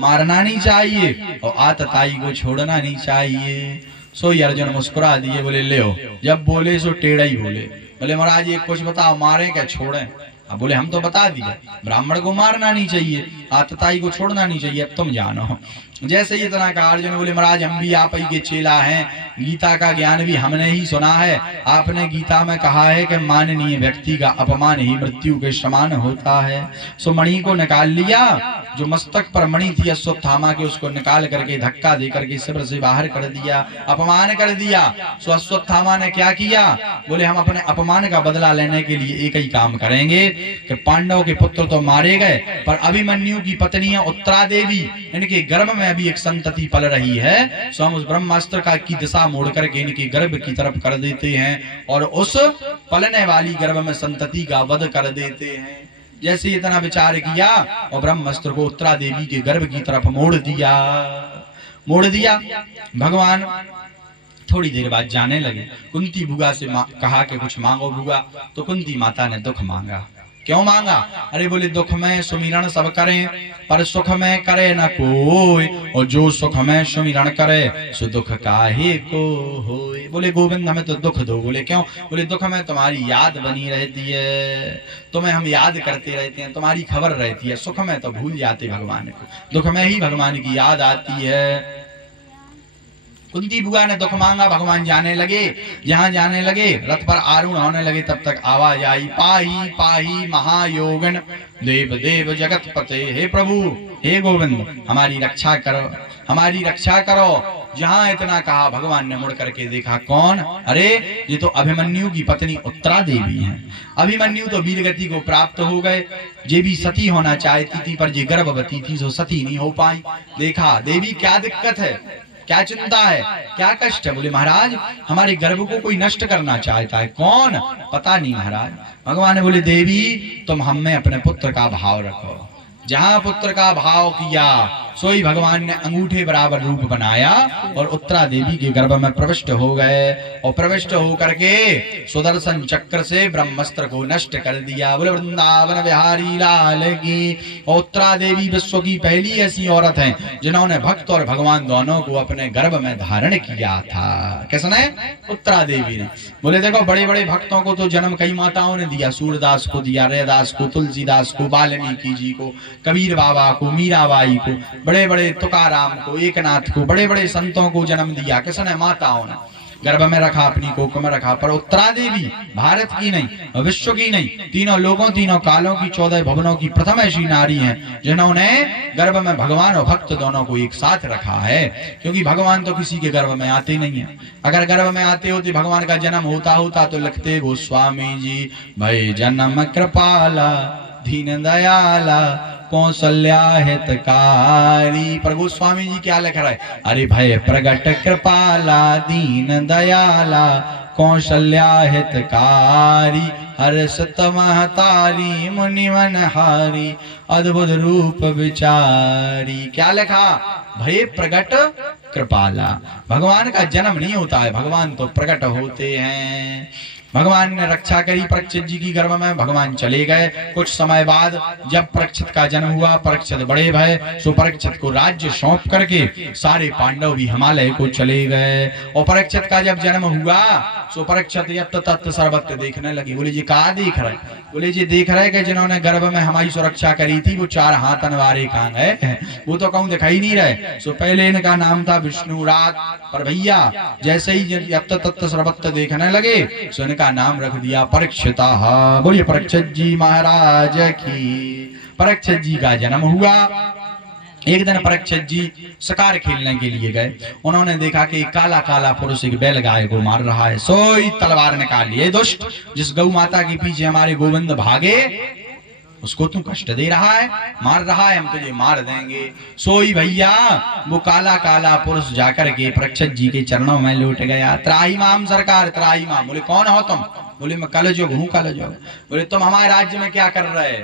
मारना नहीं चाहिए और आतताई को छोड़ना नहीं चाहिए। सो अर्जुन मुस्कुरा दिए, बोले ले हो, जब बोले सो टेढ़ा ही बोले। बोले महाराज ये कुछ बताओ, मारे क्या छोड़े? अब बोले हम तो बता दिए, ब्राह्मण को मारना नहीं चाहिए, आतताई को छोड़ना नहीं चाहिए, अब तुम जानो। जैसे ही इतना कहा अर्जुन बोले महाराज हम भी आप ही के चेला हैं, गीता का ज्ञान भी हमने ही सुना है, आपने गीता में कहा है कि माननीय व्यक्ति का अपमान ही मृत्यु के समान होता है। सो मणि को निकाल लिया, जो मस्तक पर मणि थी अश्वत्थामा के, उसको निकाल करके धक्का दे करके शिविर से बाहर कर दिया, अपमान कर दिया। सो अश्वत्थामा ने क्या किया? बोले हम अपने अपमान का बदला लेने के लिए एक ही काम करेंगे कि पांडवों के पुत्र तो मारे गए, पर अभिमन्यु की पत्नी उत्तरा देवी, इनके गर्भ में अभी एक संतति पल रही है, सो हम उस ब्रह्मास्त्र का की दिशा मोड़ करके इनके गर्भ की तरफ कर देते हैं और उस पलने वाली गर्भ में संतति का वध कर देते हैं। जैसे इतना विचार किया और ब्रह्मास्त्र को उत्तरा देवी के गर्भ की तरफ मोड़ दिया। भगवान थोड़ी देर बाद जाने लगे। कुंती बुआ से कहा कि कुछ मांगो बुआ, तो कुंती माता ने दुख मांगा। क्यों मांगा? अरे बोले दुख में सुमिरन सब करें पर सुख में करे न कोई, और जो सुख में सुमिरन करे सो दुख काहे को होए। बोले गोविंद हमें तो दुख दो। बोले क्यों? बोले दुख में तुम्हारी याद बनी रहती है, तुम्हें हम याद करते रहते हैं, तुम्हारी खबर रहती है, सुख में तो भूल जाते भगवान को, दुख में ही भगवान की याद आती है। कुंती बुआ ने दुख मांगा, भगवान जाने लगे। जहां जाने लगे रथ पर आरूढ़ होने लगे, तब तक आवाज आई पाही पाही महायोगन देव देव जगत पते, हे प्रभु हे गोविंद हमारी रक्षा करो, हमारी रक्षा करो। जहां इतना कहा भगवान ने मुड़ करके देखा, कौन? अरे ये तो अभिमन्यु की पत्नी उत्तरा देवी हैं। अभिमन्यु तो वीरगति को प्राप्त हो गए, ये भी सती होना चाहती थी पर ये गर्भवती थी, सो सती नहीं हो पाई। देखा देवी क्या दिक्कत है, क्या चिंता है, क्या कष्ट है? बोले महाराज हमारे गर्भ को कोई नष्ट करना चाहता है। कौन? पता नहीं महाराज। भगवान बोले देवी तुम हम में अपने पुत्र का भाव रखो। जहां पुत्र का भाव किया सोई भगवान ने अंगूठे बराबर रूप बनाया और उत्तरा देवी के गर्भ में प्रविष्ट हो गए, और प्रविष्ट होकर के सुदर्शन चक्र से ब्रह्मास्त्र को नष्ट कर दिया। बोले वृंदावन बिहारी लाल की। उत्तरा देवी विश्व की पहली ऐसी औरत है जिन्होंने भक्त और भगवान दोनों को अपने गर्भ में धारण किया था। किसने? उत्तरा देवी ने। बोले देखो बड़े बड़े भक्तों को तो जन्म कई माताओं ने दिया, सूरदास को दिया, रैदास को, तुलसीदास को, वाल्मीकि जी को, कबीर बाबा को, मीराबाई को, बड़े बड़े तुकाराम को, एकनाथ को, बड़े बड़े संतों को जन्म दिया। किसने? माताओं ने। गर्भ में रखा, अपनी कोख में रखा, पर उत्तरा देवी भारत की नहीं, विश्व की नहीं, तीनों लोगों तीनों कालों की 14 भवनों की प्रथम ऐसी नारी है जिन्होंने गर्भ में भगवान और भक्त दोनों को एक साथ रखा है। क्योंकि भगवान तो किसी के गर्भ में आते नहीं है। अगर गर्भ में आते होते भगवान का जन्म होता तो लिखते गोस्वामी जी भय जन्म कृपाला दीन दयाला कौशल्या हितकारी। पर गोस्वामी जी क्या लिख रहा है? अरे भय प्रगट कृपाला दीन दयाला कौशल्या हितकारी हर्षत महतारी मुनिवन हारी अद्भुत रूप विचारी। क्या लिखा? भय प्रगट कृपाला। भगवान का जन्म नहीं होता है, भगवान तो प्रकट होते हैं। भगवान ने रक्षा करी परीक्षित जी की गर्भ में, भगवान चले गए। कुछ समय बाद जब परीक्षित का जन्म हुआ, परीक्षित बड़े भय, सो परीक्षित को राज्य सौंप करके सारे पांडव भी हिमालय को चले गए। और परीक्षित का जब जन्म हुआ सो परीक्षित यत्त तत्त सर्वत्र देखने लगे। बोले जी कहाँ देख रहे? बोले जी देख रहे कि जिन्होंने गर्भ में हमारी सुरक्षा करी थी वो 4 हाथन वाले कहाँ गए? वो तो कहूँ दिखाई नहीं रहे। सो पहले इनका नाम था विष्णु रात, पर भैया जैसे ही यत्त तत्त सर्वत्र देखने लगे सो इनका नाम रख दिया परीक्षिता। बोलिए परीक्षित जी महाराज की। परीक्षित जी का जन्म हुआ। एक दिन परीक्षित जी शिकार खेलने के लिए गए। उन्होंने देखा कि काला काला पुरुष एक बैल गाय को मार रहा है। सोई तलवार निकाल लिए, दुष्ट जिस गौ माता के पीछे हमारे गोविंद भागे उसको तू कष्ट दे रहा है, मार रहा है, हम तुझे मार देंगे। सोई भैया वो काला काला पुरुष जाकर के परीक्षित जी के चरणों में लौट गया। त्राही माम सरकार, त्राही माम। बोले कौन हो तुम? बोले मैं कलजुग हूँ, कलजुग। बोले तुम हमारे राज्य में क्या कर रहे?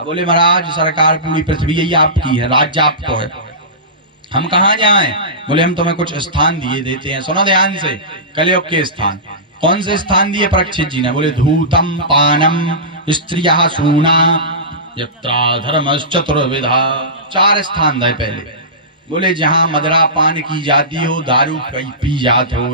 बोले महाराज सरकार पूरी पृथ्वी यही आपकी है, राज्य आपको है, हम कहाँ जाएं? बोले हम तुम्हें कुछ स्थान दिए देते हैं, सुनो ध्यान से। कलयुग के स्थान। कौन से स्थान दिए परीक्षित जी ने? बोले धूतम पानम स्त्रियः सूना यत्रा धर्मश्चतुर्विधा। 4 स्थान है पहले। बोले जहाँ मदरा पान की जाती हो, दारू पी जात हो,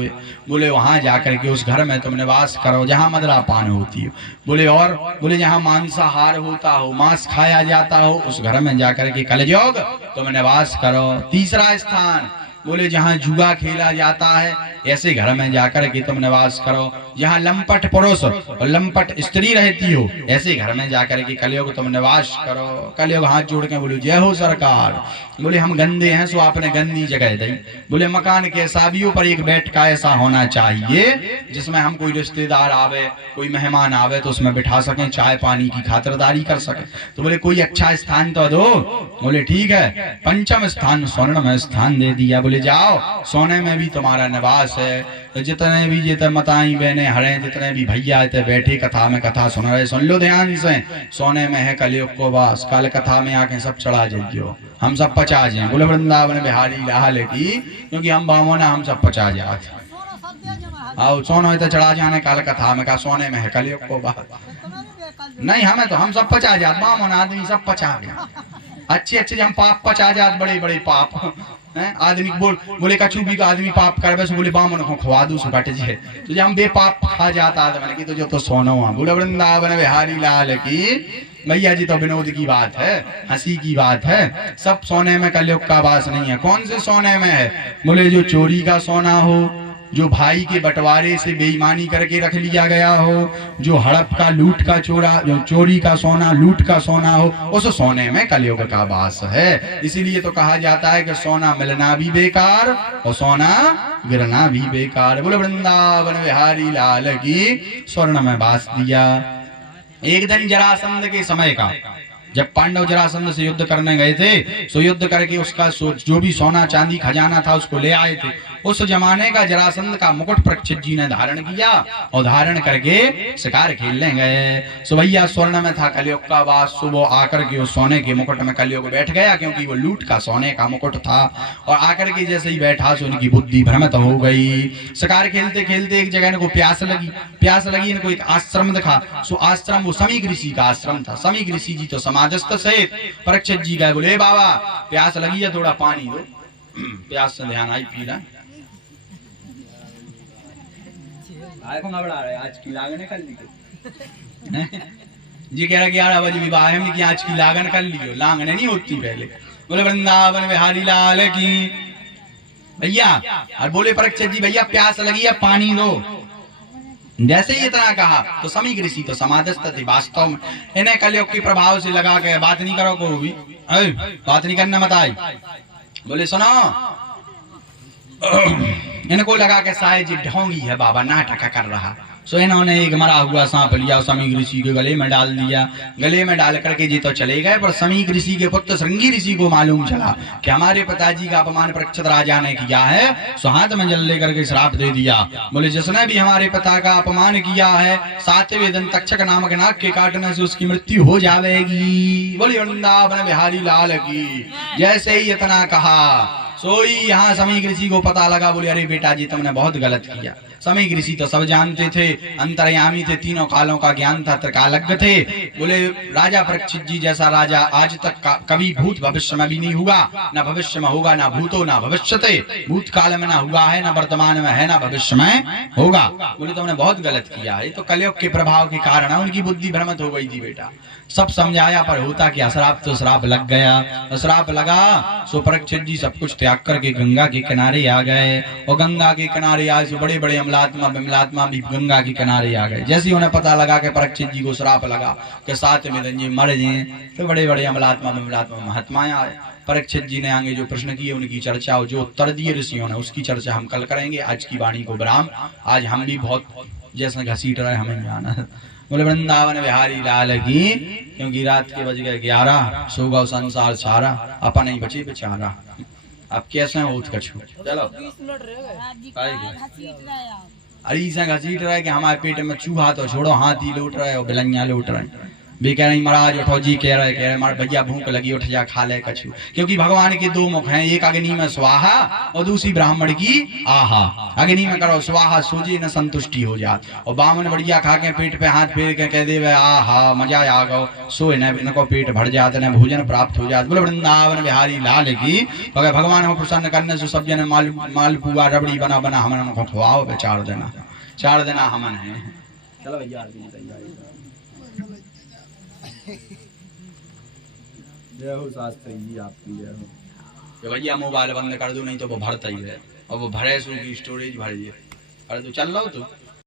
बोले वहां जाकर के उस घर में तुम निवास करो जहाँ मदरा पान होती हो। बोले और? बोले जहाँ मांसाहार होता हो, मांस खाया जाता हो, उस घर में जाकर के कलयुग तुम निवास करो। तीसरा स्थान बोले जहाँ जुआ खेला जाता है ऐसे घर में जाकर के तुम निवास करो। जहाँ लंपट पुरुष और लंपट स्त्री रहती हो ऐसे घर में जाकर के कलयुग तुम निवास करो। कलयुग हाथ जोड़ के बोले जय हो सरकार। बोले हम गंदे हैं सो आपने गंदी जगह दी। बोले मकान कैसा भी हो पर एक बेड का ऐसा होना चाहिए जिसमें हम कोई रिश्तेदार आवे, कोई मेहमान आवे तो उसमें बिठा सकें, चाय पानी की खातिरदारी कर सकें। तो बोले कोई अच्छा स्थान तो दो। बोले ठीक है, पंचम स्थान स्वर्ण में स्थान दे दिया। बोले जाओ सोने में भी तुम्हारा निवास है। तो जितने भी जितने मताई बहने हरे जितने भी भैया आते बैठे कथा में कथा सुन रहे, सुन लो ध्यान से। सोने में है कलयुग को वास, कल कथा में आके सब चढ़ा जाइयो, हम सब 50 हैं। बोले वृंदावन बिहारी लाल की, क्योंकि हम बामों हम सब 50 जाते। आओ सोना तो चढ़ा जाने काल कथा में का सोने में है कलयुग को वास। नहीं हमें तो हम सब 50 जात, बामों आदमी सब 50 गया। अच्छे अच्छे हम पाप 50 जात, बड़े बड़े पाप आदमी बोले कछु भी आदमी पाप करे बस बोले बामन को खवा दू सो कट जे। तो जब हम बेपाप खा जाता आदमी की तो जो तो सोनो बोले वृंदावन बिहारी लाल की। भैया जी तो विनोद की बात है, हंसी की बात है। सब सोने में कलयुग का वास नहीं है। कौन से सोने में है? बोले जो चोरी का सोना हो, जो भाई के बंटवारे से बेईमानी करके रख लिया गया हो, जो हड़प का लूट का जो चोरी का सोना लूट का सोना हो, उस सोने में कलयुग का वास है। इसीलिए तो कहा जाता है कि सोना मिलना भी बेकार और सोना गिरना भी बेकार। बोले वृंदावन बिहारी लाल की। स्वर्ण में वास दिया। एक दिन जरासंध के समय का, जब पांडव जरासंध से युद्ध करने गए थे, सो युद्ध करके उसका जो भी सोना चांदी खजाना था उसको ले आए थे। उस जमाने का जरासंध का मुकुट परीक्षित जी ने धारण किया और धारण करके शिकार खेलने गए। सो भैया स्वर्ण में था कलयुग का वास। सुबह आकर के उस सोने के मुकुट में कलयुग बैठ गया, क्योंकि वो लूट का सोने का मुकुट था। और आकर के जैसे ही बैठा सो उनकी बुद्धि भ्रमित हो गई। शिकार खेलते खेलते एक जगह इनको प्यास लगी। इनको एक आश्रम दिखा। सो आश्रम वो समीक ऋषि का आश्रम था। समीक ऋषि जी तो समाजस्थ सहित परीक्षित जी गए। बोले बाबा प्यास लगी है, थोड़ा पानी दो। प्यास से ध्यान आई पीना। आज की लागन कर ली जी, कह रहा 11 बजे विवाह है कि आज की लागन कर लियो। लागन नहीं होती पहले। बोले वृंदावन बिहारी लाल की। भैया और बोले परीक्षित जी भैया प्यास लगी है, पानी दो। जैसे ही इतना कहा तो समीक ऋषि तो समाधस्थ थे। वास्तव में इन्हें कलयुग के प्रभाव से लगा के बात नहीं करो को भी, बात नहीं करना मत आई। बोले सुनो, इनको लगा के शायद जी ढोंगी है बाबा, नाटक कर रहा। सो इन्होंने एक मरा हुआ सांप लिया, समीक ऋषि के गले में डाल दिया। गले में डाल करके जी तो चले गए। पर समीक ऋषि के पुत्र श्रृंगी ऋषि को मालूम चला कि हमारे पिताजी का अपमान परीक्षित राजा ने किया है। सो हाथ में जल लेकर के श्राप दे दिया। बोले जिसने भी हमारे पिता का अपमान किया है 7वें दिन तक्षक नामक नाग के काटने से उसकी मृत्यु हो जाएगी। बोले वृंदावन बिहारी लाल की। जैसे ही इतना कहा सो सोई यहाँ समीक ऋषि को पता लगा, बोले अरे बेटा जी तुमने बहुत गलत किया। समीक ऋषि तो सब जानते थे, अंतर्यामी थे, तीनों कालों का ज्ञान था, त्रिकालज्ञ थे। बोले राजा परीक्षित जी जैसा राजा आज तक कभी भूत भविष्य में भी नहीं हुआ, ना भविष्य में होगा, ना भूतो ना भविष्यते, भूतकाल में ना हुआ है, ना वर्तमान में है, ना भविष्य में होगा। बोले तुमने बहुत गलत किया है, तो कलयुग के प्रभाव के कारण उनकी बुद्धि भ्रमित हो गई थी बेटा। सब समझाया पर होता क्या, श्राप तो श्राप लग गया। श्राप लगा सो परीक्षित जी सब कुछ त्याग करके गंगा के किनारे आ गए, और गंगा के किनारे आए सो बड़े बड़े अमलात्मा विमलात्मा भी गंगा के किनारे आ गए। जैसे ही उन्हें पता लगा कि परीक्षित जी को श्राप लगा कि साथ में जी मर जाए, तो बड़े बड़े अमलात्मा विमलात्मा महात्माएं आए। परीक्षित जी ने आगे जो प्रश्न किए उनकी चर्चा और जो उत्तर दिए ऋषियों ने उसकी चर्चा हम कल करेंगे। आज की वाणी को विराम। आज हम भी बहुत जैसे घसीट रहे, हमें जाना। बोले वृंदावन बिहारी लाल की, क्योंकि रात के बज गए 11, सो गौ संसार सारा, अपन नहीं बचे बेचारा। अब कैसे हो कछु, चलो अरे से घसीट रहे कि हमारे पेट में चूहा तो छोड़ो, हाथी लौट रहे और बिलैया लौट रहे। भी कह रही महाराज उठो जी, कह रहे हमारे भैया भूख लगी उठ जा खा ले कछु, क्योंकि भगवान के दो मुख हैं, एक अग्नि में स्वाहा और दूसरी ब्राह्मण की आहा। अग्नि में करो स्वाहा, सोजे न संतुष्टि हो जात, और बामन बढ़िया खा के पेट पे हाथ फेर के कह दे आहा मजा आ गो, सो इनको पेट भर जात, न भोजन प्राप्त हो जात। बोले वृंदावन बिहारी लाल की। भगवान को प्रसन्न करने से सब जन मालपुआ रबड़ी बना बना हमन उनको खवाओ, चार देना हमन है। चलो भैया जय हो शास्त्री जी आपकी जय हो। भैया मोबाइल बंद कर दो, नहीं तो वो भरता ही है, और वो भरे सो की स्टोरेज भर दिए। अरे तू चल रहा हो तू